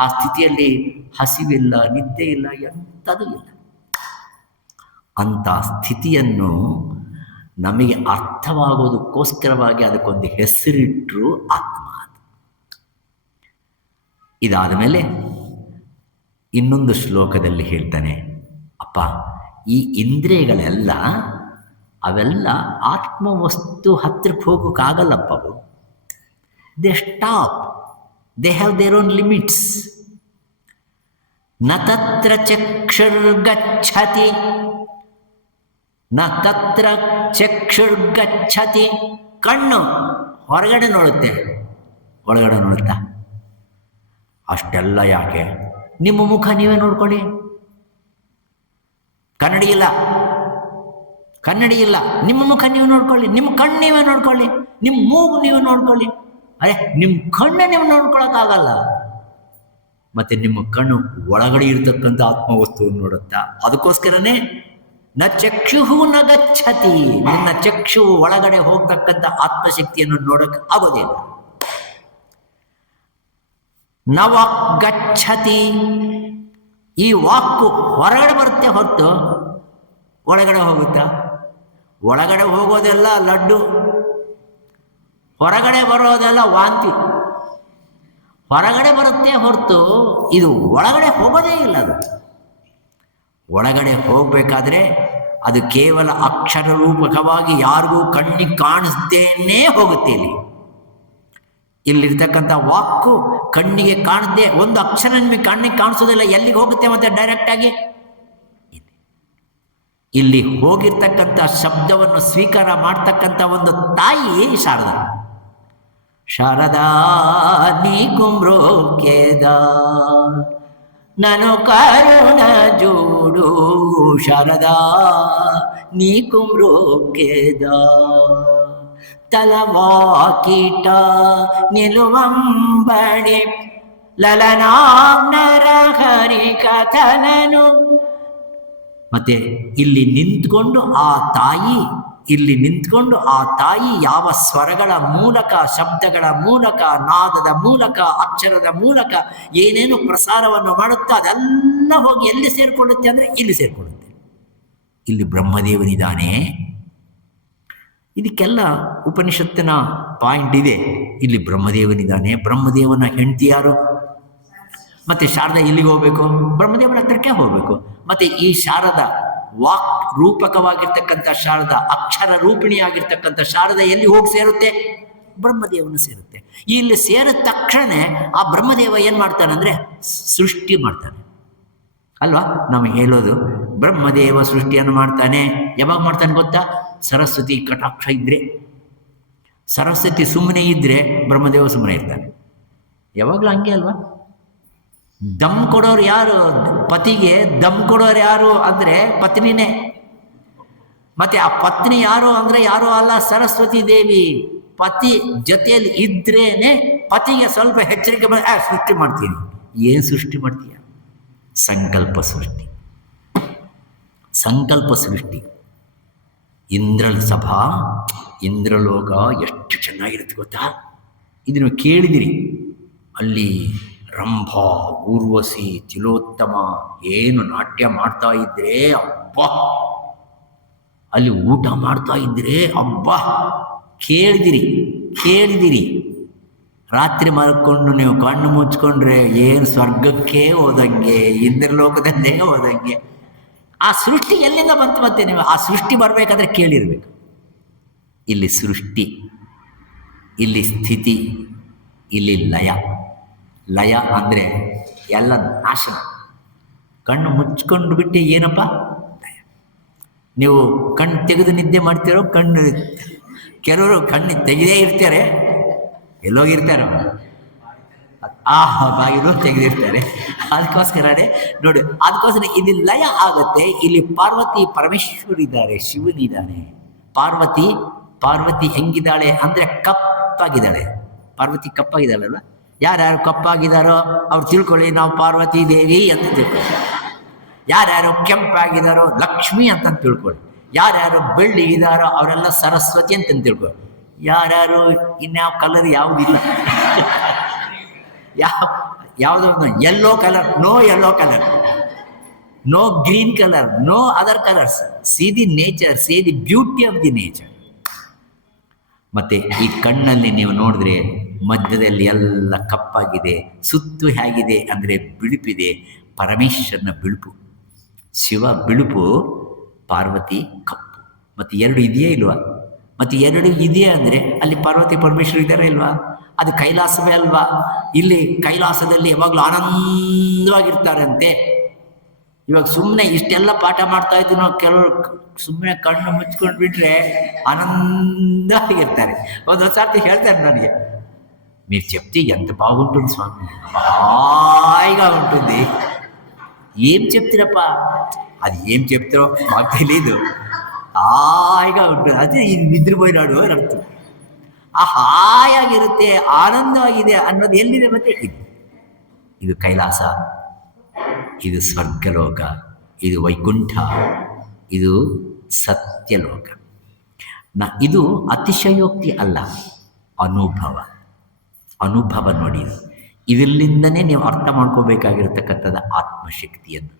ಆ ಸ್ಥಿತಿಯಲ್ಲಿ ಹಸಿವಿಲ್ಲ, ನಿದ್ದೆ ಇಲ್ಲ, ಎಂಥದೂ ಇಲ್ಲ. ಅಂಥ ಸ್ಥಿತಿಯನ್ನು ನಮಗೆ ಅರ್ಥವಾಗೋದಕ್ಕೋಸ್ಕರವಾಗಿ ಅದಕ್ಕೊಂದು ಹೆಸರಿಟ್ಟರು ಆತ್ಮ. ಇದಾದ ಮೇಲೆ ಇನ್ನೊಂದು ಶ್ಲೋಕದಲ್ಲಿ ಹೇಳ್ತಾನೆ, ಅಪ್ಪ ಈ ಇಂದ್ರಿಯಗಳೆಲ್ಲ ಅವೆಲ್ಲ ಆತ್ಮವಸ್ತು ಹತ್ತಿರಕ್ಕೆ ಹೋಗೋಕ್ಕಾಗಲ್ಲಪ್ಪ. ಅವು they stop, they have their own limits. ನ ತತ್ರ ಚಕ್ಷುರ್ಗಚ್ಚತಿ ನ ತತ್ರ ಚಕ್ಷುರ್ಗಚ್ಚತಿ. ಕಣ್ಣು ಹೊರಗಡೆ ನೋಡುತ್ತೆ, ಒಳಗಡೆ ನೋಡುತ್ತಾ? ಅಷ್ಟೆಲ್ಲ ಯಾಕೆ? ನಿಮ್ಮ ಮುಖ ನೀವೇ ನೋಡ್ಕೊಳ್ಳಿ. ಕನ್ನಡಿ ಇಲ್ಲ, ಕನ್ನಡಿ ಇಲ್ಲ, ನಿಮ್ಮ ಮುಖ ನೀವು ನೋಡ್ಕೊಳ್ಳಿ. ನಿಮ್ಮ ಕಣ್ಣು ನೀವೇ ನೋಡ್ಕೊಳ್ಳಿ, ನಿಮ್ಮ ಮೂಗು ನೀವು ನೋಡ್ಕೊಳ್ಳಿ. ಅರೆ ನಿಮ್ಮ ಕಣ್ಣು ನೀವು ನೋಡ್ಕೊಳಕ್ಕಾಗಲ್ಲ, ಮತ್ತೆ ನಿಮ್ಮ ಕಣ್ಣು ಒಳಗಡೆ ಇರ್ತಕ್ಕಂಥ ಆತ್ಮವಸ್ತುವನ್ನು ನೋಡುತ್ತಾ? ಅದಕ್ಕೋಸ್ಕರನೇ ನ ಚಕ್ಷು ನ ಗಚ್ಚತಿ. ನಿನ್ನ ಚಕ್ಷು ಒಳಗಡೆ ಹೋಗ್ತಕ್ಕಂಥ ಆತ್ಮಶಕ್ತಿಯನ್ನು ನೋಡಕ್ಕೆ ಆಗೋದಿಲ್ಲ. ನ ವಾಕ್ ಗಚ್ಚತಿ. ಈ ವಾಕು ಹೊರಗಡೆ ಬರುತ್ತೆ ಹೊರತು ಒಳಗಡೆ ಹೋಗುತ್ತಾ? ಒಳಗಡೆ ಹೋಗೋದೆಲ್ಲ ಲಡ್ಡು, ಹೊರಗಡೆ ಬರೋದೆಲ್ಲ ವಾಂತಿ. ಹೊರಗಡೆ ಬರುತ್ತೆ ಹೊರತು ಇದು ಒಳಗಡೆ ಹೋಗೋದೇ ಇಲ್ಲ. ಅದು ಒಳಗಡೆ ಹೋಗಬೇಕಾದ್ರೆ ಅದು ಕೇವಲ ಅಕ್ಷರ ರೂಪಕವಾಗಿ ಯಾರಿಗೂ ಕಣ್ಣಿಗೆ ಕಾಣಿಸ್ದೇನೆ ಹೋಗುತ್ತೆ. ಇಲ್ಲಿರ್ತಕ್ಕಂಥ ವಾಕು ಕಣ್ಣಿಗೆ ಕಾಣದೆ, ಒಂದು ಅಕ್ಷರ ನಿಮಗೆ ಕಣ್ಣಿಗೆ ಕಾಣಿಸೋದಿಲ್ಲ, ಎಲ್ಲಿಗೆ ಹೋಗುತ್ತೆ ಮತ್ತೆ ಡೈರೆಕ್ಟಾಗಿ ಇಲ್ಲಿ ಹೋಗಿರ್ತಕ್ಕಂಥ ಶಬ್ದವನ್ನು ಸ್ವೀಕಾರ ಮಾಡ್ತಕ್ಕಂಥ ಒಂದು ತಾಯಿ ಶಾರದಾ. ಶಾರದಾ ನೀ ಕುಮ್ರೋಕ್ಯದ ನನು ಕರುಣ ಜೋಡು. ಶಾರದಾ ನೀ ಕುಮ್ರೋಕ್ಯದ ತಲವಾಕೀಟ ನಿಲುವಂಬಣಿ ಲಲನಾಗ್ನರ ಹರಿ ಕಥನನು. ಮತ್ತೆ ಇಲ್ಲಿ ನಿಂತ್ಕೊಂಡು ಆ ತಾಯಿ ಯಾವ ಸ್ವರಗಳ ಮೂಲಕ, ಶಬ್ದಗಳ ಮೂಲಕ, ನಾದದ ಮೂಲಕ, ಅಕ್ಷರದ ಮೂಲಕ ಏನೇನು ಪ್ರಸಾರವನ್ನು ಮಾಡುತ್ತೋ ಅದೆಲ್ಲ ಹೋಗಿ ಎಲ್ಲಿ ಸೇರಿಕೊಳ್ಳುತ್ತೆ ಅಂದರೆ ಇಲ್ಲಿ ಸೇರಿಕೊಳ್ಳುತ್ತೆ. ಇಲ್ಲಿ ಬ್ರಹ್ಮದೇವನಿದ್ದಾನೆ. ಇದಕ್ಕೆಲ್ಲ ಉಪನಿಷತ್ತಿನ ಪಾಯಿಂಟ್ ಇದೆ. ಇಲ್ಲಿ ಬ್ರಹ್ಮದೇವನಿದ್ದಾನೆ. ಬ್ರಹ್ಮದೇವನ ಹೆಂಡತಿ ಯಾರು? ಮತ್ತೆ ಶಾರದಾ ಇಲ್ಲಿಗೆ ಹೋಗ್ಬೇಕು, ಬ್ರಹ್ಮದೇವನ ಹತ್ರಕ್ಕೆ ಹೋಗ್ಬೇಕು. ಮತ್ತೆ ಈ ಶಾರದ ವಾಕ್ ರೂಪಕವಾಗಿರ್ತಕ್ಕಂಥ ಶಾರದಾ, ಅಕ್ಷರ ರೂಪಿಣಿಯಾಗಿರ್ತಕ್ಕಂಥ ಶಾರದಾ ಎಲ್ಲಿ ಹೋಗಿ ಸೇರುತ್ತೆ? ಬ್ರಹ್ಮದೇವನು ಸೇರುತ್ತೆ. ಇಲ್ಲಿ ಸೇರಿದ ತಕ್ಷಣ ಆ ಬ್ರಹ್ಮದೇವ ಏನು ಮಾಡ್ತಾನಂದ್ರೆ ಸೃಷ್ಟಿ ಮಾಡ್ತಾನೆ ಅಲ್ವಾ? ನಾವು ಹೇಳೋದು ಬ್ರಹ್ಮದೇವ ಸೃಷ್ಟಿಯನ್ನು ಮಾಡ್ತಾನೆ. ಯಾವಾಗ ಮಾಡ್ತಾನೆ ಗೊತ್ತಾ? ಸರಸ್ವತಿ ಕಟಾಕ್ಷ ಇದ್ರೆ. ಸರಸ್ವತಿ ಸುಮ್ಮನೆ ಇದ್ದರೆ ಬ್ರಹ್ಮದೇವ ಸುಮ್ಮನೆ ಇರ್ತಾನೆ. ಯಾವಾಗಲೂ ಹಂಗೆ ಅಲ್ವಾ? ದಮ್ ಕೊಡೋರು ಯಾರು? ಪತಿಗೆ ದಮ್ ಕೊಡೋರು ಯಾರು ಅಂದರೆ ಪತ್ನಿನೇ. ಮತ್ತೆ ಆ ಪತ್ನಿ ಯಾರು ಅಂದರೆ ಯಾರು ಅಲ್ಲ, ಸರಸ್ವತಿ ದೇವಿ. ಪತಿ ಜೊತೆಯಲ್ಲಿ ಇದ್ರೇನೆ ಪತಿಗೆ ಸ್ವಲ್ಪ ಎಚ್ಚರಿಕೆ ಬಂದ ಸೃಷ್ಟಿ ಮಾಡ್ತೀನಿ. ಏನು ಸೃಷ್ಟಿ ಮಾಡ್ತೀಯ? ಸಂಕಲ್ಪ ಸೃಷ್ಟಿ. ಸಂಕಲ್ಪ ಸೃಷ್ಟಿ. ಸಭಾ ಇಂದ್ರಲೋಕ ಎಷ್ಟು ಚೆನ್ನಾಗಿರುತ್ತೆ ಗೊತ್ತಾ? ಇದನ್ನು ಕೇಳಿದಿರಿ. ಅಲ್ಲಿ ರಂಭ, ಊರ್ವಶಿ, ತಿಲೋತ್ತಮ ಏನು ನಾಟ್ಯ ಮಾಡ್ತಾ ಇದ್ರೆ ಅಬ್ಬ, ಅಲ್ಲಿ ಊಟ ಮಾಡ್ತಾ ಇದ್ರೆ ಅಬ್ಬ, ಕೇಳಿದಿರಿ. ರಾತ್ರಿ ಮಲ್ಕೊಂಡು ನೀವು ಕಣ್ಣು ಮುಚ್ಕೊಂಡ್ರೆ ಏನು ಸ್ವರ್ಗಕ್ಕೆ ಹೋದಂಗೆ, ಇಂದ್ರಲೋಕದಲ್ಲೇ ಹೋದಂಗೆ. ಆ ಸೃಷ್ಟಿ ಎಲ್ಲಿಂದ ಬಂತು? ಮತ್ತೆ ನೀವು ಆ ಸೃಷ್ಟಿ ಬರಬೇಕಾದ್ರೆ ಕೇಳಿರ್ಬೇಕು. ಇಲ್ಲಿ ಸೃಷ್ಟಿ, ಇಲ್ಲಿ ಸ್ಥಿತಿ, ಇಲ್ಲಿ ಲಯ. ಲಯ ಅಂದರೆ ಎಲ್ಲ ನಾಶನ. ಕಣ್ಣು ಮುಚ್ಕೊಂಡು ಬಿಟ್ಟು ಏನಪ್ಪ ಲಯ. ನೀವು ಕಣ್ಣು ತೆಗೆದು ನಿದ್ದೆ ಮಾಡ್ತಿರೋ, ಕೆಲವರು ಕಣ್ಣು ತೆಗೆದೇ ಇರ್ತಾರೆ, ಎಲ್ಲೋಗಿರ್ತಾರೆ, ಬಾಗಿಲು ತೆಗೆದಿರ್ತಾರೆ. ಅದಕ್ಕೋಸ್ಕರನೇ ನೋಡಿ, ಅದಕ್ಕೋಸ್ಕರ ಇಲ್ಲಿ ಲಯ ಆಗುತ್ತೆ. ಇಲ್ಲಿ ಪಾರ್ವತಿ ಪರಮೇಶ್ವರಿದ್ದಾರೆ, ಶಿವನಿದ್ದಾನೆ. ಪಾರ್ವತಿ ಹೆಂಗಿದ್ದಾಳೆ ಅಂದರೆ ಕಪ್ಪಾಗಿದ್ದಾಳೆ. ಪಾರ್ವತಿ ಕಪ್ಪಾಗಿದ್ದಾಳಲ್ವ? ಯಾರ್ಯಾರು ಕಪ್ಪಾಗಿದ್ದಾರೋ ಅವ್ರು ತಿಳ್ಕೊಳ್ಳಿ, ನಾವು ಪಾರ್ವತಿ ದೇವಿ ಅಂತ ತಿಳ್ಕೊಳ್ಳಿ. ಯಾರ್ಯಾರು ಕೆಂಪಾಗಿದ್ದಾರೋ ಲಕ್ಷ್ಮಿ ಅಂತ ತಿಳ್ಕೊಳ್ಳಿ. ಯಾರ್ಯಾರು ಬೆಳ್ಳಿಗಿದ್ದಾರೋ ಅವರೆಲ್ಲ ಸರಸ್ವತಿ ಅಂತ ತಿಳ್ಕೊಳ್ಳಿ. ಯಾರ್ಯಾರು ಇನ್ಯಾವ ಕಲರ್ ಯಾವುದಿಲ್ಲ, ಯಾವುದೋ yellow colour, no yellow colour, no green colour, no other colours. See the nature, see the beauty of the nature. ಮತ್ತೆ ಈ ಕಣ್ಣಲ್ಲಿ ನೀವು ನೋಡಿದ್ರೆ ಮಧ್ಯದಲ್ಲಿ ಎಲ್ಲ ಕಪ್ಪಾಗಿದೆ, ಸುತ್ತು ಹೇಗಿದೆ ಅಂದರೆ ಬಿಳುಪಿದೆ. ಪರಮೇಶ್ವರನ ಬಿಳುಪು, ಶಿವ ಬಿಳುಪು, ಪಾರ್ವತಿ ಕಪ್ಪು. ಮತ್ತು ಎರಡು ಇದೆಯೇ ಇಲ್ವಾ? ಮತ್ತು ಎರಡು ಇದೆಯಾ ಅಂದರೆ ಅಲ್ಲಿ ಪಾರ್ವತಿ ಪರಮೇಶ್ವರ ಇದ್ದಾರೆ ಇಲ್ವಾ? ಅದು ಕೈಲಾಸವೇ ಅಲ್ವಾ? ಇಲ್ಲಿ ಕೈಲಾಸದಲ್ಲಿ ಯಾವಾಗಲೂ ಆನಂದವಾಗಿರ್ತಾರಂತೆ. ಇವಾಗ ಸುಮ್ಮನೆ ಇಷ್ಟೆಲ್ಲ ಪಾಠ ಮಾಡ್ತಾ ಇದ್ದು ನಾವು ಕೆಲವರು ಸುಮ್ಮನೆ ಕಣ್ಣು ಮುಚ್ಕೊಂಡು ಬಿಟ್ರೆ ಆನಂದವಾಗಿರ್ತಾರೆ. ಒಂದೊಂದು ಸರ್ತಿ ಹೇಳ್ತಾರೆ ನನಗೆ, మీరు చెప్తే ఎంత బాగుంటుంది స్వామి, హాయిగా ఉంటుంది. ఏం చెప్తారప్ప, అది ఏం చెప్తారో మాకు తెలీదు, హాయిగా ఉంటుంది. అదే ఇది నిద్రపోయినాడు అని ಅರ್ಥ. ಆ ಹಾಯಾಗಿರುತ್ತೆ, ಆನಂದವಾಗಿದೆ ಅನ್ನೋದು ಎಲ್ಲಿದೆ? ಮತ್ತೆ ಇದು ಕೈಲಾಸ, ಇದು ಸ್ವರ್ಗಲೋಕ, ಇದು ವೈಕುಂಠ, ಇದು ಸತ್ಯಲೋಕ. ಇದು ಅತಿಶಯೋಕ್ತಿ ಅಲ್ಲ, ಅನುಭವ ನೋಡಿ. ಇದರಿಂದನೇ ನೀವು ಅರ್ಥ ಮಾಡ್ಕೋಬೇಕಾಗಿರ್ತಕ್ಕಂಥದ್ದು ಆತ್ಮಶಕ್ತಿಯನ್ನು.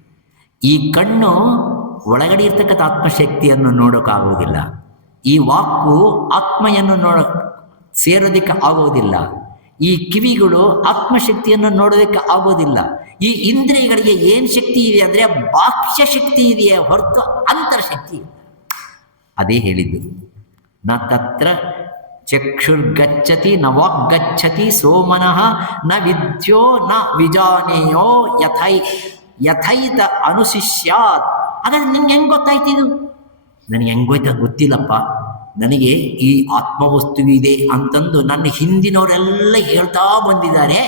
ಈ ಕಣ್ಣು ಒಳಗಡೆ ಇರ್ತಕ್ಕಂಥ ಆತ್ಮಶಕ್ತಿಯನ್ನು ನೋಡೋಕ್ಕಾಗೋದಿಲ್ಲ. ಈ ವಾಕು ಆತ್ಮೆಯನ್ನು ಸೇರೋದಕ್ಕೆ ಆಗೋದಿಲ್ಲ. ಈ ಕಿವಿಗಳು ಆತ್ಮಶಕ್ತಿಯನ್ನು ನೋಡೋದಕ್ಕೆ ಆಗೋದಿಲ್ಲ. ಈ ಇಂದ್ರಿಯಗಳಿಗೆ ಏನು ಶಕ್ತಿ ಇದೆ ಅಂದರೆ ಬಾಹ್ಯ ಶಕ್ತಿ ಇದೆಯೇ ಹೊರತು ಅಂತರ್ಶಕ್ತಿ ಇಲ್ಲ. ಅದೇ ಹೇಳಿದ್ದು, ನ ತತ್ರ ಚಕ್ಷುರ್ಗಚ್ಚತಿ ನ ವಾಗ್ಗಚ್ಚತಿ ಸೋಮನಃ ನ ವಿದ್ಯೋ ನ ವಿಜಾನೇಯೋ ಯಥೈತ ಅನುಶಿಷ್ಯಾತ್. ಹಾಗಾದ್ರೆ ನಿಮ್ಗೆ ಹೆಂಗೆ ಗೊತ್ತಾಯ್ತು ಇದು? ನನಗೆ ಹೆಂಗೆ ಗೊತ್ತಿಲ್ಲಪ್ಪ. ನನಗೆ ಈ ಆತ್ಮವಸ್ತುವಿದೆ ಅಂತಂದು ನನ್ನ ಹಿಂದಿನವರೆಲ್ಲ ಹೇಳ್ತಾ ಬಂದಿದ್ದಾರೆ,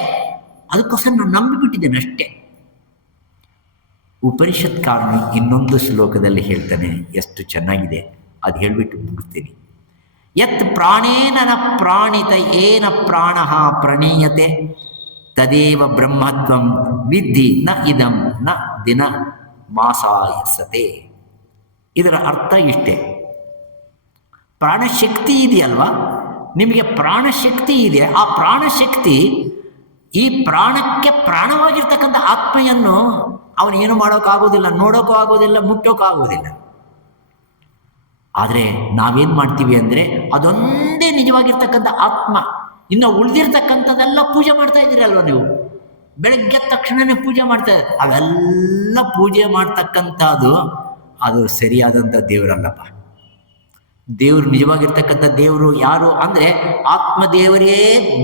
ಅದಕ್ಕೋಸ್ಕರ ನಾನು ನಂಬಿಬಿಟ್ಟಿದ್ದೇನೆ ಅಷ್ಟೇ. ಉಪನಿಷತ್ ಕಾರಣಿ ಇನ್ನೊಂದು ಶ್ಲೋಕದಲ್ಲಿ ಹೇಳ್ತಾನೆ, ಎಷ್ಟು ಚೆನ್ನಾಗಿದೆ, ಅದು ಹೇಳಿಬಿಟ್ಟು ಮುಗಿಸ್ತೀನಿ. ಯತ್ ಪ್ರಾಣೇನ ನ ಪ್ರಾಣಿತ ಏನ ಪ್ರಾಣಃ ಪ್ರಣೀಯತೆ ತದೇವ ಬ್ರಹ್ಮತ್ವಂ ವಿದ್ಧಿ ನ ಇದಂ ನ ದಿನ ಮಾಸಾಯಸತೆ. ಇದರ ಅರ್ಥ ಇಷ್ಟೇ. ಪ್ರಾಣಶಕ್ತಿ ಇದೆಯಲ್ವಾ, ನಿಮಗೆ ಪ್ರಾಣಶಕ್ತಿ ಇದೆ. ಆ ಪ್ರಾಣಶಕ್ತಿ ಈ ಪ್ರಾಣಕ್ಕೆ ಪ್ರಾಣವಾಗಿರ್ತಕ್ಕಂಥ ಆತ್ಮೆಯನ್ನು ಅವನೇನು ಮಾಡೋಕ್ಕಾಗೋದಿಲ್ಲ, ನೋಡೋಕ್ಕೂ ಆಗೋದಿಲ್ಲ, ಮುಟ್ಟೋಕ್ಕೂ ಆಗೋದಿಲ್ಲ. ಆದರೆ ನಾವೇನು ಮಾಡ್ತೀವಿ ಅಂದರೆ ಅದೊಂದೇ ನಿಜವಾಗಿರ್ತಕ್ಕಂಥ ಆತ್ಮ. ಇನ್ನು ಉಳಿದಿರ್ತಕ್ಕಂಥದ್ದೆಲ್ಲ ಪೂಜೆ ಮಾಡ್ತಾ ಇದ್ದೀರಲ್ವ ನೀವು. ಬೆಳಗ್ಗೆ ತಕ್ಷಣವೇ ಪೂಜೆ ಮಾಡ್ತಾ ಇದ್ದಾರೆ. ಅವೆಲ್ಲ ಪೂಜೆ ಮಾಡ್ತಕ್ಕಂಥದ್ದು ಅದು ಸರಿಯಾದಂಥ ದೇವರಲ್ಲಪ್ಪ. ದೇವರು ನಿಜವಾಗಿರ್ತಕ್ಕಂಥ ದೇವರು ಯಾರು ಅಂದರೆ ಆತ್ಮದೇವರೇ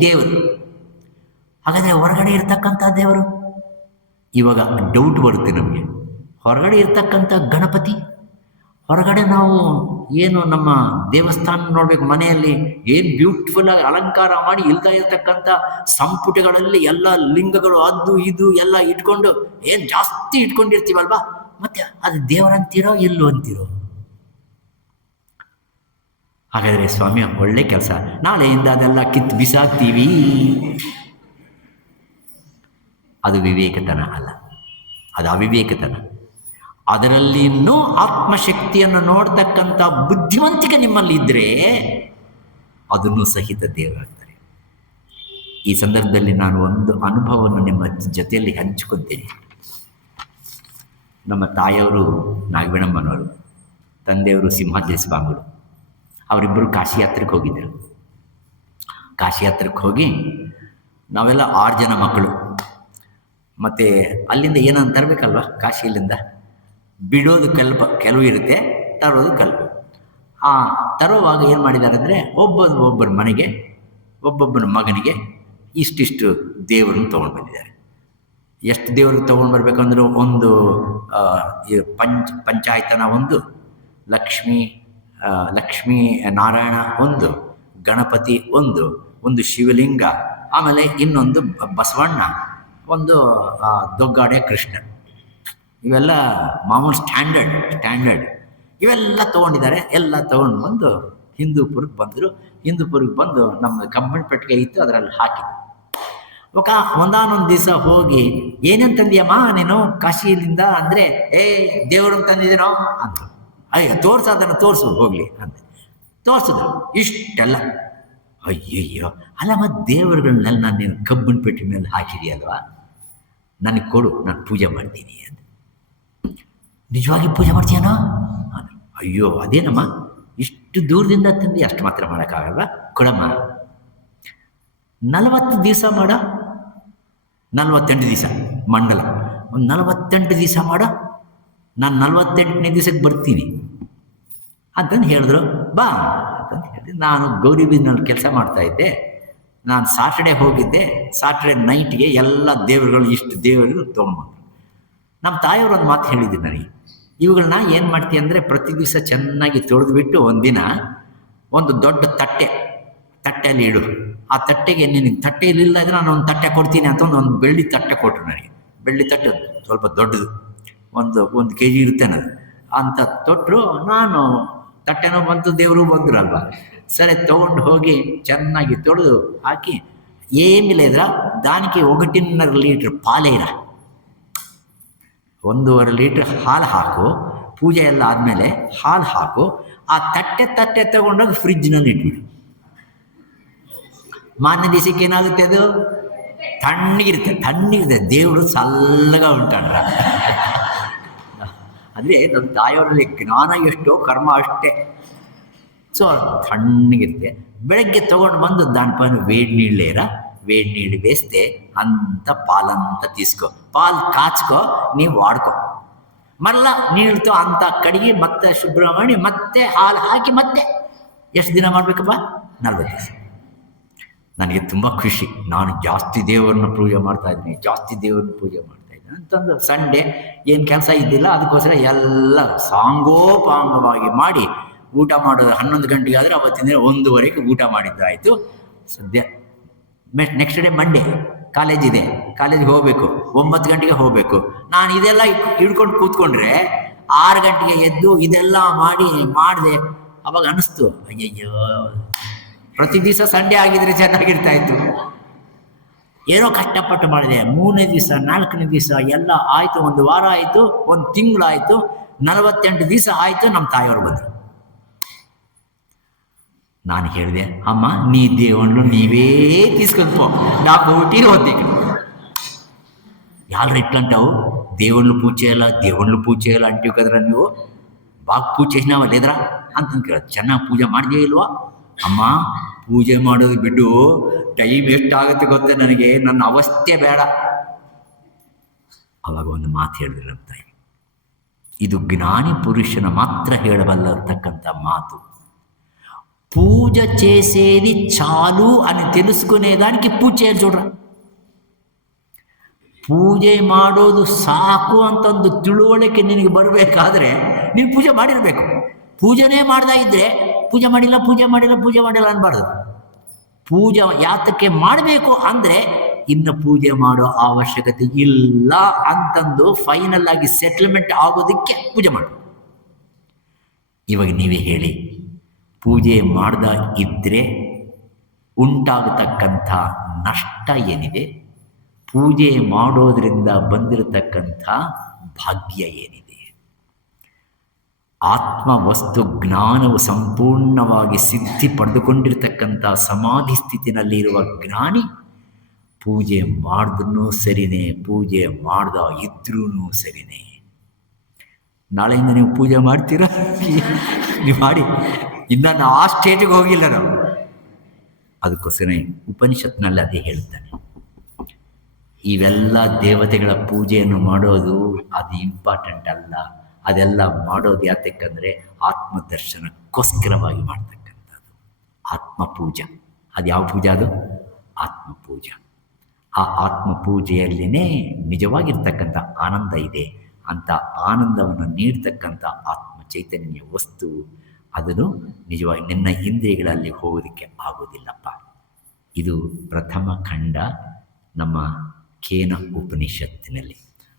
ದೇವರು. ಹಾಗಾದರೆ ಹೊರಗಡೆ ಇರ್ತಕ್ಕಂಥ ದೇವರು, ಇವಾಗ ಡೌಟ್ ಬರುತ್ತೆ ನಮಗೆ. ಹೊರಗಡೆ ಇರ್ತಕ್ಕಂಥ ಗಣಪತಿ, ಹೊರಗಡೆ ನಾವು ಏನು ನಮ್ಮ ದೇವಸ್ಥಾನ ನೋಡಬೇಕು, ಮನೆಯಲ್ಲಿ ಏನು ಬ್ಯೂಟಿಫುಲ್ ಆಗಿ ಅಲಂಕಾರ ಮಾಡಿ ಇಲ್ದ ಇರ್ತಕ್ಕಂಥ ಸಂಪುಟಗಳಲ್ಲಿ ಎಲ್ಲ ಲಿಂಗಗಳು ಅದು ಇದು ಎಲ್ಲ ಇಟ್ಕೊಂಡು ಏನು ಜಾಸ್ತಿ ಇಟ್ಕೊಂಡಿರ್ತೀವಲ್ವಾ, ಮತ್ತೆ ಅದು ದೇವರಂತೀರೋ ಎಲ್ಲೋ ಅಂತೀರೋ? ಹಾಗಾದರೆ ಸ್ವಾಮಿ ಒಳ್ಳೆ ಕೆಲಸ, ನಾಳೆಯಿಂದ ಅದೆಲ್ಲ ಕಿತ್ತು ಬಿಸಾಕ್ತೀವಿ. ಅದು ವಿವೇಕತನ ಅಲ್ಲ, ಅದು ಅವಿವೇಕತನ. ಅದರಲ್ಲಿನ್ನೂ ಆತ್ಮಶಕ್ತಿಯನ್ನು ನೋಡ್ತಕ್ಕಂಥ ಬುದ್ಧಿವಂತಿಕೆ ನಿಮ್ಮಲ್ಲಿ ಇದ್ದರೆ ಅದನ್ನು ಸಹಿತ ದೇವರಾಗ್ತಾರೆ. ಈ ಸಂದರ್ಭದಲ್ಲಿ ನಾನು ಒಂದು ಅನುಭವವನ್ನು ನಿಮ್ಮ ಜೊತೆಯಲ್ಲಿ ಹಂಚಿಕೊಳ್ತೇನೆ. ನಮ್ಮ ತಾಯಿಯವರು ನಾಗವೇಣಮ್ಮನವರು, ತಂದೆಯವರು ಸಿಂಹಾದ್ರಿ ಸ್ವಾಮಿಗಳು. ಅವರಿಬ್ಬರು ಕಾಶಿ ಯಾತ್ರೆಗೆ ಹೋಗಿದ್ದರು. ಕಾಶಿ ಯಾತ್ರೆಗೆ ಹೋಗಿ ನಾವೆಲ್ಲ 6 ಜನ ಮಕ್ಕಳು. ಮತ್ತು ಅಲ್ಲಿಂದ ಏನಂತ ತರಬೇಕಲ್ವ, ಕಾಶಿಯಲ್ಲಿಂದ ಬಿಡೋದು ಕೆಲವು ಇರುತ್ತೆ, ತರೋದು ಕೆಲವು. ಆ ತರುವಾಗ ಏನು ಮಾಡಿದ್ದಾರೆ ಅಂದರೆ ಒಬ್ಬೊಬ್ಬರ ಮನೆಗೆ ಒಬ್ಬೊಬ್ಬನ ಮಗನಿಗೆ ಇಷ್ಟಿಷ್ಟು ದೇವರನ್ನು ತೊಗೊಂಡು ಬಂದಿದ್ದಾರೆ. ಎಷ್ಟು ದೇವ್ರಿಗೆ ತೊಗೊಂಡು ಬರಬೇಕಂದ್ರೆ ಒಂದು ಪಂಚಾಯತನ ಒಂದು, ಲಕ್ಷ್ಮೀ ನಾರಾಯಣ ಒಂದು, ಗಣಪತಿ ಒಂದು ಶಿವಲಿಂಗ, ಆಮೇಲೆ ಇನ್ನೊಂದು ಬಸವಣ್ಣ, ಒಂದು ದೊಗ್ಗಾಡೆ ಕೃಷ್ಣ. ಇವೆಲ್ಲ ಮಾಮೂಲು ಸ್ಟ್ಯಾಂಡರ್ಡ್ ಇವೆಲ್ಲ ತೊಗೊಂಡಿದ್ದಾರೆ. ಎಲ್ಲ ತೊಗೊಂಡು ಬಂದು ಹಿಂದೂಪುರಕ್ಕೆ ಬಂದರು. ಹಿಂದೂಪುರಕ್ಕೆ ಬಂದು ನಮ್ಮ ಕಬ್ಬಿಣ ಪೆಟ್ಟಿಗೆ ಇತ್ತು, ಅದರಲ್ಲಿ ಹಾಕಿದ್ರು. ಒಂದಾನೊಂದು ದಿವಸ ಹೋಗಿ ಏನೇನು ತಂದೀಯಮ್ಮ ನೀನು ಕಾಶಿಯಿಂದ ಅಂದರೆ, ದೇವ್ರನ್ನ ತಂದಿದ್ದೀನೋ ಅಂದರು. ಅಯ್ಯೋ ಅದನ್ನು ತೋರಿಸು ಹೋಗಲಿ ಅಂದೆ. ತೋರಿಸಿದ್ರು ಇಷ್ಟೆಲ್ಲ. ಅಯ್ಯಯ್ಯೋ, ಅಲ್ಲ ಮತ್ತು ದೇವರುಗಳನ್ನೆಲ್ಲ ನಾನು ನೀನು ಕಬ್ಬಿಣ ಪೆಟ್ಟಿಗೆ ಮೇಲೆ ಹಾಕಿದೆಯಲ್ವಾ, ನನಗೆ ಕೊಡು, ನಾನು ಪೂಜೆ ಮಾಡ್ತೀನಿ ಅಂದೆ. ನಿಜವಾಗಿ ಪೂಜೆ ಮಾಡ್ತೀಯನೋ ಅಂದರು. ಅಯ್ಯೋ ಅದೇನಮ್ಮ, ಇಷ್ಟು ದೂರದಿಂದ ತಂದು ಅಷ್ಟು ಮಾತ್ರ ಮಾಡೋಕ್ಕಾಗಲ್ವ, ಕೊಡಮ್ಮ. 40 ದಿವಸ ಮಾಡ, 48 ದಿವಸ ಮಂಡಲ, ಒಂದು 48 ದಿವಸ ಮಾಡ, ನಾನು 48ನೇ ದಿವಸಕ್ಕೆ ಬರ್ತೀನಿ ಅಂತಂದು ಹೇಳಿದ್ರು. ಬಾ ಅಂತಂದು ಹೇಳಿ ನಾನು ಗೌರಿಬೀದಿನಲ್ಲಿ ಕೆಲಸ ಮಾಡ್ತಾಯಿದ್ದೆ. ನಾನು ಸಾಟರ್ಡೆ ಹೋಗಿದ್ದೆ. ಸಾಟರ್ಡೆ ನೈಟ್ಗೆ ಎಲ್ಲ ದೇವರುಗಳು ಇಷ್ಟು ದೇವರುಗಳು ತೊಗೊಂಡ್ಬಂದರು. ನಮ್ಮ ತಾಯಿಯವರು ಒಂದು ಮಾತು ಹೇಳಿದ್ರು ನನಗೆ, ಇವುಗಳನ್ನ ಏನು ಮಾಡ್ತೀಯ ಅಂದರೆ ಪ್ರತಿ ದಿವಸ ಚೆನ್ನಾಗಿ ತೊಳೆದುಬಿಟ್ಟು ಒಂದಿನ ಒಂದು ದೊಡ್ಡ ತಟ್ಟೆಯಲ್ಲಿ ಇಡು. ಆ ತಟ್ಟೆಗೆ ನಿನಗೆ ತಟ್ಟೆಯಲ್ಲಿಲ್ಲ ಇದ್ರೆ ನಾನು ಒಂದು ತಟ್ಟೆ ಕೊಡ್ತೀನಿ ಅಂತ ಒಂದು ಬೆಳ್ಳಿ ತಟ್ಟೆ ಕೊಟ್ಟರು ನನಗೆ. ಬೆಳ್ಳಿ ತಟ್ಟೆ ಸ್ವಲ್ಪ ದೊಡ್ಡದು, ಒಂದು kg ಇರುತ್ತೆ ಅನ್ನೋದು ಅಂತ ತೊಟ್ಟರು. ನಾನು ತಟ್ಟೆನೂ ಬಂತು, ದೇವರು ಬಂದರು ಅಲ್ವಾ, ಸರಿ ತೊಗೊಂಡು ಹೋಗಿ ಚೆನ್ನಾಗಿ ತೊಳೆದು ಹಾಕಿ, ಏನಿಲ್ಲ ಇದ್ರ ದಾನಿಗೆ 1.5 ಲೀಟ್ರ್ ಪಾಲೇರ, 1.5 ಲೀಟ್ರ್ ಹಾಲು ಹಾಕು, ಪೂಜೆ ಎಲ್ಲ ಆದಮೇಲೆ ಹಾಲು ಹಾಕು, ಆ ತಟ್ಟೆ ತಗೊಂಡೋಗಿ ಫ್ರಿಜ್ನಲ್ಲಿ ಇಟ್ಬಿಡು. ಮಾರನೇ ದಿವಸಕ್ಕೆ ಏನಾಗುತ್ತೆ, ಅದು ತಣ್ಣಗಿರುತ್ತೆ. ದೇವರು ಸಲ್ಲಗ ಉಂಟಂಡ್ರ. ಅಂದರೆ ನಮ್ಮ ತಾಯಿಯವರಲ್ಲಿ ಜ್ಞಾನ ಎಷ್ಟೋ ಕರ್ಮ ಅಷ್ಟೇ. ಸೊ ತಣ್ಣಗಿರುತ್ತೆ. ಬೆಳಗ್ಗೆ ತೊಗೊಂಡು ಬಂದು దానిపైన వేడి నీళ్ళు వేస్తే అంత పాలంతా తీసుకో, పాలు కాచుకో, ನೀವು వాడుకో. మళ్ళా నీళ్ళతో అంత కడిగి ಮತ್ತೆ ಶುಭ್ರ ಮಾಡಿ ಮತ್ತೆ ಹಾಲು ಹಾಕಿ ಮತ್ತೆ ಎಷ್ಟು ದಿನ ಮಾಡಬೇಕಪ್ಪ, 40 ದಿವಸ. ನನಗೆ ತುಂಬ ಖುಷಿ. ನಾನು ಜಾಸ್ತಿ ದೇವರನ್ನ ಪೂಜೆ ಮಾಡ್ತಾಯಿದ್ದೀನಿ ಅಂತಂದು ಸಂಡೇ ಏನು ಕೆಲಸ ಇದ್ದಿಲ್ಲ, ಅದಕ್ಕೋಸ್ಕರ ಎಲ್ಲ ಸಾಂಗೋಪಾಂಗವಾಗಿ ಮಾಡಿ ಊಟ ಮಾಡೋದು 11 ಗಂಟೆಗೆ ಆದರೆ ಅವತ್ತಿನ ದಿನ 1:30ಕ್ಕೆ ಊಟ ಮಾಡಿದ್ದಾಯಿತು. ಸದ್ಯ ನೆಕ್ಸ್ಟ್ ಡೇ ಮಂಡೇ ಕಾಲೇಜ್ ಇದೆ, ಕಾಲೇಜಿಗೆ ಹೋಗಬೇಕು, 9 ಗಂಟೆಗೆ ಹೋಗಬೇಕು. ನಾನು ಇದೆಲ್ಲ ಹಿಡ್ಕೊಂಡು ಕೂತ್ಕೊಂಡ್ರೆ 6 ಗಂಟೆಗೆ ಎದ್ದು ಇದೆಲ್ಲ ಮಾಡಿದೆ. ಅವಾಗ ಅನ್ನಿಸ್ತು, ಅಯ್ಯಯ್ಯೋ ಪ್ರತಿ ದಿವಸ ಸಂಡೇ ಆಗಿದ್ರೆ ಚೆನ್ನಾಗಿರ್ತಾಯಿತ್ತು. ಏನೋ ಕಷ್ಟಪಟ್ಟು ಮಾಡಿದೆ. 3ನೇ ದಿವಸ 4ನೇ ದಿವಸ ಎಲ್ಲ ಆಯಿತು, 1 ವಾರ ಆಯಿತು, 1 ತಿಂಗಳಾಯಿತು, 48 ದಿವಸ ಆಯಿತು. ನಮ್ಮ ತಾಯಿಯವರು ಬಂದರು. ನಾನು ಹೇಳಿದೆ, ಅಮ್ಮ ನೀ ದೇವಣ್ಣು ನೀವೇ తీసుకొని నాకు ఒకటి వద్దికి ಯಾರು ఇట్లాంటావు, దేవుళ్ళు పూజ చేయాలా అంటివి కదరా, నువ్వు బాగా పూజ చేసినావా లేదరా ಅಂತ ಕೇಳೋದು. ಚೆನ್ನಾಗಿ ಪೂಜೆ ಮಾಡಿದೆಯಾ ಇಲ್ವಾ? ಅಮ್ಮ ಪೂಜೆ ಮಾಡೋದು ಬಿಟ್ಟು ಟೈಮ್ ಎಷ್ಟಾಗುತ್ತೆ ಗೊತ್ತೇ ನನಗೆ, ನನ್ನ ಅವಸ್ಥೆ ಬೇಡ. ಅವಾಗ ಒಂದು ಮಾತು ಹೇಳಿದ್ರು ನಮ್ಮ ತಾಯಿ, ಇದು ಜ್ಞಾನಿ ಪುರುಷನ ಮಾತ್ರ ಹೇಳಬಲ್ಲತಕ್ಕಂಥ ಮಾತು. పూజ చేసేది చాలు అని తెలుసుకునేదానికి పూజ చేయాలి చూಡ್ರ. ಪೂಜೆ ಮಾಡೋದು ಸಾಕು ಅಂತ ಒಂದು ತಿಳುವಳಿಕೆ ನಿನಗೆ ಬರಬೇಕಾದ್ರೆ ನೀನು ಪೂಜೆ ಮಾಡಿರಬೇಕು. ಪೂಜೆನೇ ಮಾಡ್ತಾ ಇದ್ದರೆ ಪೂಜೆ ಮಾಡಿಲ್ಲ ಅನ್ಬಾರ್ದು. ಪೂಜೆ ಯಾತಕ್ಕೆ ಮಾಡಬೇಕು ಅಂದರೆ ಇನ್ನು ಪೂಜೆ ಮಾಡೋ ಅವಶ್ಯಕತೆ ಇಲ್ಲ ಅಂತಂದು ಫೈನಲ್ ಆಗಿ ಸೆಟ್ಲ್ಮೆಂಟ್ ಆಗೋದಕ್ಕೆ ಪೂಜೆ ಮಾಡು. ಇವಾಗ ನೀವೇ ಹೇಳಿ, ಪೂಜೆ ಮಾಡ್ದ ಇದ್ದರೆ ಉಂಟಾಗತಕ್ಕಂಥ ನಷ್ಟ ಏನಿದೆ? ಪೂಜೆ ಮಾಡೋದರಿಂದ ಬಂದಿರತಕ್ಕಂಥ ಭಾಗ್ಯ ಏನಿದೆ? ಆತ್ಮವಸ್ತು ಜ್ಞಾನವು ಸಂಪೂರ್ಣವಾಗಿ ಸಿದ್ಧಿ ಪಡೆದುಕೊಂಡಿರ್ತಕ್ಕಂಥ ಸಮಾಧಿ ಸ್ಥಿತಿನಲ್ಲಿರುವ ಜ್ಞಾನಿ ಪೂಜೆ ಮಾಡಿದ್ರೂ ಸರಿನೇ, ಪೂಜೆ ಮಾಡ್ದ ಇದ್ರೂ ಸರಿನೇ. ನಾಳೆಯಿಂದ ನೀವು ಪೂಜೆ ಮಾಡ್ತೀರಾ? ನೀವು ಮಾಡಿ. ಇನ್ನು ನಾವು ಆ ಸ್ಟೇಜಿಗೆ ಹೋಗಿಲ್ಲ ನಾವು. ಅದಕ್ಕೋಸ್ಕರ ಉಪನಿಷತ್ನಲ್ಲಿ ಅದೇ ಹೇಳ್ತಾನೆ, ಇವೆಲ್ಲ ದೇವತೆಗಳ ಪೂಜೆಯನ್ನು ಮಾಡೋದು ಅದು ಇಂಪಾರ್ಟೆಂಟ್ ಅಲ್ಲ. ಅದೆಲ್ಲ ಮಾಡೋದು ಯಾತಕ್ಕಂದರೆ ಆತ್ಮದರ್ಶನಕ್ಕೋಸ್ಕರವಾಗಿ ಮಾಡ್ತಕ್ಕಂಥದ್ದು ಆತ್ಮಪೂಜೆ. ಅದು ಯಾವ ಪೂಜೆ? ಅದು ಆತ್ಮಪೂಜೆ. ಆ ಆತ್ಮಪೂಜೆಯಲ್ಲಿನೇ ನಿಜವಾಗಿರ್ತಕ್ಕಂಥ ಆನಂದ ಇದೆ. ಅಂಥ ಆನಂದವನ್ನು ನೀಡ್ತಕ್ಕಂಥ ಆತ್ಮ ಚೈತನ್ಯ ವಸ್ತು ಅದನ್ನು ನಿಜವಾಗಿ ನಿನ್ನ ಇಂದ್ರಿಯಗಳಲ್ಲಿ ಹೋಗೋದಕ್ಕೆ ಆಗೋದಿಲ್ಲಪ್ಪ. ಇದು ಪ್ರಥಮ ಖಂಡ ನಮ್ಮ ಕೇನ ಉಪನಿಷತ್ತಿನಲ್ಲಿ.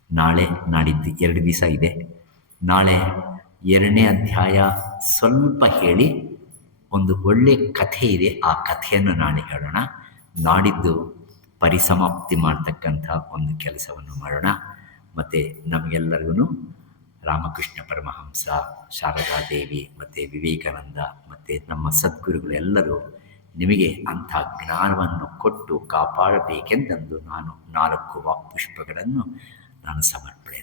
ನಾಳೆ ನಾಡಿದ್ದು 2 ದಿವಸ ಇದೆ. ನಾಳೆ 2ನೇ ಅಧ್ಯಾಯ ಸ್ವಲ್ಪ ಹೇಳಿ ಒಂದು ಒಳ್ಳೆ ಕಥೆ ಇದೆ, ಆ ಕಥೆಯನ್ನು ನಾಳೆ ಹೇಳೋಣ. ನಾಡಿದ್ದು ಪರಿಸಮಾಪ್ತಿ ಮಾಡ್ತಕ್ಕಂಥ ಒಂದು ಕೆಲಸವನ್ನು ಮಾಡೋಣ. ಮತ್ತು ನಮಗೆಲ್ಲರಿಗೂ ರಾಮಕೃಷ್ಣ ಪರಮಹಂಸ, ಶಾರದಾದೇವಿ ಮತ್ತು ವಿವೇಕಾನಂದ ಮತ್ತು ನಮ್ಮ ಸದ್ಗುರುಗಳೆಲ್ಲರೂ ನಿಮಗೆ ಅಂಥ ಜ್ಞಾನವನ್ನು ಕೊಟ್ಟು ಕಾಪಾಡಬೇಕೆಂದು ನಾನು 4 ವಾಕ್ಪುಷ್ಪಗಳನ್ನು ನಾನು ಸಮರ್ಪಣೆ